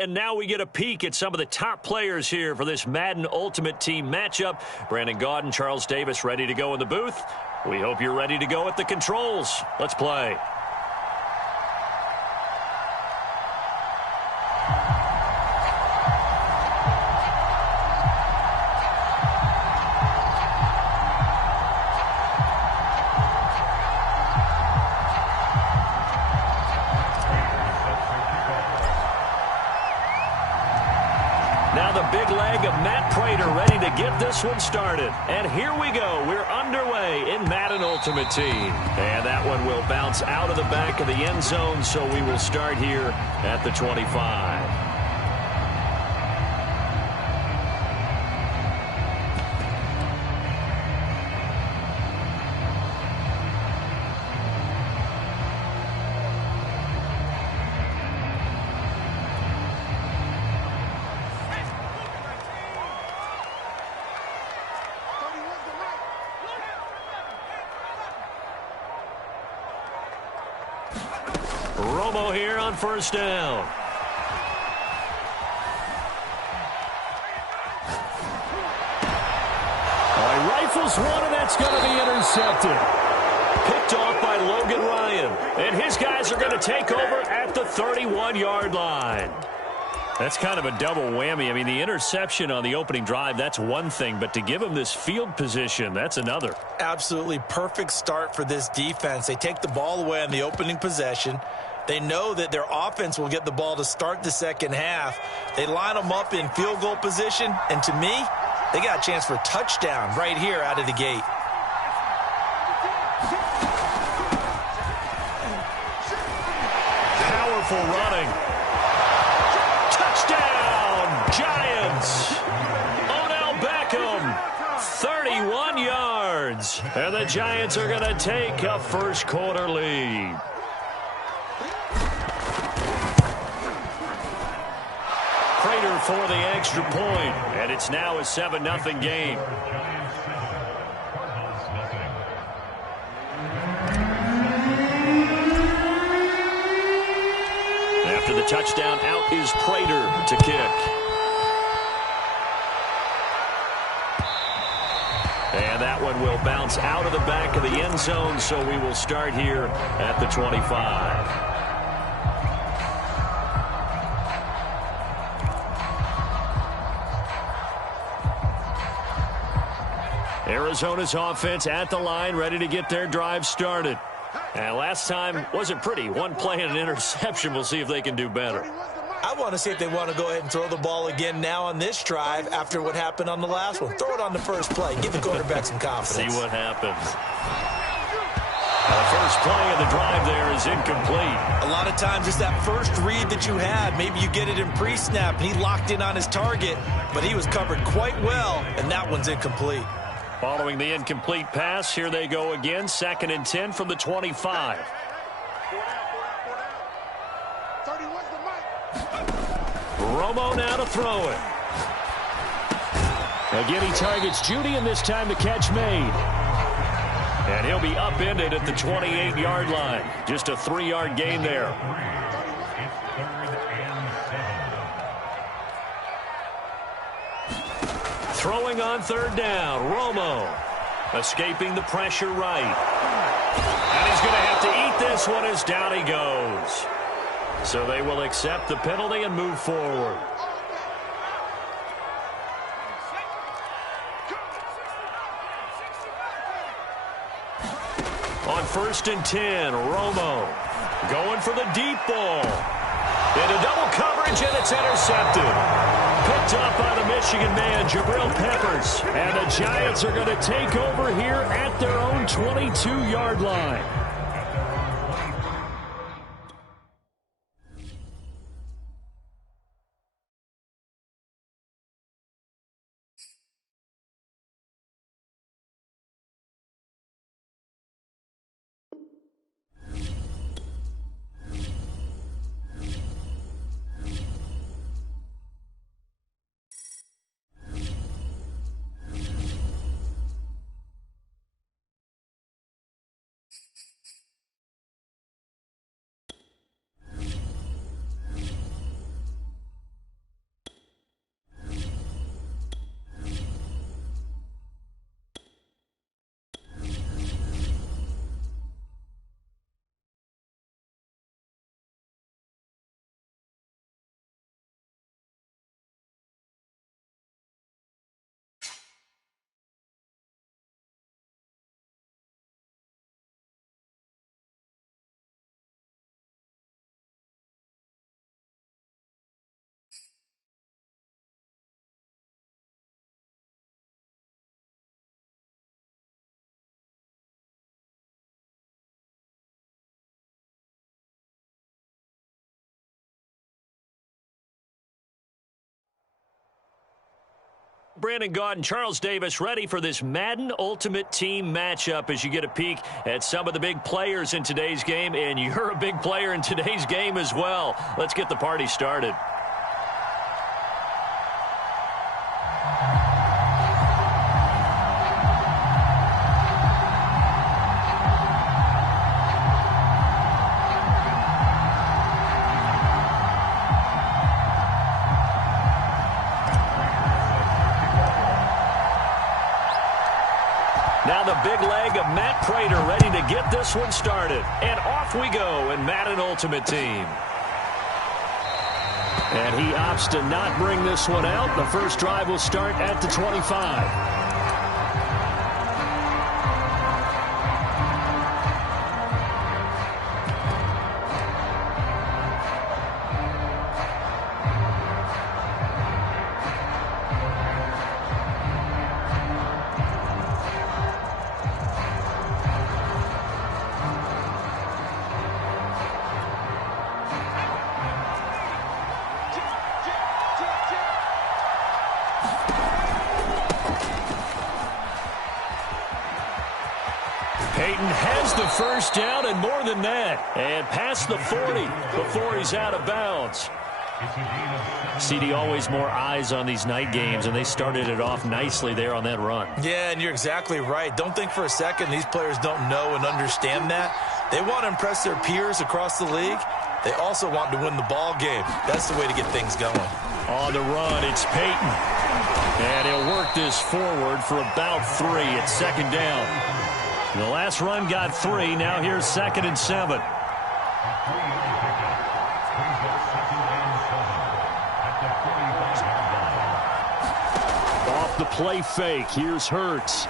and now we get a peek at some of the top players here for this Madden Ultimate Team matchup. Brandon Gaudin, Charles Davis ready to go in the booth. We hope you're ready to go at the controls. Let's play. Now the big leg of Matt Prater ready to get this one started. And here we go. We're underway in Madden Ultimate Team. And that one will bounce out of the back of the end zone, so we will start here at the 25. Romo here on first down. He rifles one, and that's going to be intercepted. Picked off by Logan Ryan. And his guys are going to take over at the 31-yard line. That's kind of a double whammy. I mean, the interception on the opening drive, that's one thing. But to give him this field position, that's another. Absolutely perfect start for this defense. They take the ball away on the opening possession. They know that their offense will get the ball to start the second half. They line them up in field goal position. And to me, they got a chance for a touchdown right here out of the gate. Powerful running. Touchdown, Giants. Odell Beckham, 31 yards. And the Giants are going to take a first quarter lead. Prater for the extra point, and it's now a 7-0 game. After the touchdown, out is Prater to kick. And that one will bounce out of the back of the end zone, so we will start here at the 25. Arizona's offense at the line, ready to get their drive started. And last time wasn't pretty. One play and an interception. We'll see if they can do better. I want to see if they want to go ahead and throw the ball again now on this drive after what happened on the last one. Throw it on the first play. Give the quarterback some confidence. See what happens. The first play of the drive there is incomplete. A lot of times it's that first read that you had. Maybe you get it in pre-snap, and he locked in on his target, but he was covered quite well, and that one's incomplete. Following the incomplete pass, here they go again. 2nd and 10 from the 25. Romo now to throw it. Again, he targets Judy, and this time the catch made. And he'll be upended at the 28-yard line. Just a 3-yard gain there. Throwing on 3rd down, Romo. Escaping the pressure right. And he's going to have to eat this one as down he goes. So they will accept the penalty and move forward. On 1st and 10, Romo going for the deep ball. Into double coverage, and it's intercepted. Picked up by the Michigan man, Jabril Peppers. And the Giants are going to take over here at their own 22-yard line. Brandon Gaud and Charles Davis ready for this Madden Ultimate Team matchup as you get a peek at some of the big players in today's game, and you're a big player in today's game as well. Let's get the party started. Now the big leg of Matt Prater ready to get this one started. And off we go in Madden Ultimate Team. And he opts to not bring this one out. The first drive will start at the 25. Peyton has the first down and more than that. And past the 40 before he's out of bounds. CD, always more eyes on these night games, and they started it off nicely there on that run. Yeah, and you're exactly right. Don't think for a second these players don't know and understand that. They want to impress their peers across the league. They also want to win the ball game. That's the way to get things going. On the run, it's Peyton. And he'll work this forward for about 3 at second down. The last run got 3. Now here's 2nd and 7. Off the play fake. Here's Hurts.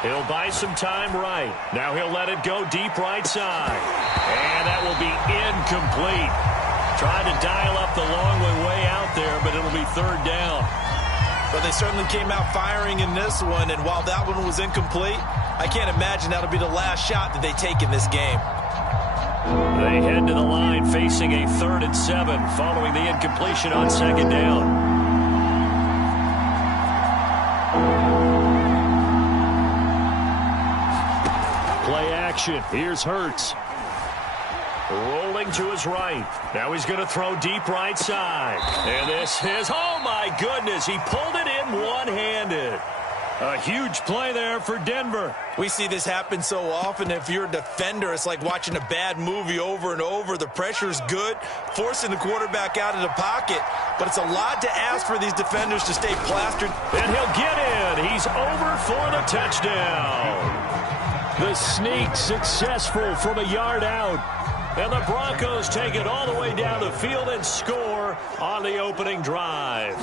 He'll buy some time right. Now he'll let it go deep right side. And that will be incomplete. Tried to dial up the long way out there, but it'll be 3rd down. But they certainly came out firing in this one, and while that one was incomplete, I can't imagine that'll be the last shot that they take in this game. They head to the line facing a 3rd and 7 following the incompletion on 2nd down. Play action. Here's Hurts. Rolling to his right. Now he's going to throw deep right side. And this is, oh my goodness, he pulled it in one-handed. A huge play there for Denver. We see this happen so often. If you're a defender, it's like watching a bad movie over and over. The pressure's good, forcing the quarterback out of the pocket. But it's a lot to ask for these defenders to stay plastered. And he'll get in. He's over for the touchdown. The sneak successful from a yard out. And the Broncos take it all the way down the field and score on the opening drive.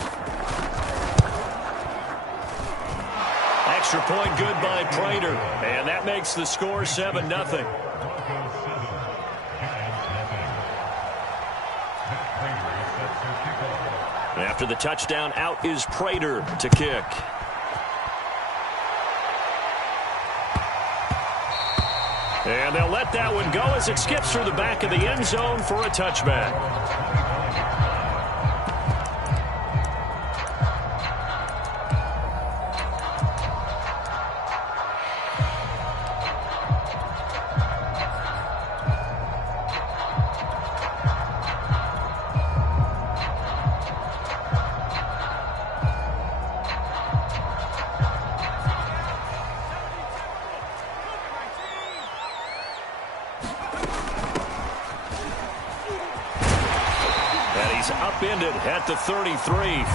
Extra point good by Prater. And that makes the score 7-0. After the touchdown, out is Prater to kick. And they'll let that one go as it skips through the back of the end zone for a touchback. Upended at the 33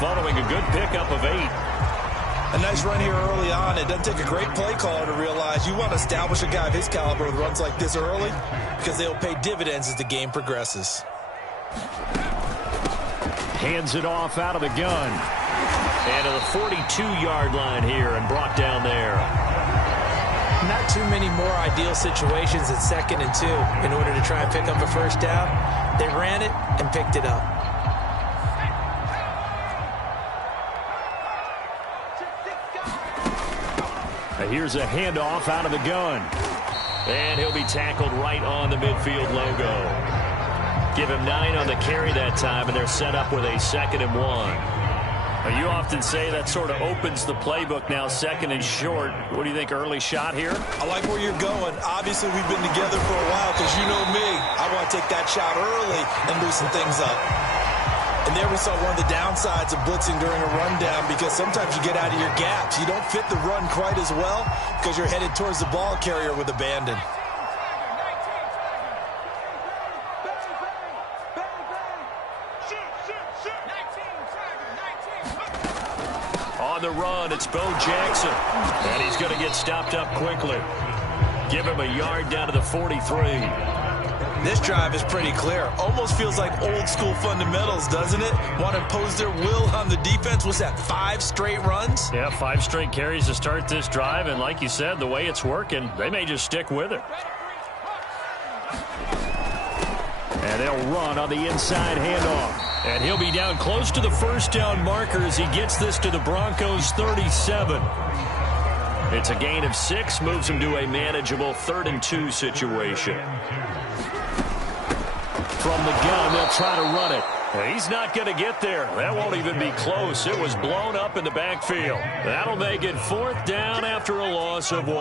following a good pickup of 8. A nice run here early on. It doesn't take a great play caller to realize you want to establish a guy of his caliber with runs like this early because they'll pay dividends as the game progresses. Hands it off out of the gun. And to the 42-yard line here and brought down there. Not too many more ideal situations at 2nd and 2 in order to try and pick up a first down. They ran it and picked it up. Here's a handoff out of the gun. And he'll be tackled right on the midfield logo. Give him 9 on the carry that time, and they're set up with a 2nd and 1. You often say that sort of opens the playbook now, 2nd and short. What do you think, early shot here? I like where you're going. Obviously, we've been together for a while because you know me. I want to take that shot early and loosen things up. And there we saw one of the downsides of blitzing during a rundown because sometimes you get out of your gaps. You don't fit the run quite as well because you're headed towards the ball carrier with abandon. On the run, it's Bo Jackson. And he's going to get stopped up quickly. Give him a yard down to the 43. This drive is pretty clear. Almost feels like old school fundamentals, doesn't it? Want to impose their will on the defense. Was that 5 straight runs? Yeah, 5 straight carries to start this drive. And like you said, the way it's working, they may just stick with it. And they'll run on the inside handoff. And he'll be down close to the first down marker as he gets this to the Broncos 37. It's a gain of 6, moves him to a manageable 3rd and 2 situation. From the gun, they'll try to run it. He's not going to get there. That won't even be close. It was blown up in the backfield. That'll make it 4th down after a loss of 1.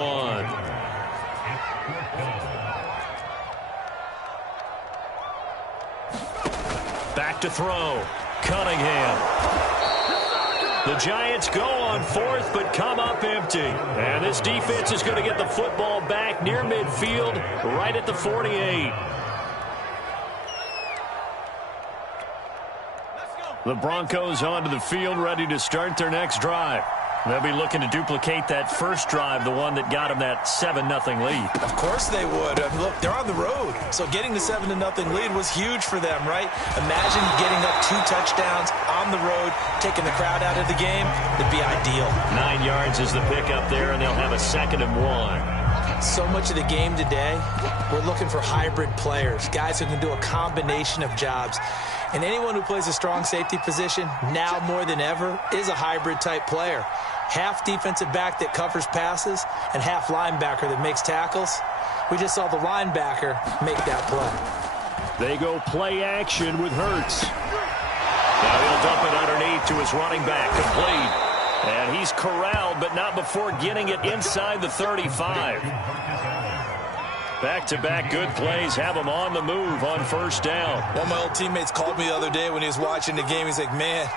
Back to throw. Cunningham. The Giants go on 4th, but come up empty. And this defense is going to get the football back near midfield, right at the 48. The Broncos onto the field, ready to start their next drive. They'll be looking to duplicate that first drive, the one that got them that 7-0 lead. Of course they would. I mean, look, they're on the road. So getting the 7-0 lead was huge for them, right? Imagine getting up 2 touchdowns on the road, taking the crowd out of the game. It'd be ideal. 9 yards is the pickup there, and they'll have a 2nd and 1. So much of the game today, we're looking for hybrid players, guys who can do a combination of jobs. And anyone who plays a strong safety position, now more than ever, is a hybrid-type player. Half defensive back that covers passes and half linebacker that makes tackles. We just saw the linebacker make that play. They go play action with Hurts. Now he'll dump it underneath to his running back, complete. And he's corralled, but not before getting it inside the 35. Back-to-back good plays have him on the move on 1st down. One of my old teammates called me the other day when he was watching the game. He's like, man,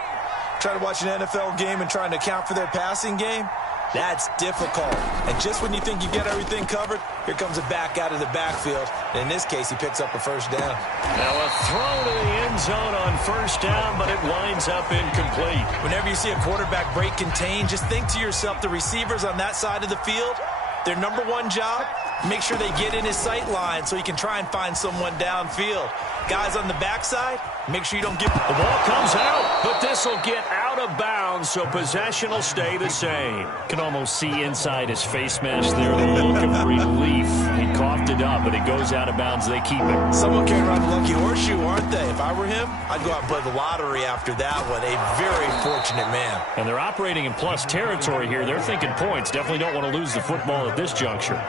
trying to watch an NFL game and trying to account for their passing game, that's difficult. And just when you think you get everything covered, here comes a back out of the backfield. And in this case, he picks up a 1st down. Now a throw to the end zone on 1st down, but it winds up incomplete. Whenever you see a quarterback break contain, just think to yourself, the receivers on that side of the field, their number 1 job, make sure they get in his sight line so he can try and find someone downfield. Guys on the backside, make sure you don't give... The ball comes out, but this will get out of bounds, so possession will stay the same. Can almost see inside his face mask there, the look of relief. He coughed it up, but it goes out of bounds. They keep it. Someone carrying around the lucky horseshoe, aren't they? If I were him, I'd go out and play the lottery after that one. A very fortunate man. And they're operating in plus territory here. They're thinking points. Definitely don't want to lose the football at this juncture.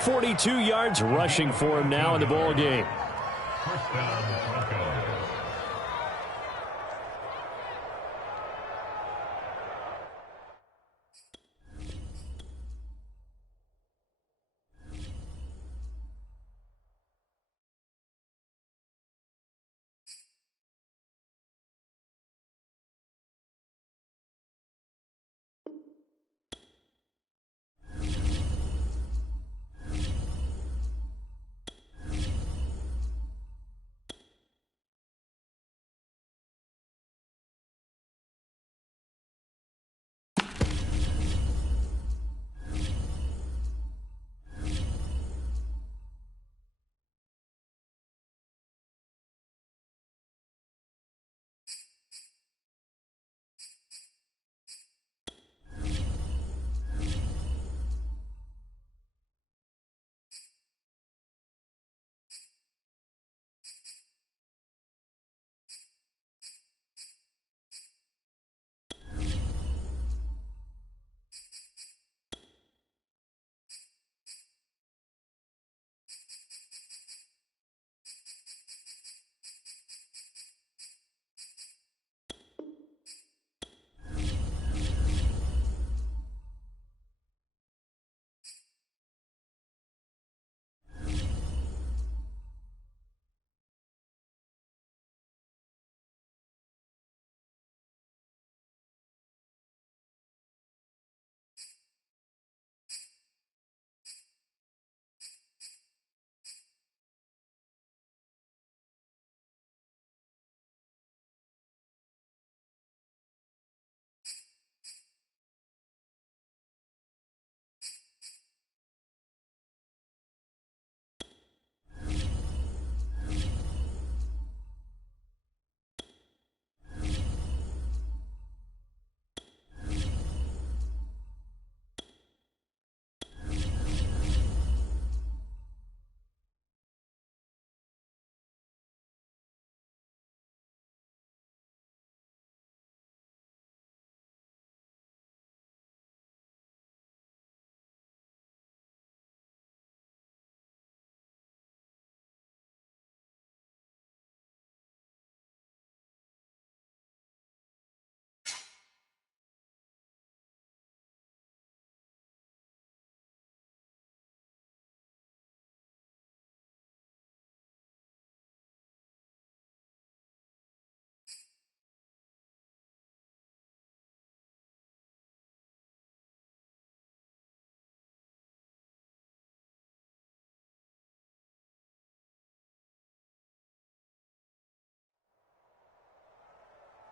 42 yards rushing for him now in the ball game.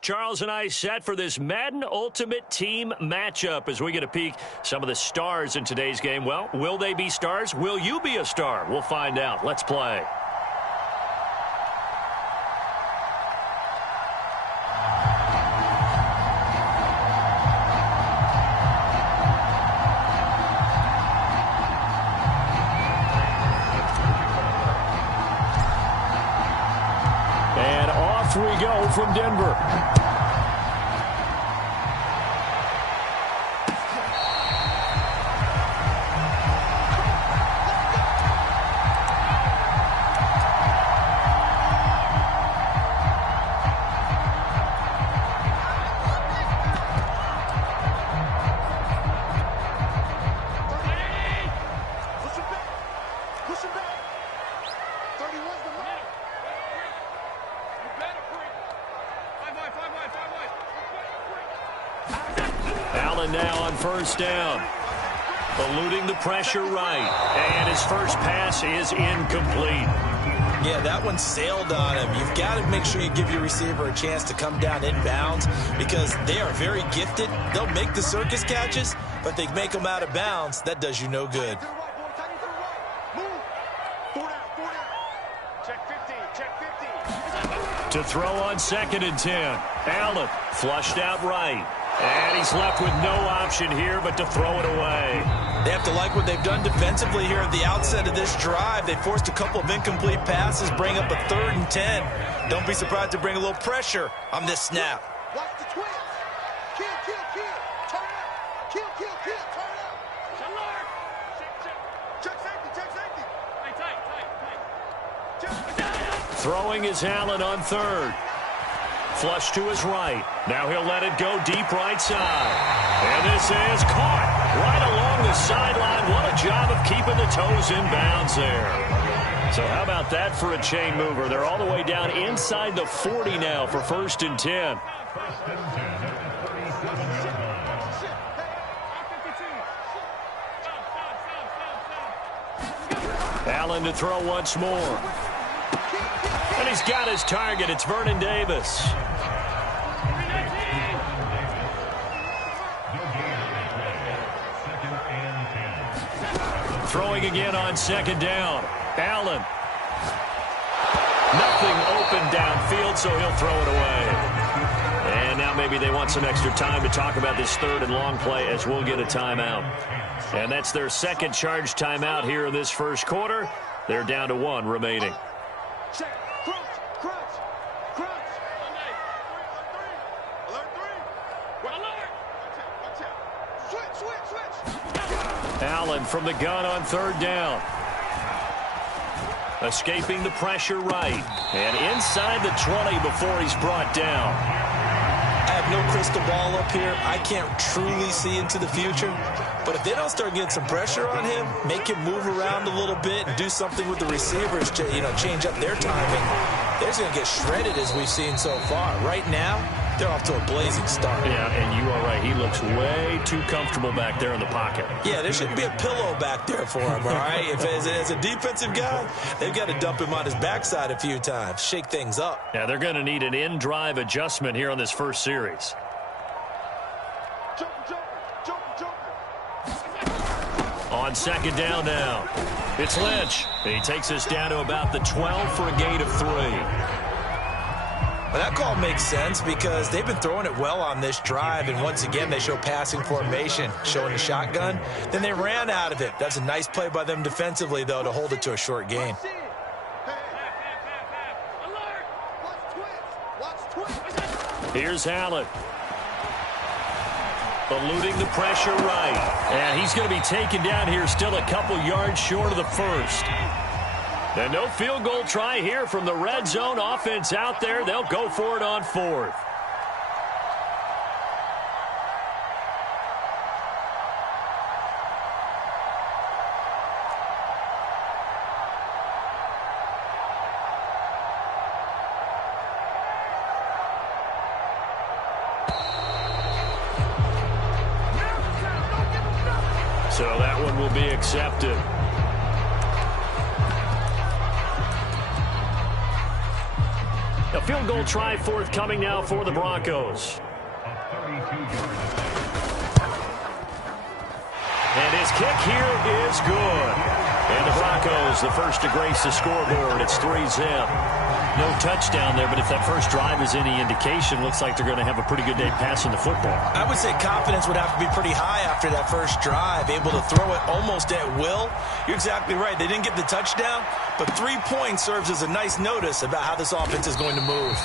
Charles and I set for this Madden Ultimate Team matchup as we get a peek some of the stars in today's game. Well, will they be stars? Will you be a star? We'll find out. Let's play. And off we go from Denver. Allen now on first down. Eluding the pressure right. And his first pass is incomplete. Yeah, that one sailed on him. You've got to make sure you give your receiver a chance to come down inbounds because they are very gifted. They'll make the circus catches, but they make them out of bounds. That does you no good. To throw on 2nd and 10. Allen flushed out right. And he's left with no option here but to throw it away. They have to like what they've done defensively here at the outset of this drive. They forced a couple of incomplete passes, bring up a 3rd and 10. Don't be surprised to bring a little pressure on this snap. Watch the twins. Kill, kill, kill. Turn up. Kill, kill, kill. Turn up. Check safety, check safety. Hey, tight. Throwing is Allen on 3rd. Flush to his right. Now he'll let it go deep right side. And this is caught right along the sideline. What a job of keeping the toes in bounds there. So how about that for a chain mover? They're all the way down inside the 40 now for 1st and 10. Allen to throw once more. And he's got his target. It's Vernon Davis. Throwing again on 2nd down. Allen. Nothing open downfield, so he'll throw it away. And now maybe they want some extra time to talk about this 3rd and long play as we'll get a timeout. And that's their 2nd charge timeout here in this 1st quarter. They're down to 1 remaining. Allen from the gun on 3rd down. Escaping the pressure right. And inside the 20 before he's brought down. I have no crystal ball up here. I can't truly see into the future. But if they don't start getting some pressure on him, make him move around a little bit and do something with the receivers, change up their timing, they're just going to get shredded as we've seen so far. Right now, they're off to a blazing start. Yeah, and you are right. He looks way too comfortable back there in the pocket. Yeah, there shouldn't be a pillow back there for him, all right? If as a defensive guy, they've got to dump him on his backside a few times, shake things up. Yeah, they're going to need an in-drive adjustment here on this 1st series. On 2nd down now. It's Lynch. He takes us down to about the 12 for a gain of 3. Well, that call makes sense because they've been throwing it well on this drive, and once again, they show passing formation, showing the shotgun. Then they ran out of it. That's a nice play by them defensively, though, to hold it to a short gain. Here's Allen. Eluding the pressure right. And he's going to be taken down here still a couple yards short of the 1st. And no field goal try here from the red zone offense out there. They'll go for it on 4th. So that one will be accepted. A field goal try forthcoming now for the Broncos. And his kick here is good. And the Broncos, the first to grace the scoreboard. It's 3-zip. No touchdown there, but if that first drive is any indication, looks like they're going to have a pretty good day passing the football. I would say confidence would have to be pretty high after that first drive, able to throw it almost at will. You're exactly right. They didn't get the touchdown, but 3 points serves as a nice notice about how this offense is going to move.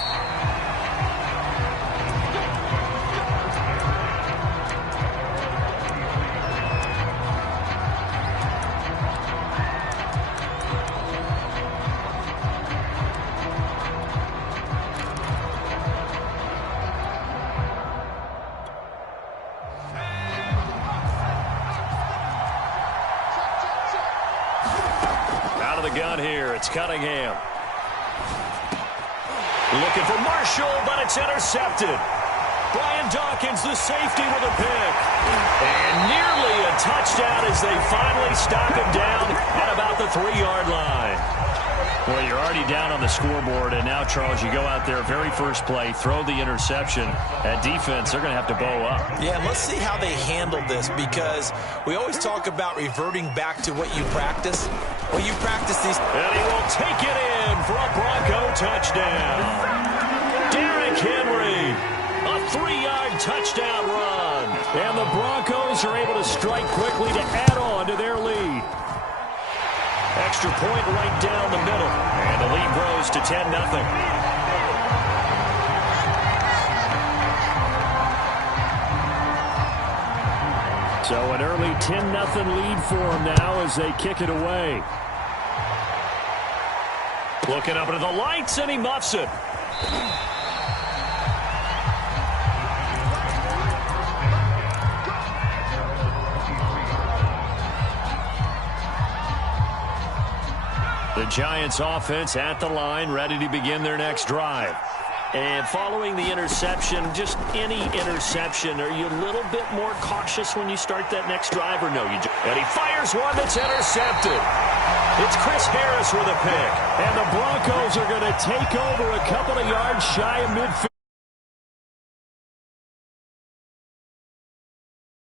Gun here. It's Cunningham. Looking for Marshall, but it's intercepted. Brian Dawkins, the safety, with a pick. And nearly a touchdown as they finally stop him down at about the 3-yard line. Well, you're already down on the scoreboard, and now, Charles, you go out there, very first play, throw the interception. At defense, they're going to have to bow up. Yeah, let's see how they handle this, because we always talk about reverting back to what you practice. Well, you practice these. And he will take it in for a Bronco touchdown. Derrick Henry, a 3-yard touchdown run. And the Broncos are able to strike quickly to add on to their lead. Extra point right down the middle. And the lead grows to 10-0. So an early 10-0 lead for them now as they kick it away. Looking up into the lights, and he muffs it. The Giants offense at the line, ready to begin their next drive. And following the interception, just any interception, are you a little bit more cautious when you start that next drive, or no? And he fires one that's intercepted. It's Chris Harris with a pick. And the Broncos are going to take over a couple of yards shy of midfield.